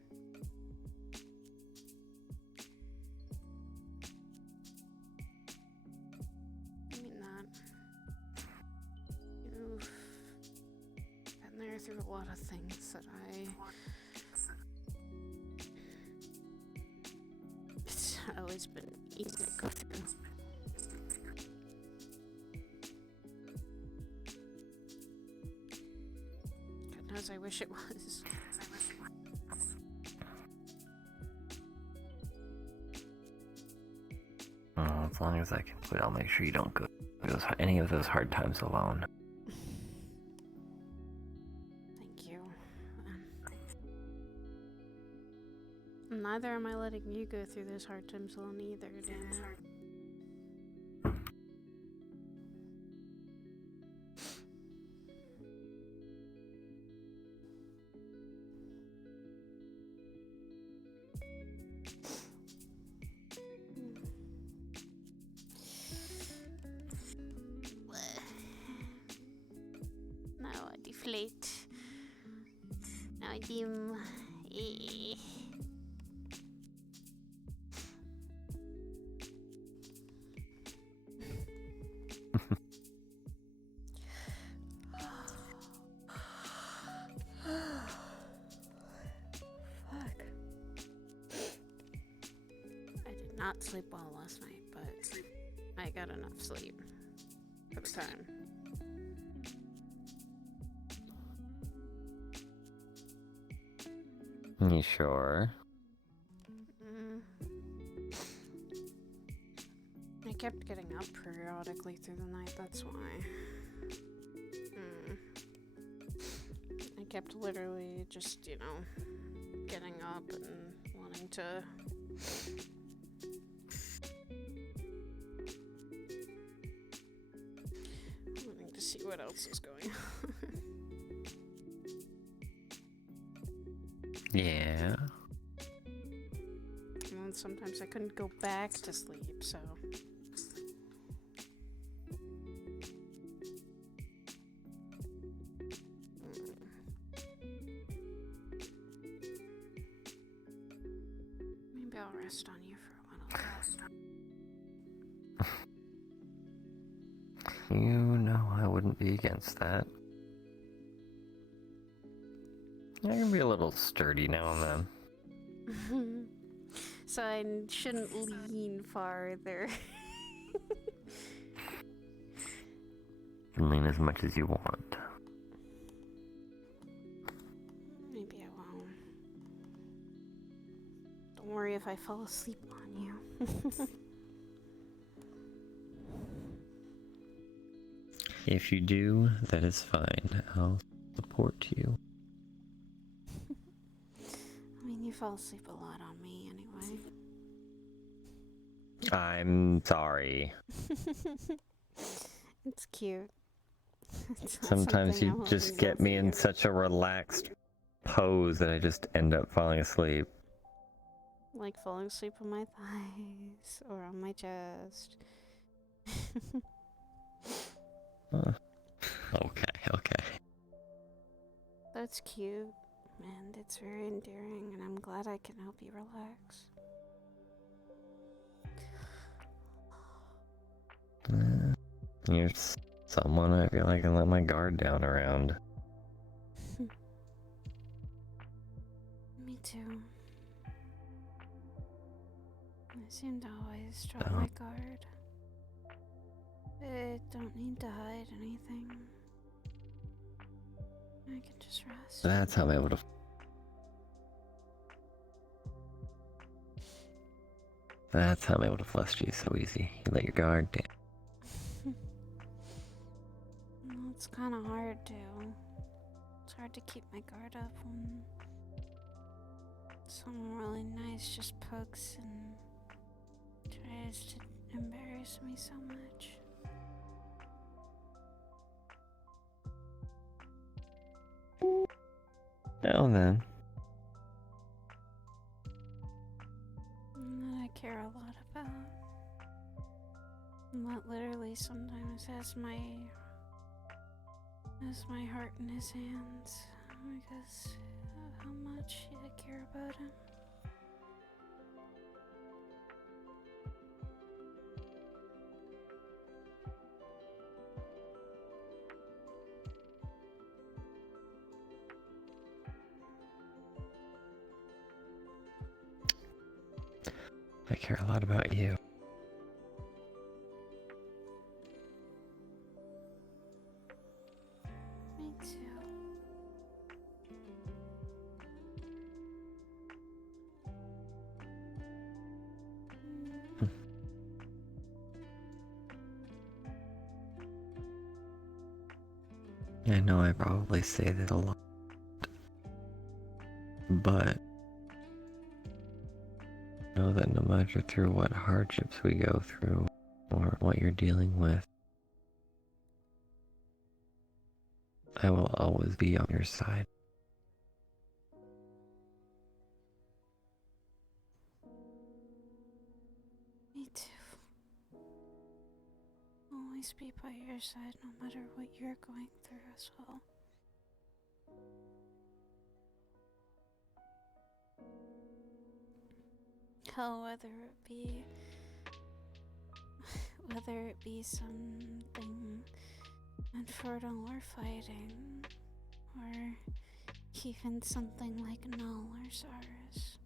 I mean that. You've been there through a lot of things that it's always been easy to go through. God knows I wish it was. As long as I can quit, I'll make sure you don't go through any of those hard times alone. Thank you. Neither am I letting you go through those hard times alone either, damn it. Now I deflate. Now I dim. Fuck. I did not sleep well last night, but I got enough sleep for the time. You sure? I kept getting up periodically through the night, that's why. I kept literally just, getting up and wanting to see what else is going on. Yeah. And then sometimes I couldn't go back to sleep, so. Maybe I'll rest on you for a little. You know I wouldn't be against that. I can be a little sturdy now and then. So I shouldn't lean farther. You can lean as much as you want. Maybe I won't. Don't worry if I fall asleep on you. If you do, that is fine. I'll support you. I mean, you fall asleep a lot on me anyway. I'm sorry. It's cute. It's not Sometimes something you I'm just holding get off me in you. such a relaxed pose that I just end up falling asleep. Like falling asleep on my thighs or on my chest. Okay. That's cute, and it's very endearing, and I'm glad I can help you relax. You're someone I feel I can let my guard down around. Me too. I seem to always drop my guard. I don't need to hide anything. I can just rest. That's how I'm able to. That's how I'm able to flush you so easy. You let your guard down. Well, it's kind of hard to. It's hard to keep my guard up when someone really nice just pokes and tries to embarrass me so much. Now and then. And that I care a lot about. And that literally sometimes has my heart in his hands because of how much I care about him. I care a lot about you. Me too. I know I probably say that a lot, but know that no matter through what hardships we go through or what you're dealing with, I will always be on your side. Me too. Always be by your side no matter what you're going through as well. Hell, whether it be something infernal or fighting, or even something like Null or Saris.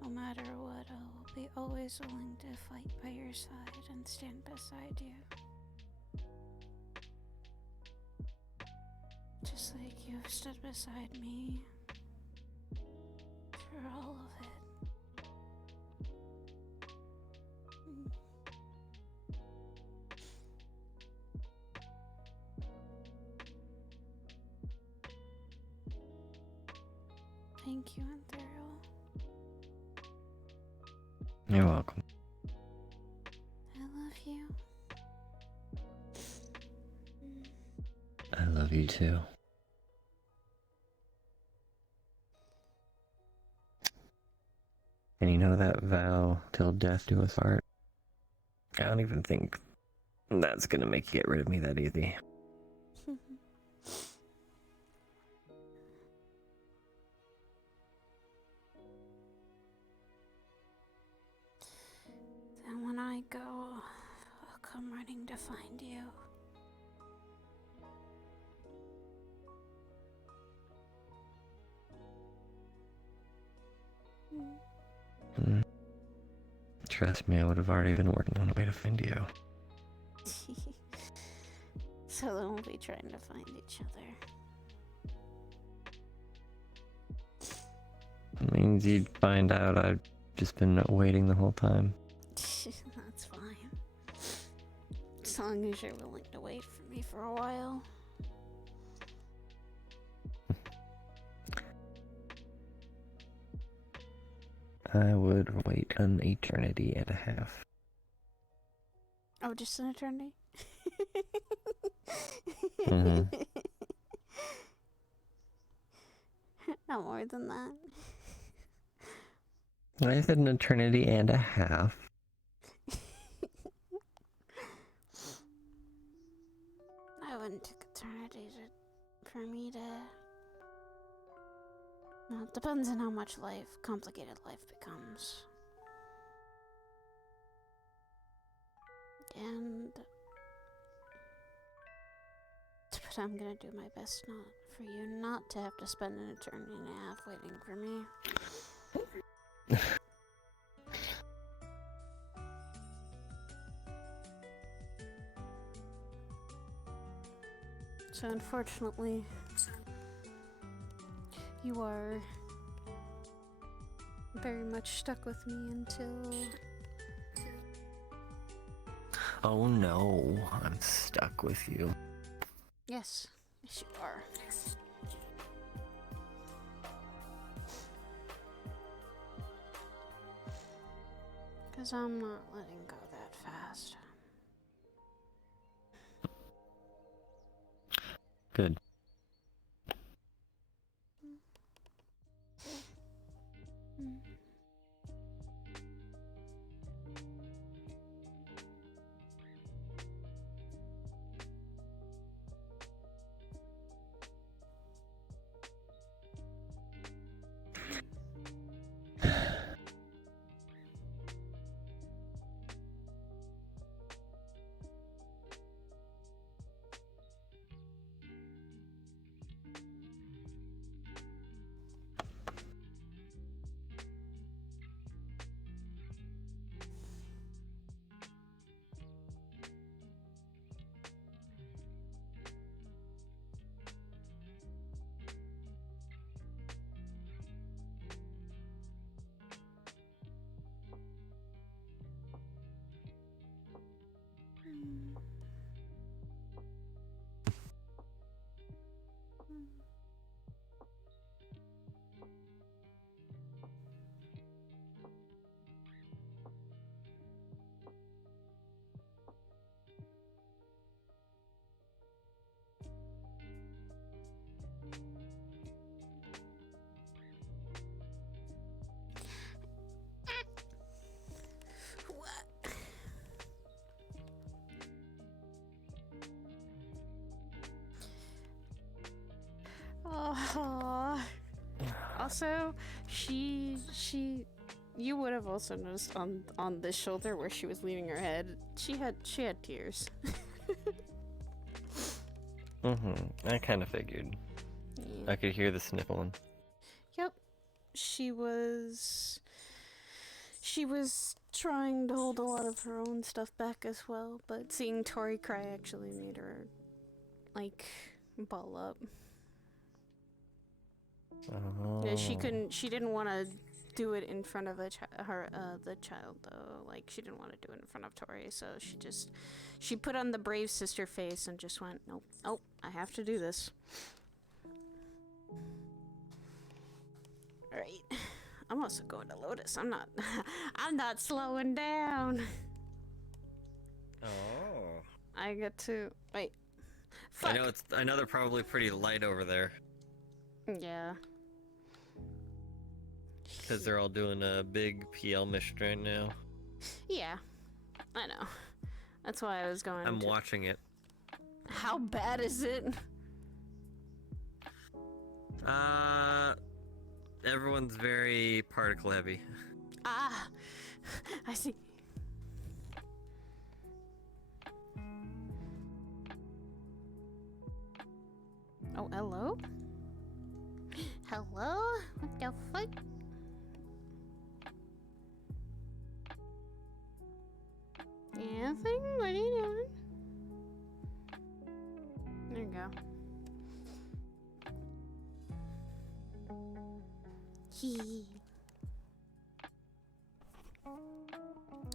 No matter what, I will be always willing to fight by your side and stand beside you. Just like you've stood beside me through all of it. Thank you, Ethereal. You're welcome. I love you. I love you too. And you know that vow, till death do us part? I don't even think that's gonna make you get rid of me that easy. Then when I go, I'll come running to find you. trust me, I would have already been working on a way to find you. So then we'll be trying to find each other. It means you'd find out I've just been waiting the whole time. That's fine. As long as you're willing to wait for me for a while. I would wait an eternity and a half. Oh, just an eternity? Mhm. Not more than that. I said an eternity and a half. I wouldn't take eternity for me to... Well, it depends on how much complicated life becomes. But I'm gonna do my best for you not to have to spend an eternity and a half waiting for me. So unfortunately, you are very much stuck with me until... Oh no, I'm stuck with you. Yes, you are. Because I'm not letting go that fast. Good. Oh. Also, you would have also noticed on this shoulder where she was leaning her head, she had tears. I kind of figured. Yeah. I could hear the sniffling. Yep. She was trying to hold a lot of her own stuff back as well, but seeing Tori cry actually made her like ball up. Oh. Yeah, she didn't want to do it in front of the child though. Like she didn't want to do it in front of Tori, so she put on the brave sister face and just went, nope, I have to do this. All right. I'm also going to Lotus. I'm not slowing down. Oh. I get to wait. Fuck. I know they're probably pretty light over there. Yeah. Because they're all doing a big PL mission right now. Yeah. I know. That's why I was going. I'm watching it. How bad is it? Everyone's very particle heavy. Ah, I see. Oh, hello? Hello? What the fuck? nothing. What are you doing? There you go. He.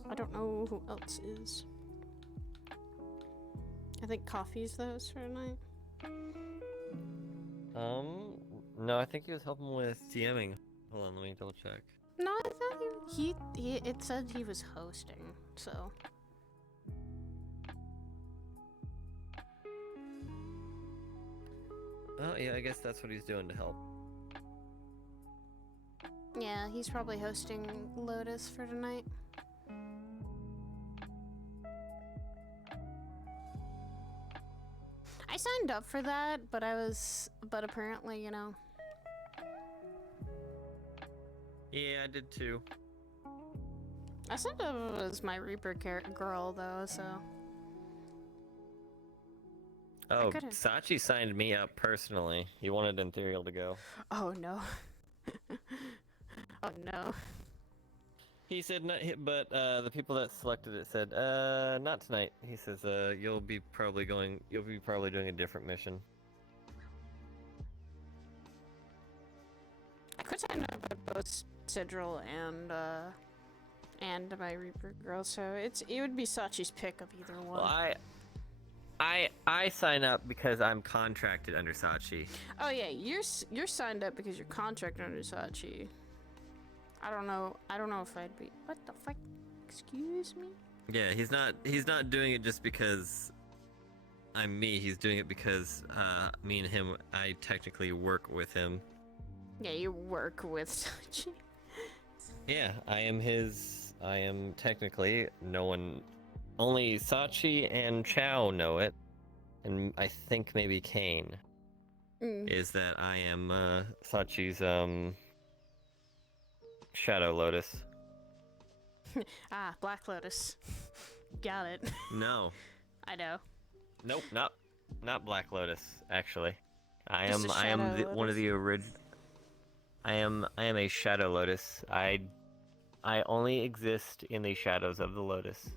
I don't know who else is. I think Coffee's the host for tonight. No, I think he was helping with DMing. Hold on, let me double check. No, I thought he it said he was hosting, so. Oh, yeah, I guess that's what he's doing to help. Yeah, he's probably hosting Lotus for tonight. I signed up for that, but apparently, you know. Yeah, I did too. I signed up as my Reaper girl, though, so. Oh, couldn't. Sachi signed me up personally. He wanted Ethereal to go. Oh no. Oh no. He said not hit, but the people that selected it said, not tonight. He says, you'll be probably doing a different mission. I could sign up at both Sidriel and my Reaper girl, so it would be Sachi's pick of either one. Well, I sign up because I'm contracted under Sachi. Oh yeah, you're signed up because you're contracted under Sachi. I don't know if I'd be. What the fuck? Excuse me? Yeah, he's not doing it just because I'm me. He's doing it because me and him, I technically work with him. Yeah, you work with Sachi. Yeah, I am technically, only Sachi and Chow know it, and I think maybe Kane, is that I am Sachi's Shadow Lotus. Ah, Black Lotus. Got it. No. I know. Nope, not Black Lotus. Actually, I Just a am Shadow one of Lotus? the original. I am a Shadow Lotus. I only exist in the shadows of the Lotus.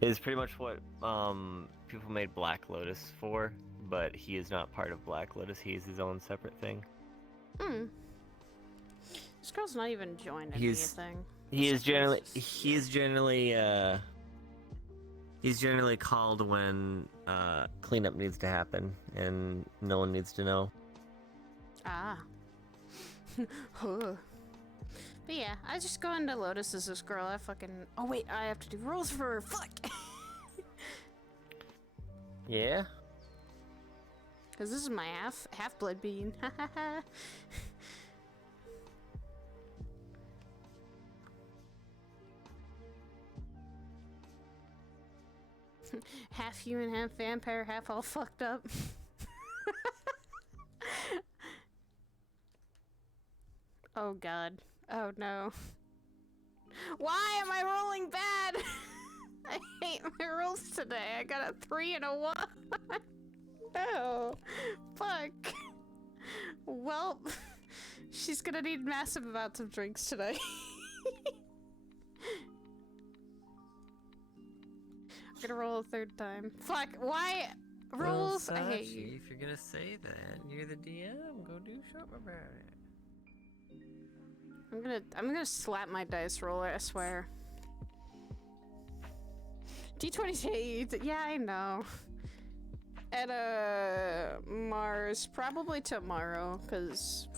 Is pretty much what people made Black Lotus for, but he is not part of Black Lotus. He is his own separate thing. This girl's not even joined anything. He's generally called when cleanup needs to happen and no one needs to know. Ah. Huh. But yeah, I just go into Lotus as this girl. Oh wait, I have to do rules for her. Fuck. Yeah. Cause this is my half blood being. Half human, half vampire, half all fucked up. Oh god. Oh no. Why am I rolling bad? I hate my rolls today. I got a 3 and a 1. No. Fuck. Well, she's gonna need massive amounts of drinks today. I'm gonna roll a 3rd time. Fuck, why? Rolls? I hate you. If you're gonna say that, you're the DM. Go do something about it. I'm gonna slap my dice roller, I swear. D20, yeah, I know. At Mars, probably tomorrow, because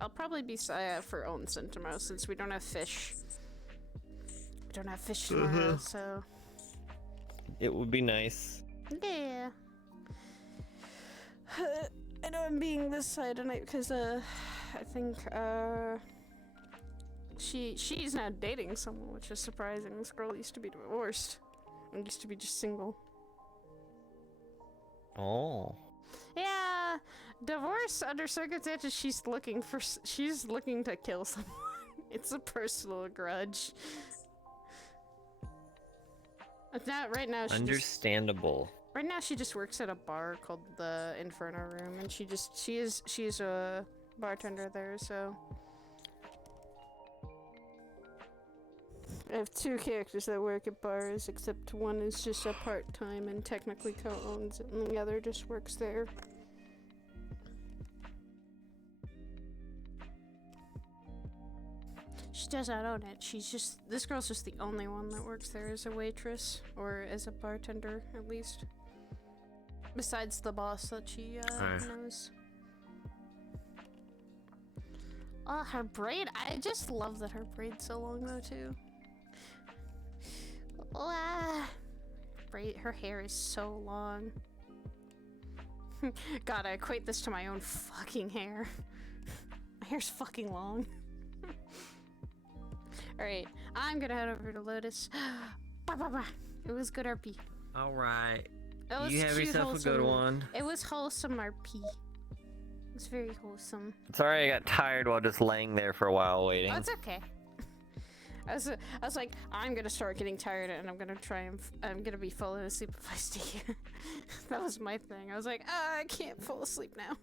I'll probably be for Onsen tomorrow, since we don't have fish. We don't have fish tomorrow, so... It would be nice. Yeah. I know I'm being this side tonight, because, I think, she's now dating someone, which is surprising. This girl used to be divorced. And used to be just single. Oh. Yeah, divorce under circumstances she's looking to kill someone. It's a personal grudge. Right now Understandable. Right now she just works at a bar called the Inferno Room, and she's a bartender there, so I have 2 characters that work at bars, except one is just a part-time and technically co-owns it, and the other just works there. She does not own it. This girl's just the only one that works there as a waitress, or as a bartender, at least. Besides the boss that she, knows. Oh, her braid. I just love that her braid's so long, though, too. Her hair is so long. God, I equate this to my own fucking hair. My hair's fucking long. Alright, I'm gonna head over to Lotus. Bye bye bye. It was good RP. Alright. It was You have cute, yourself a good wholesome. one. It was wholesome RP. It was very wholesome. Sorry I got tired while just laying there for a while waiting. Oh, it's okay. I was like, I'm gonna start getting tired and I'm gonna try and I'm gonna be falling asleep if I stay here. That was my thing. I was like, I can't fall asleep now.